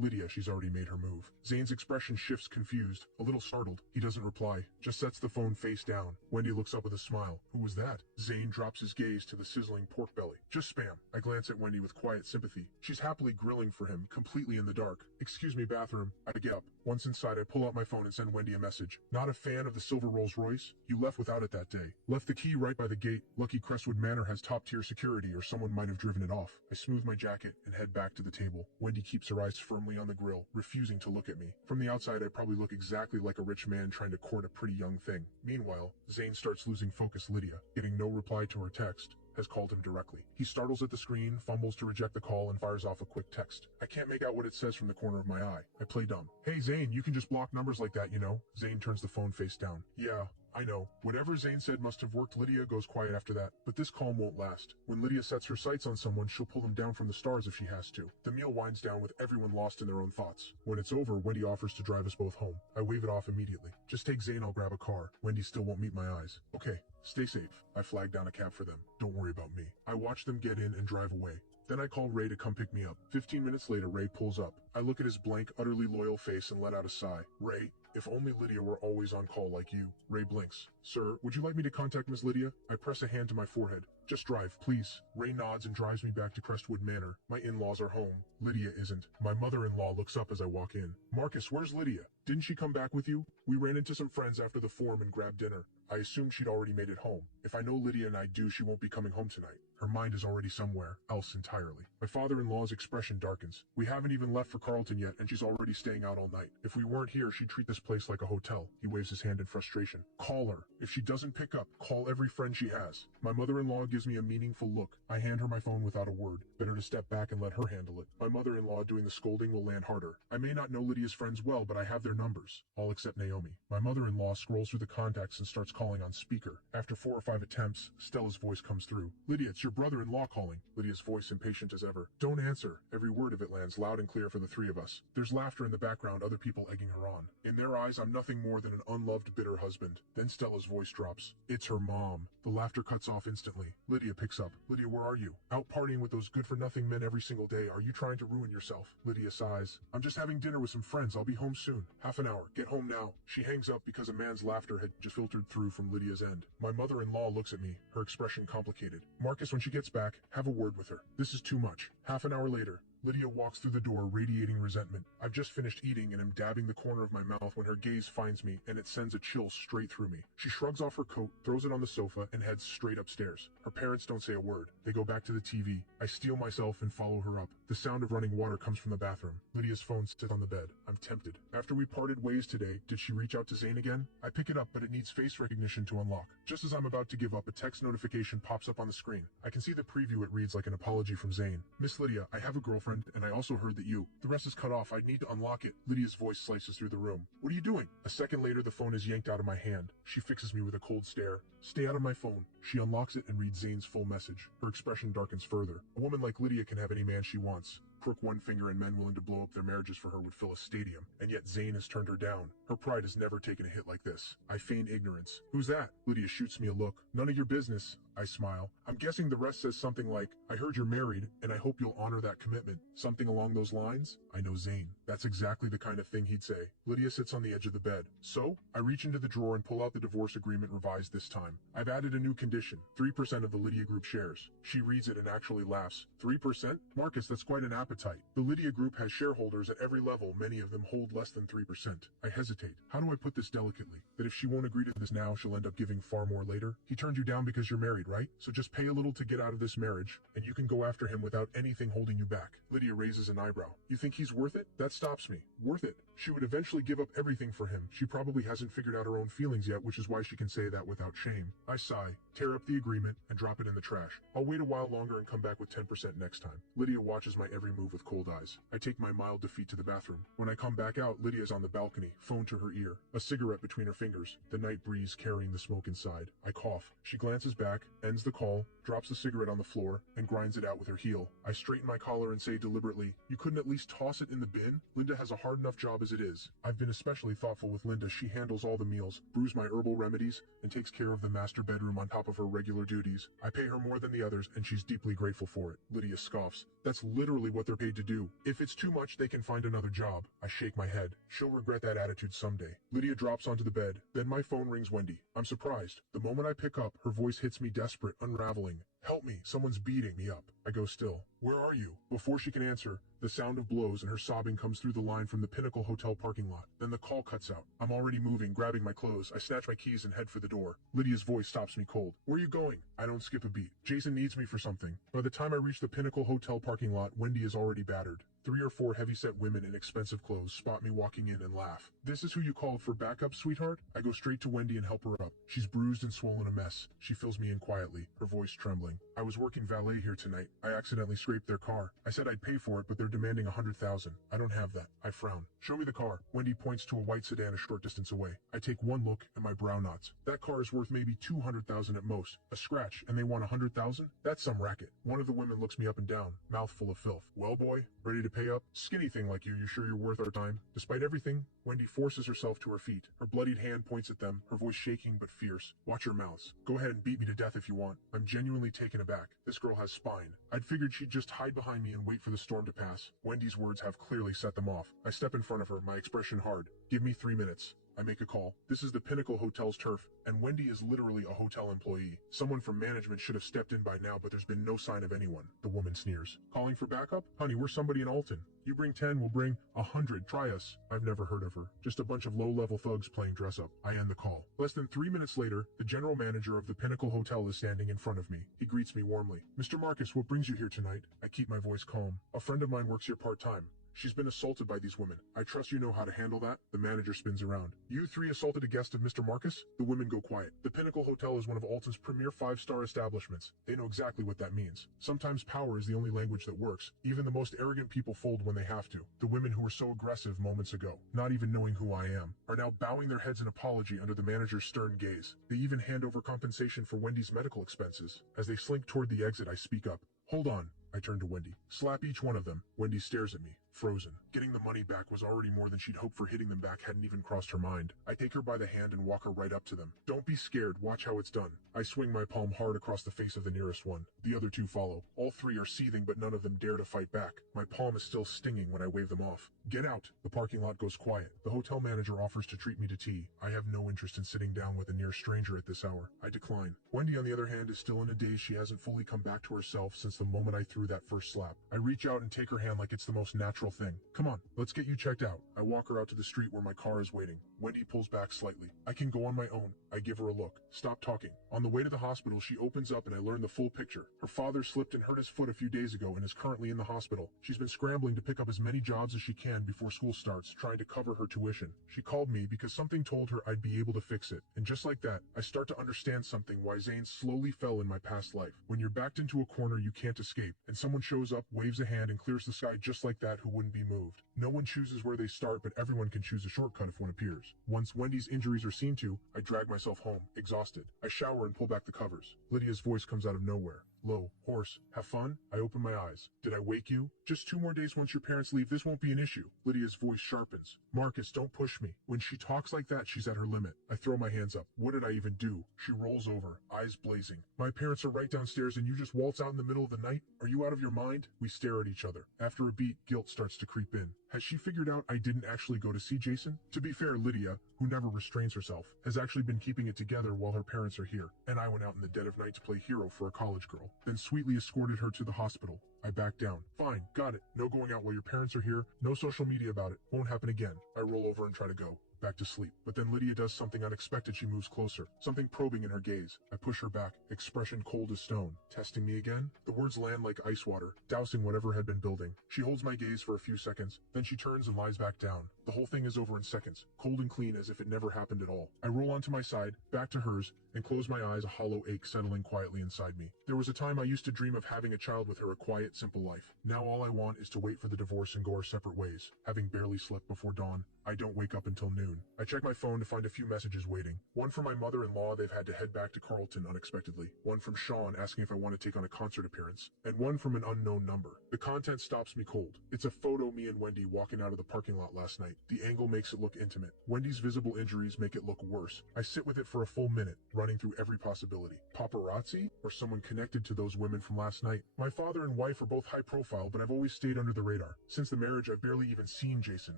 Lydia, she's already made her move. Zane's expression shifts, confused, a little startled. He doesn't reply, just sets the phone face down. Wendy looks up with a smile. Who was that? Zane drops his gaze to the sizzling pork belly. Just spam. I glance at Wendy with quiet sympathy. She's happily grilling for him, completely in the dark. Excuse me, bathroom. I get up. Once inside, I pull out my phone and send Wendy a message. Not a fan of the silver Rolls Royce? You left without it that day. Left the key right by the gate. Lucky Crestwood Manor has top-tier security, or someone might have driven it off. I smooth my jacket and head back to the table. Wendy keeps her eyes firmly on the grill, refusing to look at me. From the outside, I probably look exactly like a rich man trying to court a pretty young thing. Meanwhile, Zane starts losing focus. Lydia, getting no reply to her text, has called him directly. He startles at the screen, fumbles to reject the call, and fires off a quick text. I can't make out what it says from the corner of my eye. I play dumb. Hey Zane, you can just block numbers like that, you know? Zane turns the phone face down. Yeah, I know. Whatever Zane said must have worked. Lydia goes quiet after that. But this calm won't last. When Lydia sets her sights on someone, she'll pull them down from the stars if she has to. The meal winds down with everyone lost in their own thoughts. When it's over, Wendy offers to drive us both home. I wave it off immediately. Just take Zane, I'll grab a car. Wendy still won't meet my eyes. Okay, stay safe. I flag down a cab for them. Don't worry about me. I watch them get in and drive away. Then I call Ray to come pick me up. 15 minutes later, Ray pulls up. I look at his blank, utterly loyal face and let out a sigh. Ray, if only Lydia were always on call like you. Ray blinks. Sir, would you like me to contact Miss Lydia? I press a hand to my forehead. Just drive, please. Ray nods and drives me back to Crestwood Manor. My in-laws are home. Lydia isn't. My mother-in-law looks up as I walk in. Marcus, where's Lydia? Didn't she come back with you? We ran into some friends after the forum and grabbed dinner. I assumed she'd already made it home. If I know Lydia and I do, she won't be coming home tonight. Her mind is already somewhere else entirely. My father-in-law's expression darkens. We haven't even left for Carlton yet, and she's already staying out all night. If we weren't here, she'd treat this place like a hotel. He waves his hand in frustration. Call her. If she doesn't pick up, call every friend she has. My mother-in-law gives me a meaningful look. I hand her my phone without a word. Better to step back and let her handle it. My mother-in-law doing the scolding will land harder. I may not know Lydia's friends well, but I have their numbers. All except Naomi. My mother-in-law scrolls through the contacts and starts calling on speaker. After 4 or 5 attempts, Stella's voice comes through. Lydia, it's your brother-in-law calling. Lydia's voice impatient as ever. Don't answer. Every word of it lands loud and clear for the three of us. There's laughter in the background, other people egging her on. In their eyes, I'm nothing more than an unloved, bitter husband. Then Stella's voice drops. It's her mom. The laughter cuts off instantly. Lydia picks up. Lydia, where are you? Out partying with those good-for-nothing men every single day. Are you trying to ruin yourself? Lydia sighs. I'm just having dinner with some friends. I'll be home soon. Half an hour. Get home now. She hangs up because a man's laughter had just filtered through from Lydia's end. My mother-in-law looks at me, her expression complicated. Marcus, when she gets back, have a word with her. This is too much. Half an hour later, Lydia walks through the door, radiating resentment. I've just finished eating and am dabbing the corner of my mouth when her gaze finds me, and it sends a chill straight through me. She shrugs off her coat, throws it on the sofa, and heads straight upstairs. Her parents don't say a word. They go back to the TV. I steel myself and follow her up. The sound of running water comes from the bathroom. Lydia's phone sits on the bed. I'm tempted. After we parted ways today, did she reach out to Zane again? I pick it up, but it needs face recognition to unlock. Just as I'm about to give up, a text notification pops up on the screen. I can see the preview. It reads like an apology from Zane. Miss Lydia, I have a girlfriend, and I also heard that you. The rest is cut off. I'd need to unlock it. Lydia's voice slices through the room. What are you doing? A second later, the phone is yanked out of my hand. She fixes me with a cold stare. Stay out of my phone. She unlocks it and reads Zane's full message. Her expression darkens further. A woman like Lydia can have any man she wants. Crook one finger and men willing to blow up their marriages for her would fill a stadium. And yet Zane has turned her down. Her pride has never taken a hit like this. I feign ignorance. Who's that? Lydia shoots me a look. None of your business. I smile. I'm guessing the rest says something like, I heard you're married, and I hope you'll honor that commitment. Something along those lines? I know Zane. That's exactly the kind of thing he'd say. Lydia sits on the edge of the bed. So? I reach into the drawer and pull out the divorce agreement revised this time. I've added a new condition. 3% of the Lydia Group shares. She reads it and actually laughs. 3%? Marcus, that's quite an appetite. The Lydia Group has shareholders at every level. Many of them hold less than 3%. I hesitate. How do I put this delicately? That if she won't agree to this now, she'll end up giving far more later? He turned you down because you're married, right? So just pay a little to get out of this marriage, and you can go after him without anything holding you back. Lydia raises an eyebrow. You think he's worth it? That stops me. Worth it? She would eventually give up everything for him. She probably hasn't figured out her own feelings yet, which is why she can say that without shame. I sigh, tear up the agreement, and drop it in the trash. I'll wait a while longer and come back with 10% next time. Lydia watches my every move with cold eyes. I take my mild defeat to the bathroom. When I come back out, Lydia's on the balcony, phone to her ear, a cigarette between her fingers, the night breeze carrying the smoke inside. I cough. She glances back, ends the call, drops the cigarette on the floor, and grinds it out with her heel. I straighten my collar and say deliberately, you couldn't at least toss it in the bin? Linda has a hard enough job as it is. I've been especially thoughtful with Linda. She handles all the meals, brews my herbal remedies, and takes care of the master bedroom on top of her regular duties. I pay her more than the others, and she's deeply grateful for it. Lydia scoffs. That's literally what they're paid to do. If it's too much, they can find another job. I shake my head. She'll regret that attitude someday. Lydia drops onto the bed. Then my phone rings Wendy. I'm surprised. The moment I pick up, her voice hits me desperate, unraveling. Help me, someone's beating me up. I go still. Where are you? Before she can answer, the sound of blows and her sobbing comes through the line from the Pinnacle Hotel parking lot. Then the call cuts out. I'm already moving, grabbing my clothes. I snatch my keys and head for the door. Lydia's voice stops me cold. Where are you going? I don't skip a beat. Jason needs me for something. By the time I reach the Pinnacle Hotel parking lot, Wendy is already battered. 3 or 4 heavy-set women in expensive clothes spot me walking in and laugh. This is who you called for backup, sweetheart? I go straight to Wendy and help her up. She's bruised and swollen a mess. She fills me in quietly, her voice trembling. I was working valet here tonight. I accidentally scraped their car. I said I'd pay for it, but they're demanding $100,000. I don't have that. I frown. Show me the car. Wendy points to a white sedan a short distance away. I take one look and my brow knots. That car is worth maybe $200,000 at most. A scratch, and they want $100,000? That's some racket. One of the women looks me up and down, mouth full of filth. Well, boy, ready to pay up? Skinny thing like you sure you're worth our time? Despite everything, Wendy forces herself to her feet. Her bloodied hand points at them, her voice shaking but fierce. Watch your mouths. Go ahead and beat me to death if you want. I'm genuinely taken aback. This girl has spine. I'd figured she'd just hide behind me and wait for the storm to pass. Wendy's words have clearly set them off. I step in front of her, my expression hard. Give me 3 minutes. I make a call. This is the Pinnacle Hotel's turf, and Wendy is literally a hotel employee. Someone from management should have stepped in by now, but there's been no sign of anyone. The woman sneers. Calling for backup? Honey, we're somebody in Alton. You bring 10, we'll bring 100. Try us. I've never heard of her. Just a bunch of low-level thugs playing dress-up. I end the call. Less than 3 minutes later, the general manager of the Pinnacle Hotel is standing in front of me. He greets me warmly. Mr. Marcus, what brings you here tonight? I keep my voice calm. A friend of mine works here part-time. She's been assaulted by these women. I trust you know how to handle that. The manager spins around. You three assaulted a guest of Mr. Marcus? The women go quiet. The Pinnacle Hotel is one of Alton's premier 5-star establishments. They know exactly what that means. Sometimes power is the only language that works. Even the most arrogant people fold when they have to. The women who were so aggressive moments ago, not even knowing who I am, are now bowing their heads in apology under the manager's stern gaze. They even hand over compensation for Wendy's medical expenses. As they slink toward the exit, I speak up. Hold on. I turn to Wendy. Slap each one of them. Wendy stares at me, frozen. Getting the money back was already more than she'd hoped for. Hitting them back hadn't even crossed her mind. I take her by the hand and walk her right up to them. Don't be scared. Watch how it's done. I swing my palm hard across the face of the nearest one. The other two follow. All three are seething, but none of them dare to fight back. My palm is still stinging when I wave them off. Get out. The parking lot goes quiet. The hotel manager offers to treat me to tea. I have no interest in sitting down with a near stranger at this hour. I decline. Wendy, on the other hand, is still in a daze. She hasn't fully come back to herself since the moment I threw that first slap. I reach out and take her hand like it's the most natural thing. Come on, let's get you checked out. I walk her out to the street where my car is waiting. Wendy pulls back slightly. I can go on my own. I give her a look. Stop talking. On the way to the hospital, she opens up and I learn the full picture. Her father slipped and hurt his foot a few days ago and is currently in the hospital. She's been scrambling to pick up as many jobs as she can before school starts, trying to cover her tuition. She called me because something told her I'd be able to fix it. And just like that, I start to understand something why Zane slowly fell in my past life. When you're backed into a corner you can't escape, and someone shows up, waves a hand, and clears the sky just like that who wouldn't be moved. No one chooses where they start, but everyone can choose a shortcut if one appears. Once Wendy's injuries are seen to, I drag myself home, exhausted. I shower and pull back the covers. Lydia's voice comes out of nowhere. Low, hoarse. Have fun? I open my eyes. Did I wake you? Just 2 more days once your parents leave, this won't be an issue. Lydia's voice sharpens. Marcus, don't push me. When she talks like that, she's at her limit. I throw my hands up. What did I even do? She rolls over, eyes blazing. My parents are right downstairs and you just waltz out in the middle of the night? Are you out of your mind? We stare at each other. After a beat, guilt starts to creep in. Has she figured out I didn't actually go to see Jason? To be fair, Lydia, who never restrains herself, has actually been keeping it together while her parents are here, and I went out in the dead of night to play hero for a college girl, then sweetly escorted her to the hospital. I back down. Fine, got it. No going out while your parents are here, no social media about it. Won't happen again. I roll over and try to go. Back to sleep. But then Lydia does something unexpected. She moves closer, something probing in her gaze. I push her back, expression cold as stone. Testing me again? The words land like ice water, dousing whatever had been building. She holds my gaze for a few seconds, then she turns and lies back down. The whole thing is over in seconds, cold and clean as if it never happened at all. I roll onto my side, back to hers, and close my eyes, a hollow ache settling quietly inside me. There was a time I used to dream of having a child with her, a quiet, simple life. Now all I want is to wait for the divorce and go our separate ways. Having barely slept before dawn, I don't wake up until noon. I check my phone to find a few messages waiting. One from my mother-in-law, they've had to head back to Carlton unexpectedly. One from Sean asking if I want to take on a concert appearance. And one from an unknown number. The content stops me cold. It's a photo me and Wendy walking out of the parking lot last night. The angle makes it look intimate. Wendy's visible injuries make it look worse. I sit with it for a full minute, running through every possibility. Paparazzi? Or someone connected to those women from last night? My father and wife are both high profile, but I've always stayed under the radar. Since the marriage, I've barely even seen Jason.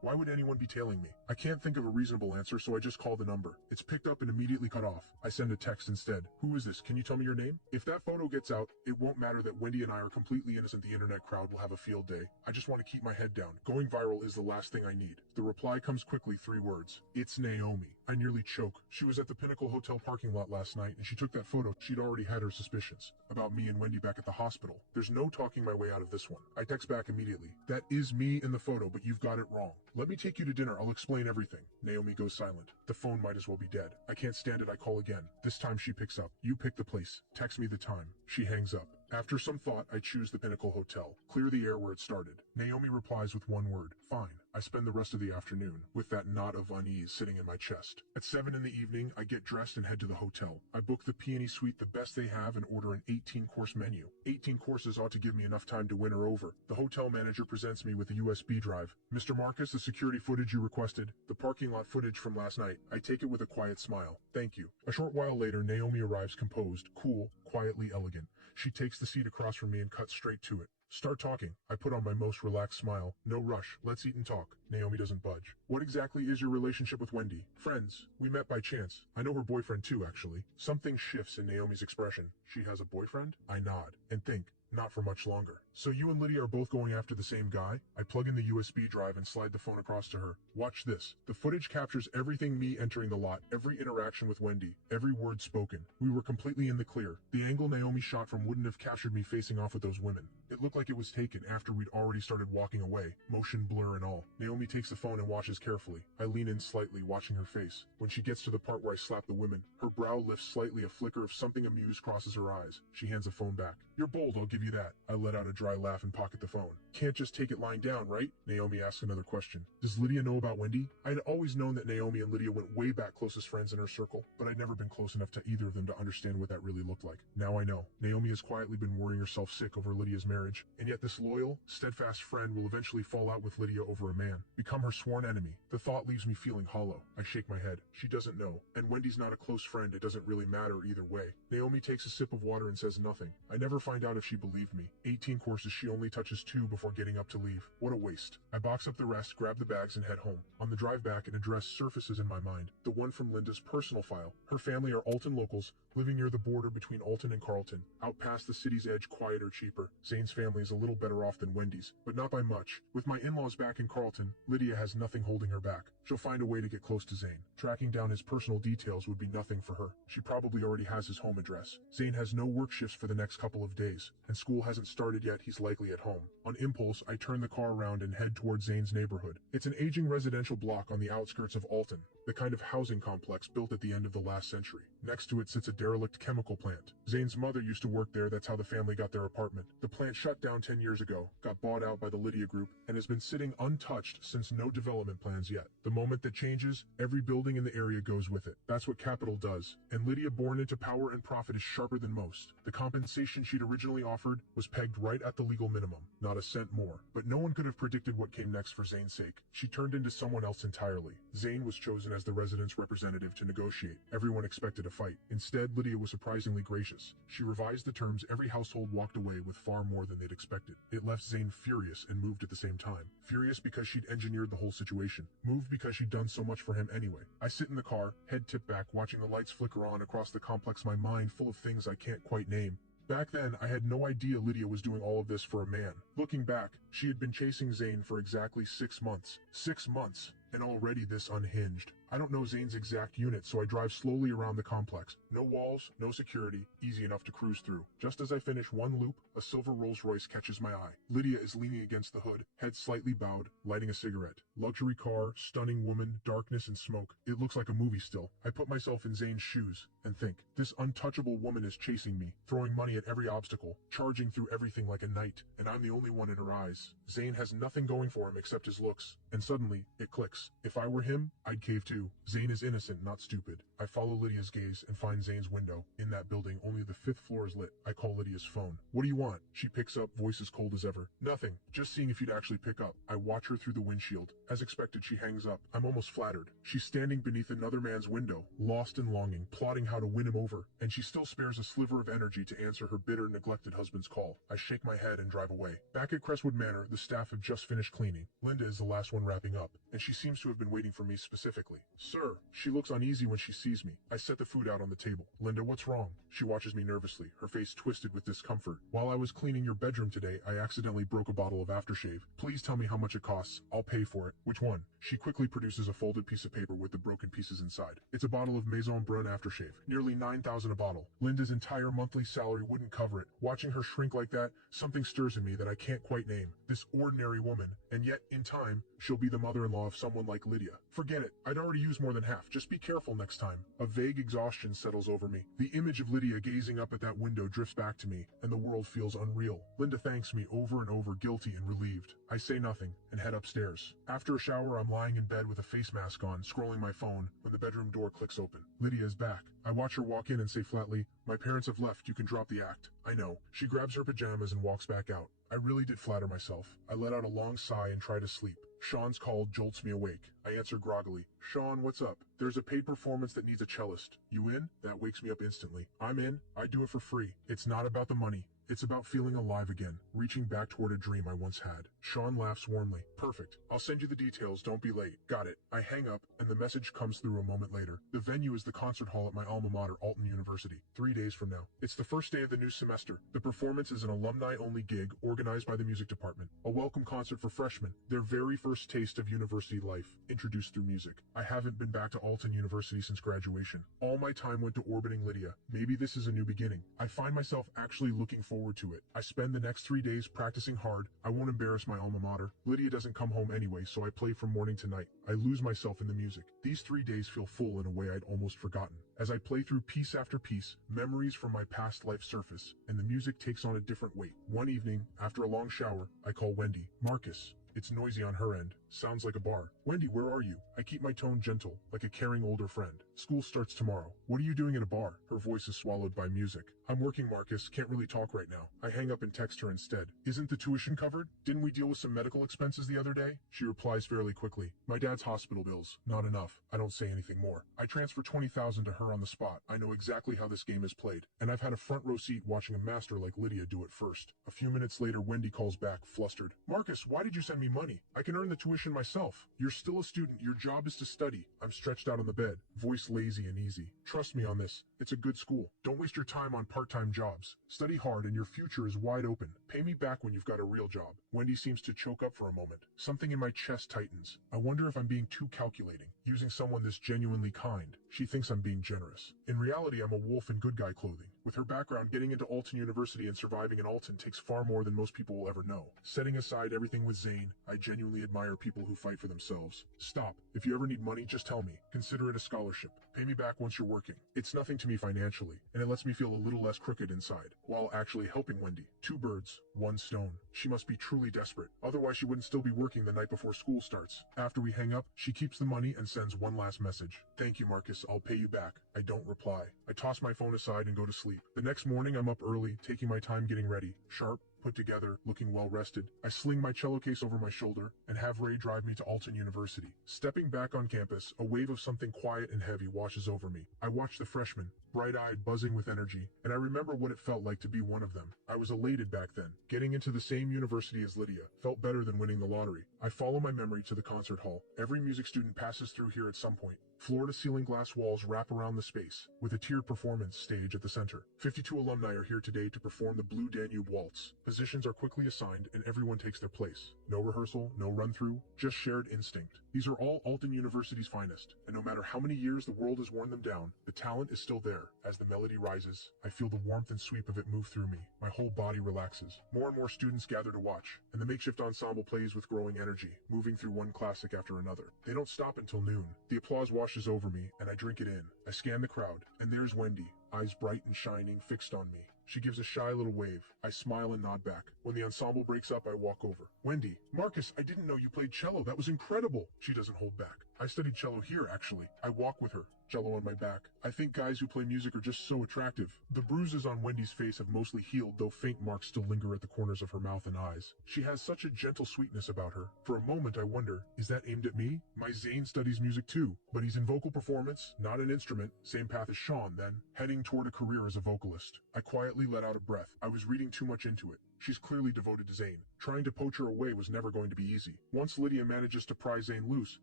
Why would anyone be tailing me? I can't think of a reasonable answer, so I just call the number. It's picked up and immediately cut off. I send a text instead. Who is this? Can you tell me your name? If that photo gets out, it won't matter that Wendy and I are completely innocent. The internet crowd will have a field day. I just want to keep my head down. Going viral is the last thing I need. The reply comes quickly, 3 words. It's Naomi. I nearly choke. She was at the Pinnacle Hotel parking lot last night and she took that photo. She'd already had her suspicions about me and Wendy back at the hospital. There's no talking my way out of this one. I text back immediately. That is me in the photo, but you've got it wrong. Let me take you to dinner. I'll explain everything. Naomi goes silent. The phone might as well be dead. I can't stand it. I call again. This time she picks up. You pick the place. Text me the time. She hangs up. After some thought, I choose the Pinnacle Hotel. Clear the air where it started. Naomi replies with one word. Fine. I spend the rest of the afternoon with that knot of unease sitting in my chest. At 7 in the evening, I get dressed and head to the hotel. I book the Peony Suite, the best they have, and order an 18-course menu. 18 courses ought to give me enough time to win her over. The hotel manager presents me with a USB drive. Mr. Marcus, the security footage you requested. The parking lot footage from last night. I take it with a quiet smile. Thank you. A short while later, Naomi arrives composed, cool, quietly elegant. She takes the seat across from me and cuts straight to it. Start talking. I put on my most relaxed smile. No rush. Let's eat and talk. Naomi doesn't budge. What exactly is your relationship with Wendy? Friends. We met by chance. I know her boyfriend too, actually. Something shifts in Naomi's expression. She has a boyfriend? I nod and think. Not for much longer. So you and Lydia are both going after the same guy? I plug in the USB drive and slide the phone across to her. Watch this. The footage captures everything me entering the lot, every interaction with Wendy, every word spoken. We were completely in the clear. The angle Naomi shot from wouldn't have captured me facing off with those women. It looked like it was taken after we'd already started walking away, motion blur and all. Naomi takes the phone and watches carefully. I lean in slightly, watching her face. When she gets to the part where I slap the women, her brow lifts slightly, a flicker of something amused crosses her eyes. She hands the phone back. You're bold, I'll give you that. I let out a dry laugh and pocket the phone. Can't just take it lying down, right? Naomi asks another question. Does Lydia know about Wendy? I'd always known that Naomi and Lydia went way back, closest friends in her circle, but I'd never been close enough to either of them to understand what that really looked like. Now I know. Naomi has quietly been worrying herself sick over Lydia's marriage, and yet this loyal, steadfast friend will eventually fall out with Lydia over a man, become her sworn enemy. The thought leaves me feeling hollow. I shake my head. She doesn't know, and Wendy's not a close friend. It doesn't really matter either way. Naomi takes a sip of water and says nothing. I never find out if she believed me. 18 courses, she only touches 2 before getting up to leave. What a waste. I box up the rest, grab the bags, and head home. On the drive back, an address surfaces in my mind. The one from Linda's personal file. Her family are Alton locals, living near the border between Alton and Carlton. Out past the city's edge, quieter, cheaper. Zane's family is a little better off than Wendy's, but not by much. With my in-laws back in Carlton, Lydia has nothing holding her back. She'll find a way to get close to Zane. Tracking down his personal details would be nothing for her. She probably already has his home address. Zane has no work shifts for the next couple of days, and school hasn't started yet. He's likely at home. On impulse, I turn the car around and head toward Zane's neighborhood. It's an aging residential block on the outskirts of Alton, the kind of housing complex built at the end of the last century. Next to it sits a derelict chemical plant. Zane's mother used to work there. That's how the family got their apartment. The plant shut down 10 years ago, got bought out by the Lydia Group, and has been sitting untouched since. No development plans yet. The moment that changes, every building in the area goes with it. That's what capital does, and Lydia, born into power and profit, is sharper than most. The compensation she'd originally offered was pegged right at the legal minimum, not a cent more. But no one could have predicted what came next for Zane's sake. She turned into someone else entirely. Zane was chosen as the resident's representative to negotiate. Everyone expected a fight. Instead, Lydia was surprisingly gracious. She revised the terms. Every household walked away with far more than they'd expected. It left Zane furious and moved at the same time. Furious because she'd engineered the whole situation. Moved because she'd done so much for him anyway. I sit in the car, head tipped back, watching the lights flicker on across the complex, my mind full of things I can't quite name. Back then, I had no idea Lydia was doing all of this for a man. Looking back, she had been chasing Zane for exactly 6 months. 6 months, and already this unhinged. I don't know Zane's exact unit, so I drive slowly around the complex. No walls, no security, easy enough to cruise through. Just as I finish one loop, a silver Rolls Royce catches my eye. Lydia is leaning against the hood, head slightly bowed, lighting a cigarette. Luxury car, stunning woman, darkness and smoke. It looks like a movie still. I put myself in Zane's shoes and think, this untouchable woman is chasing me, throwing money at every obstacle, charging through everything like a knight, and I'm the only one in her eyes. Zane has nothing going for him except his looks, and suddenly, it clicks. If I were him, I'd cave too. Zane is innocent, not stupid. I follow Lydia's gaze and find Zane's window. In that building, only the 5th floor is lit. I call Lydia's phone. What do you want? She picks up, voice as cold as ever. Nothing. Just seeing if you'd actually pick up. I watch her through the windshield. As expected, she hangs up. I'm almost flattered. She's standing beneath another man's window, lost in longing, plotting how to win him over, and she still spares a sliver of energy to answer her bitter, neglected husband's call. I shake my head and drive away. Back at Crestwood Manor, the staff have just finished cleaning. Linda is the last one wrapping up, and she seems to have been waiting for me specifically. Sir, she looks uneasy when she sees me. I set the food out on the table. Linda, what's wrong? She watches me nervously, her face twisted with discomfort. While I was cleaning your bedroom today, I accidentally broke a bottle of aftershave. Please tell me how much it costs. I'll pay for it. Which one? She quickly produces a folded piece of paper with the broken pieces inside. It's a bottle of Maison Brun aftershave. Nearly $9,000 a bottle. Linda's entire monthly salary wouldn't cover it. Watching her shrink like that, something stirs in me that I can't quite name. This ordinary woman, and yet, in time, she'll be the mother-in-law of someone like Lydia. Forget it. I'd already used more than half. Just be careful next time. A vague exhaustion settles over me. The image of Lydia gazing up at that window drifts back to me, and the world feels unreal. Linda thanks me over and over, guilty and relieved. I say nothing, and head upstairs. After a shower, I'm lying in bed with a face mask on, scrolling my phone, when the bedroom door clicks open. Lydia is back. I watch her walk in and say flatly, "My parents have left, you can drop the act." I know. She grabs her pajamas and walks back out. I really did flatter myself. I let out a long sigh and try to sleep. Sean's call jolts me awake. I answer groggily. "Sean, what's up?" "There's a paid performance that needs a cellist. You in?" That wakes me up instantly. "I'm in. I do it for free. It's not about the money. It's about feeling alive again, reaching back toward a dream I once had. Sean laughs warmly. Perfect. I'll send you the details, don't be late. Got it. I hang up, and the message comes through a moment later. The venue is the concert hall at my alma mater, Alton University. 3 days from now. It's the first day of the new semester. The performance is an alumni-only gig organized by the music department. A welcome concert for freshmen, their very first taste of university life, introduced through music. I haven't been back to Alton University since graduation. All my time went to orbiting Lydia. Maybe this is a new beginning. I find myself actually looking forward to it. I spend the next 3 days practicing hard. I won't embarrass my alma mater. Lydia doesn't come home anyway, so I play from morning to night. I lose myself in the music. These 3 days feel full in a way I'd almost forgotten. As I play through piece after piece, memories from my past life surface, and the music takes on a different weight. One evening, after a long shower, I call Wendy. Marcus. It's noisy on her end. Sounds like a bar. Wendy, where are you? I keep my tone gentle, like a caring older friend. School starts tomorrow. What are you doing in a bar? Her voice is swallowed by music. I'm working, Marcus. Can't really talk right now. I hang up and text her instead. Isn't the tuition covered? Didn't we deal with some medical expenses the other day? She replies fairly quickly. My dad's hospital bills. Not enough. I don't say anything more. I transfer $20,000 to her on the spot. I know exactly how this game is played, and I've had a front row seat watching a master like Lydia do it first. A few minutes later, Wendy calls back, flustered. Marcus, why did you send me money? I can earn the tuition myself. You're still a student. Your job is to study. I'm stretched out on the bed, voice lazy and easy. Trust me on this. It's a good school. Don't waste your time on part-time jobs. Study hard and your future is wide open. Pay me back when you've got a real job. Wendy seems to choke up for a moment. Something in my chest tightens. I wonder if I'm being too calculating, using someone this genuinely kind. She thinks I'm being generous. In reality, I'm a wolf in good guy clothing. With her background, getting into Alton University and surviving in Alton takes far more than most people will ever know. Setting aside everything with Zane, I genuinely admire people who fight for themselves. Stop. If you ever need money, just tell me. Consider it a scholarship. Pay me back once you're working. It's nothing to me financially, and it lets me feel a little less crooked inside, while actually helping Wendy. 2 birds, 1 stone. She must be truly desperate. Otherwise, she wouldn't still be working the night before school starts. After we hang up, she keeps the money and sends one last message. Thank you, Marcus. I'll pay you back. I don't reply. I toss my phone aside and go to sleep. The next morning, I'm up early, taking my time getting ready. Sharp, put together, looking well rested. I sling my cello case over my shoulder and have Ray drive me to Alton University. Stepping back on campus, a wave of something quiet and heavy washes over me. I watch the freshmen, bright-eyed, buzzing with energy, and I remember what it felt like to be one of them. I was elated back then. Getting into the same university as Lydia felt better than winning the lottery. I follow my memory to the concert hall. Every music student passes through here at some point. Floor-to-ceiling glass walls wrap around the space, with a tiered performance stage at the center. 52 alumni are here today to perform the Blue Danube Waltz. Positions are quickly assigned, and everyone takes their place. No rehearsal, no run-through, just shared instinct. These are all Alton University's finest, and no matter how many years the world has worn them down, the talent is still there. As the melody rises, I feel the warmth and sweep of it move through me. My whole body relaxes. More and more students gather to watch, and the makeshift ensemble plays with growing energy, moving through one classic after another. They don't stop until noon. The applause washes over me, and I drink it in. I scan the crowd, and there's Wendy, eyes bright and shining, fixed on me. She gives a shy little wave. I smile and nod back. When the ensemble breaks up, I walk over. Wendy, Marcus, I didn't know you played cello. That was incredible. She doesn't hold back. I studied cello here, actually. I walk with her, cello on my back. I think guys who play music are just so attractive. The bruises on Wendy's face have mostly healed, though faint marks still linger at the corners of her mouth and eyes. She has such a gentle sweetness about her. For a moment, I wonder, is that aimed at me? My Zane studies music too, but he's in vocal performance, not an instrument. Same path as Sean, then, heading toward a career as a vocalist. I quietly let out a breath. I was reading too much into it. She's clearly devoted to Zane. Trying to poach her away was never going to be easy. Once Lydia manages to pry Zane loose,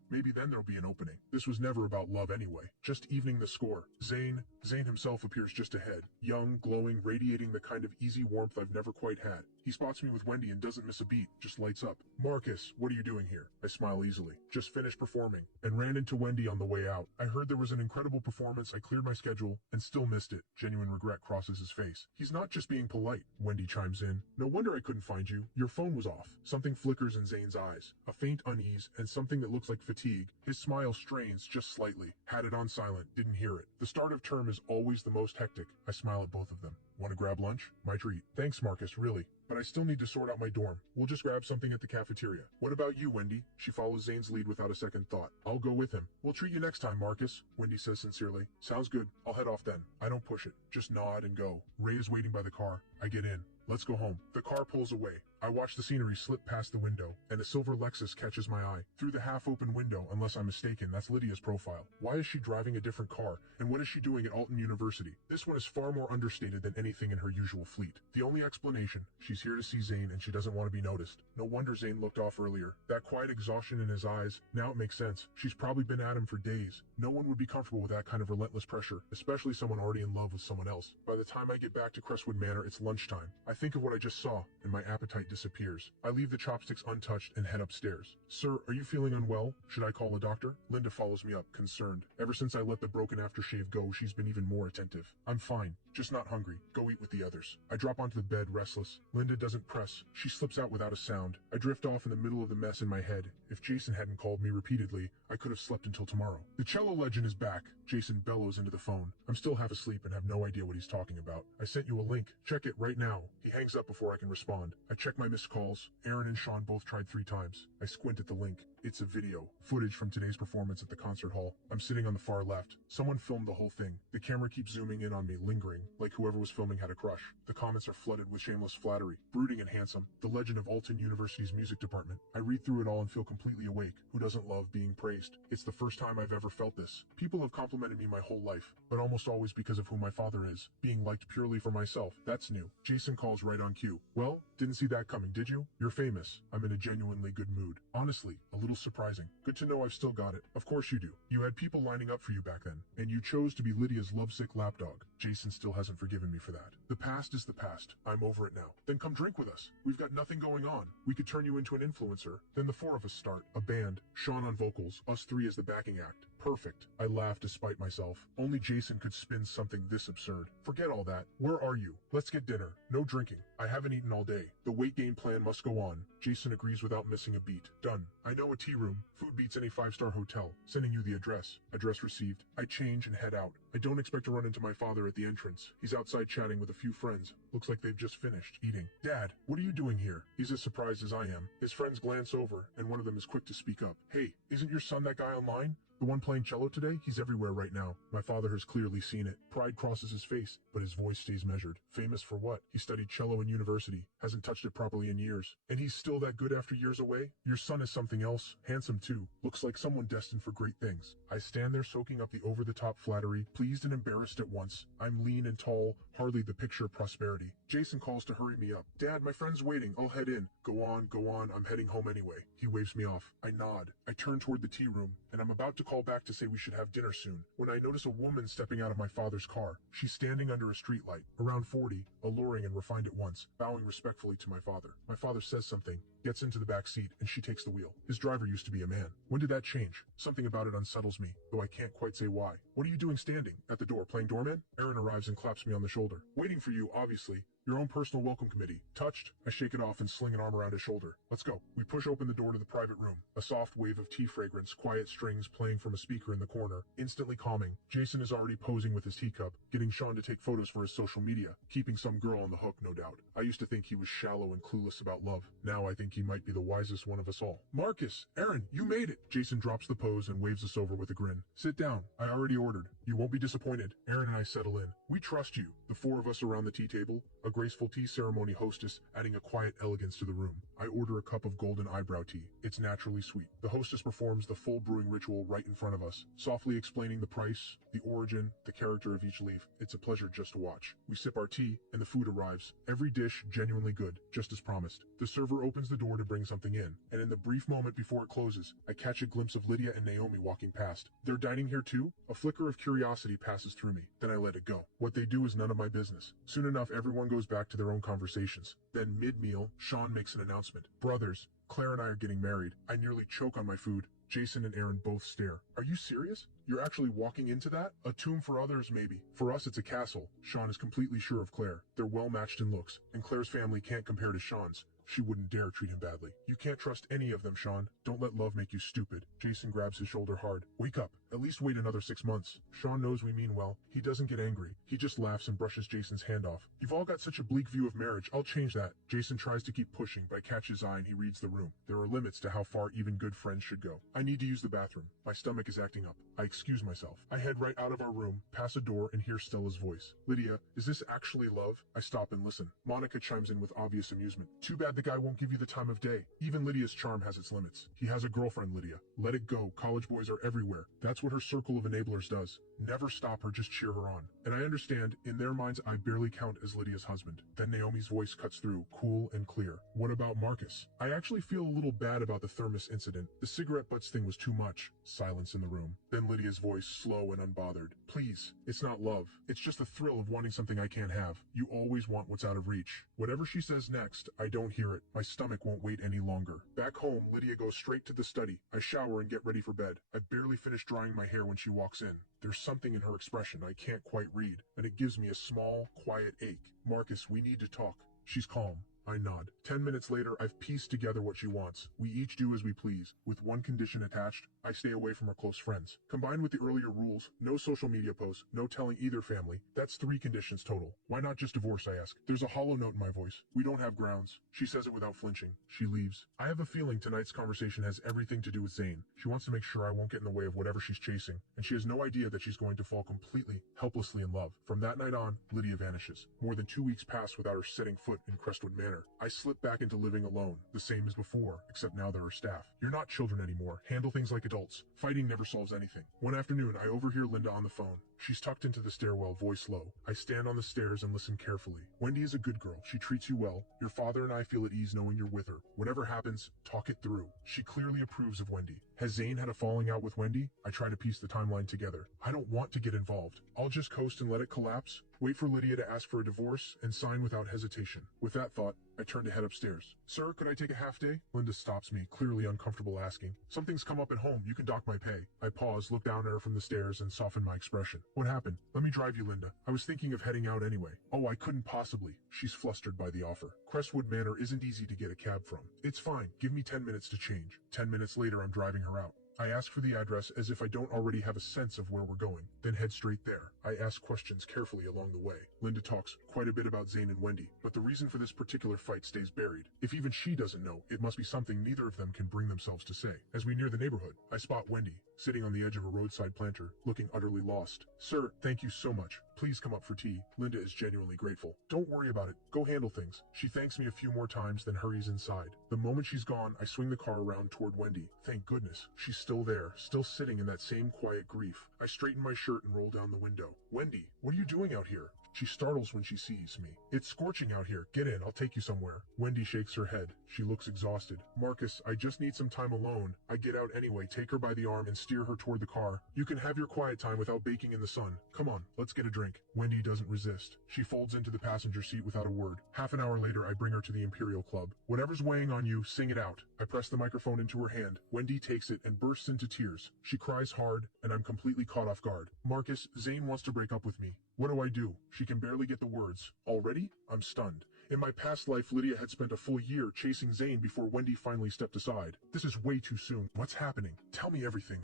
maybe then there'll be an opening. This was never about love anyway, just evening the score. Zane himself appears just ahead, young, glowing, radiating the kind of easy warmth I've never quite had. He spots me with Wendy and doesn't miss a beat, just lights up. Marcus, what are you doing here? I smile easily. Just finished performing, and ran into Wendy on the way out. I heard there was an incredible performance, I cleared my schedule, and still missed it. Genuine regret crosses his face. He's not just being polite, Wendy chimes in. No wonder I couldn't find you. Your phone was off. Something flickers in Zane's eyes. A faint unease, and something that looks like fatigue. His smile strains just slightly. Had it on silent, didn't hear it. The start of term is always the most hectic. I smile at both of them. Want to grab lunch? My treat. Thanks, Marcus, really. But I still need to sort out my dorm. We'll just grab something at the cafeteria. What about you, Wendy? She follows Zane's lead without a second thought. I'll go with him. We'll treat you next time, Marcus, Wendy says sincerely. Sounds good. I'll head off then. I don't push it. Just nod and go. Ray is waiting by the car. I get in. Let's go home. The car pulls away. I watch the scenery slip past the window, and a silver Lexus catches my eye. Through the half-open window, unless I'm mistaken, that's Lydia's profile. Why is she driving a different car, and what is she doing at Alton University? This one is far more understated than any anything in her usual fleet. The only explanation, she's here to see Zane and she doesn't want to be noticed. No wonder Zane looked off earlier. That quiet exhaustion in his eyes, now it makes sense. She's probably been at him for days. No one would be comfortable with that kind of relentless pressure, especially someone already in love with someone else. By the time I get back to Crestwood Manor, it's lunchtime. I think of what I just saw, and my appetite disappears. I leave the chopsticks untouched and head upstairs. Sir, are you feeling unwell? Should I call a doctor? Linda follows me up, concerned. Ever since I let the broken aftershave go, she's been even more attentive. I'm fine, just not hungry. Go eat with the others. I drop onto the bed, restless. Linda doesn't press. She slips out without a sound. I drift off in the middle of the mess in my head. If Jason hadn't called me repeatedly, I could have slept until tomorrow. The cello legend is back. Jason bellows into the phone. I'm still half asleep and have no idea what he's talking about. I sent you a link. Check it right now. He hangs up before I can respond. I check my missed calls. Aaron and Sean both tried 3 times. I squint at the link. It's a video. Footage from today's performance at the concert hall. I'm sitting on the far left. Someone filmed the whole thing. The camera keeps zooming in on me, lingering, like whoever was filming had a crush. The comments are flooded with shameless flattery. Brooding and handsome. The legend of Alton University's music department. I read through it all and feel completely awake. Who doesn't love being praised? It's the first time I've ever felt this. People have complimented me my whole life, but almost always because of who my father is. Being liked purely for myself, that's new. Jason calls right on cue. Well, didn't see that coming, did you? You're famous. I'm in a genuinely good mood. Honestly, a little surprising. Good to know I've still got it. Of course you do. You had people lining up for you back then, and you chose to be Lydia's lovesick lapdog. Jason still hasn't forgiven me for that. The past is the past. I'm over it now. Then come drink with us. We've got nothing going on. We could turn you into an influencer. Then the 4 of us start. A band. Sean on vocals. Us 3 as the backing act. Perfect. I laugh despite myself. Only Jason could spin something this absurd. Forget all that. Where are you? Let's get dinner. No drinking. I haven't eaten all day. The weight gain plan must go on. Jason agrees without missing a beat. Done. I know a tea room. Food beats any 5-star hotel. Sending you the address. Address received. I change and head out. I don't expect to run into my father at the entrance. He's outside chatting with a few friends. Looks like they've just finished eating. Dad, what are you doing here? He's as surprised as I am. His friends glance over, and one of them is quick to speak up. Hey, isn't your son that guy online? The one playing cello today? He's everywhere right now. My father has clearly seen it. Pride crosses his face, but his voice stays measured. Famous for what? He studied cello in university, hasn't touched it properly in years. And he's still that good after years away? Your son is something else. Handsome too. Looks like someone destined for great things. I stand there soaking up the over-the-top flattery, pleased and embarrassed at once. I'm lean and tall, hardly the picture of prosperity. Jason calls to hurry me up. Dad, my friend's waiting. I'll head in. Go on. I'm heading home anyway. He waves me off. I nod. I turn toward the tea room, and I'm about to call back to say we should have dinner soon, when I notice a woman stepping out of my father's car. She's standing under a streetlight, around 40, alluring and refined at once, bowing respectfully to my father. My father says something, gets into the back seat, and she takes the wheel. His driver used to be a man. When did that change? Something about it unsettles me, though I can't quite say why. What are you doing standing? At the door, playing doorman? Aaron arrives and claps me on the shoulder. Waiting for you, obviously. Your own personal welcome committee. Touched? I shake it off and sling an arm around his shoulder. Let's go. We push open the door to the private room. A soft wave of tea fragrance, quiet strings playing from a speaker in the corner. Instantly calming. Jason is already posing with his teacup, getting Sean to take photos for his social media, keeping some girl on the hook, no doubt. I used to think he was shallow and clueless about love. Now I think he might be the wisest one of us all. Marcus! Aaron, you made it! Jason drops the pose and waves us over with a grin. Sit down. I already ordered. You won't be disappointed. Aaron and I settle in. We trust you. The 4 of us around the tea table, a graceful tea ceremony hostess adding a quiet elegance to the room. I order a cup of golden eyebrow tea. It's naturally sweet. The hostess performs the full brewing ritual right in front of us, softly explaining the price, the origin, the character of each leaf. It's a pleasure just to watch. We sip our tea, and the food arrives. Every dish genuinely good, just as promised. The server opens the door to bring something in, and in the brief moment before it closes, I catch a glimpse of Lydia and Naomi walking past. They're dining here too? A flicker of curiosity passes through me. Then I let it go. What they do is none of my business. Soon enough, everyone goes back to their own conversations. Then mid-meal, Sean makes an announcement. Brothers, Claire and I are getting married. I nearly choke on my food. Jason and Aaron both stare. Are you serious? You're actually walking into that? A tomb for others, maybe. For us, it's a castle. Sean is completely sure of Claire. They're well matched in looks, and Claire's family can't compare to Sean's. She wouldn't dare treat him badly. You can't trust any of them, Sean. Don't let love make you stupid. Jason grabs his shoulder hard. Wake up. At least wait another 6 months. Sean knows we mean well. He doesn't get angry. He just laughs and brushes Jason's hand off. You've all got such a bleak view of marriage. I'll change that. Jason tries to keep pushing, but I catch his eye and he reads the room. There are limits to how far even good friends should go. I need to use the bathroom. My stomach is acting up. I excuse myself. I head right out of our room, pass a door, and hear Stella's voice. Lydia, is this actually love? I stop and listen. Monica chimes in with obvious amusement. Too bad the guy won't give you the time of day. Even Lydia's charm has its limits. He has a girlfriend, Lydia. Let it go. College boys are everywhere. That's That's what her circle of enablers does. Never stop her, just cheer her on. And I understand, in their minds I barely count as Lydia's husband. Then Naomi's voice cuts through, cool and clear. What about Marcus? I actually feel a little bad about the thermos incident. The cigarette butts thing was too much. Silence in the room. Then Lydia's voice, slow and unbothered. Please, it's not love. It's just the thrill of wanting something I can't have. You always want what's out of reach. Whatever she says next, I don't hear it. My stomach won't wait any longer. Back home, Lydia goes straight to the study. I shower and get ready for bed. I barely finish drying my hair when she walks in. There's something in her expression I can't quite read, and it gives me a small, quiet ache. Marcus, we need to talk. She's calm. I nod. 10 minutes later, I've pieced together what she wants. We each do as we please. With one condition attached, I stay away from her close friends. Combined with the earlier rules, no social media posts, no telling either family. That's 3 conditions total. Why not just divorce, I ask. There's a hollow note in my voice. We don't have grounds. She says it without flinching. She leaves. I have a feeling tonight's conversation has everything to do with Zane. She wants to make sure I won't get in the way of whatever she's chasing, and she has no idea that she's going to fall completely, helplessly in love. From that night on, Lydia vanishes. More than 2 weeks pass without her setting foot in Crestwood Manor. I slip back into living alone, the same as before, except now there are staff. You're not children anymore. Handle things like adults. Fighting never solves anything. One afternoon, I overhear Linda on the phone. She's tucked into the stairwell, voice low. I stand on the stairs and listen carefully. Wendy is a good girl. She treats you well. Your father and I feel at ease knowing you're with her. Whatever happens, talk it through. She clearly approves of Wendy. Has Zane had a falling out with Wendy? I try to piece the timeline together. I don't want to get involved. I'll just coast and let it collapse. Wait for Lydia to ask for a divorce and sign without hesitation. With that thought, I turn to head upstairs. Sir, could I take a half day? Linda stops me, clearly uncomfortable, asking. Something's come up at home. You can dock my pay. I pause, look down at her from the stairs, and soften my expression. What happened? Let me drive you, Linda. I was thinking of heading out anyway. Oh, I couldn't possibly. She's flustered by the offer. Crestwood Manor isn't easy to get a cab from. It's fine. Give me 10 minutes to change. 10 minutes later, I'm driving her out. I ask for the address as if I don't already have a sense of where we're going, then head straight there. I ask questions carefully along the way. Linda talks quite a bit about Zane and Wendy, but the reason for this particular fight stays buried. If even she doesn't know, it must be something neither of them can bring themselves to say. As we near the neighborhood, I spot Wendy, sitting on the edge of a roadside planter, looking utterly lost. Sir, thank you so much. Please come up for tea. Linda is genuinely grateful. Don't worry about it. Go handle things. She thanks me a few more times, then hurries inside. The moment she's gone, I swing the car around toward Wendy. Thank goodness. She's still there, still sitting in that same quiet grief. I straighten my shirt and roll down the window. Wendy, what are you doing out here? She startles when she sees me. It's scorching out here. Get in, I'll take you somewhere. Wendy shakes her head. She looks exhausted. Marcus, I just need some time alone. I get out anyway, take her by the arm and steer her toward the car. You can have your quiet time without baking in the sun. Come on, let's get a drink. Wendy doesn't resist. She folds into the passenger seat without a word. Half an hour later, I bring her to the Imperial Club. Whatever's weighing on you, sing it out. I press the microphone into her hand. Wendy takes it and bursts into tears. She cries hard, and I'm completely caught off guard. Marcus, Zane wants to break up with me. What do I do? She can barely get the words. Already? I'm stunned. In my past life, Lydia had spent a full year chasing Zane before Wendy finally stepped aside. This is way too soon. What's happening? Tell me everything.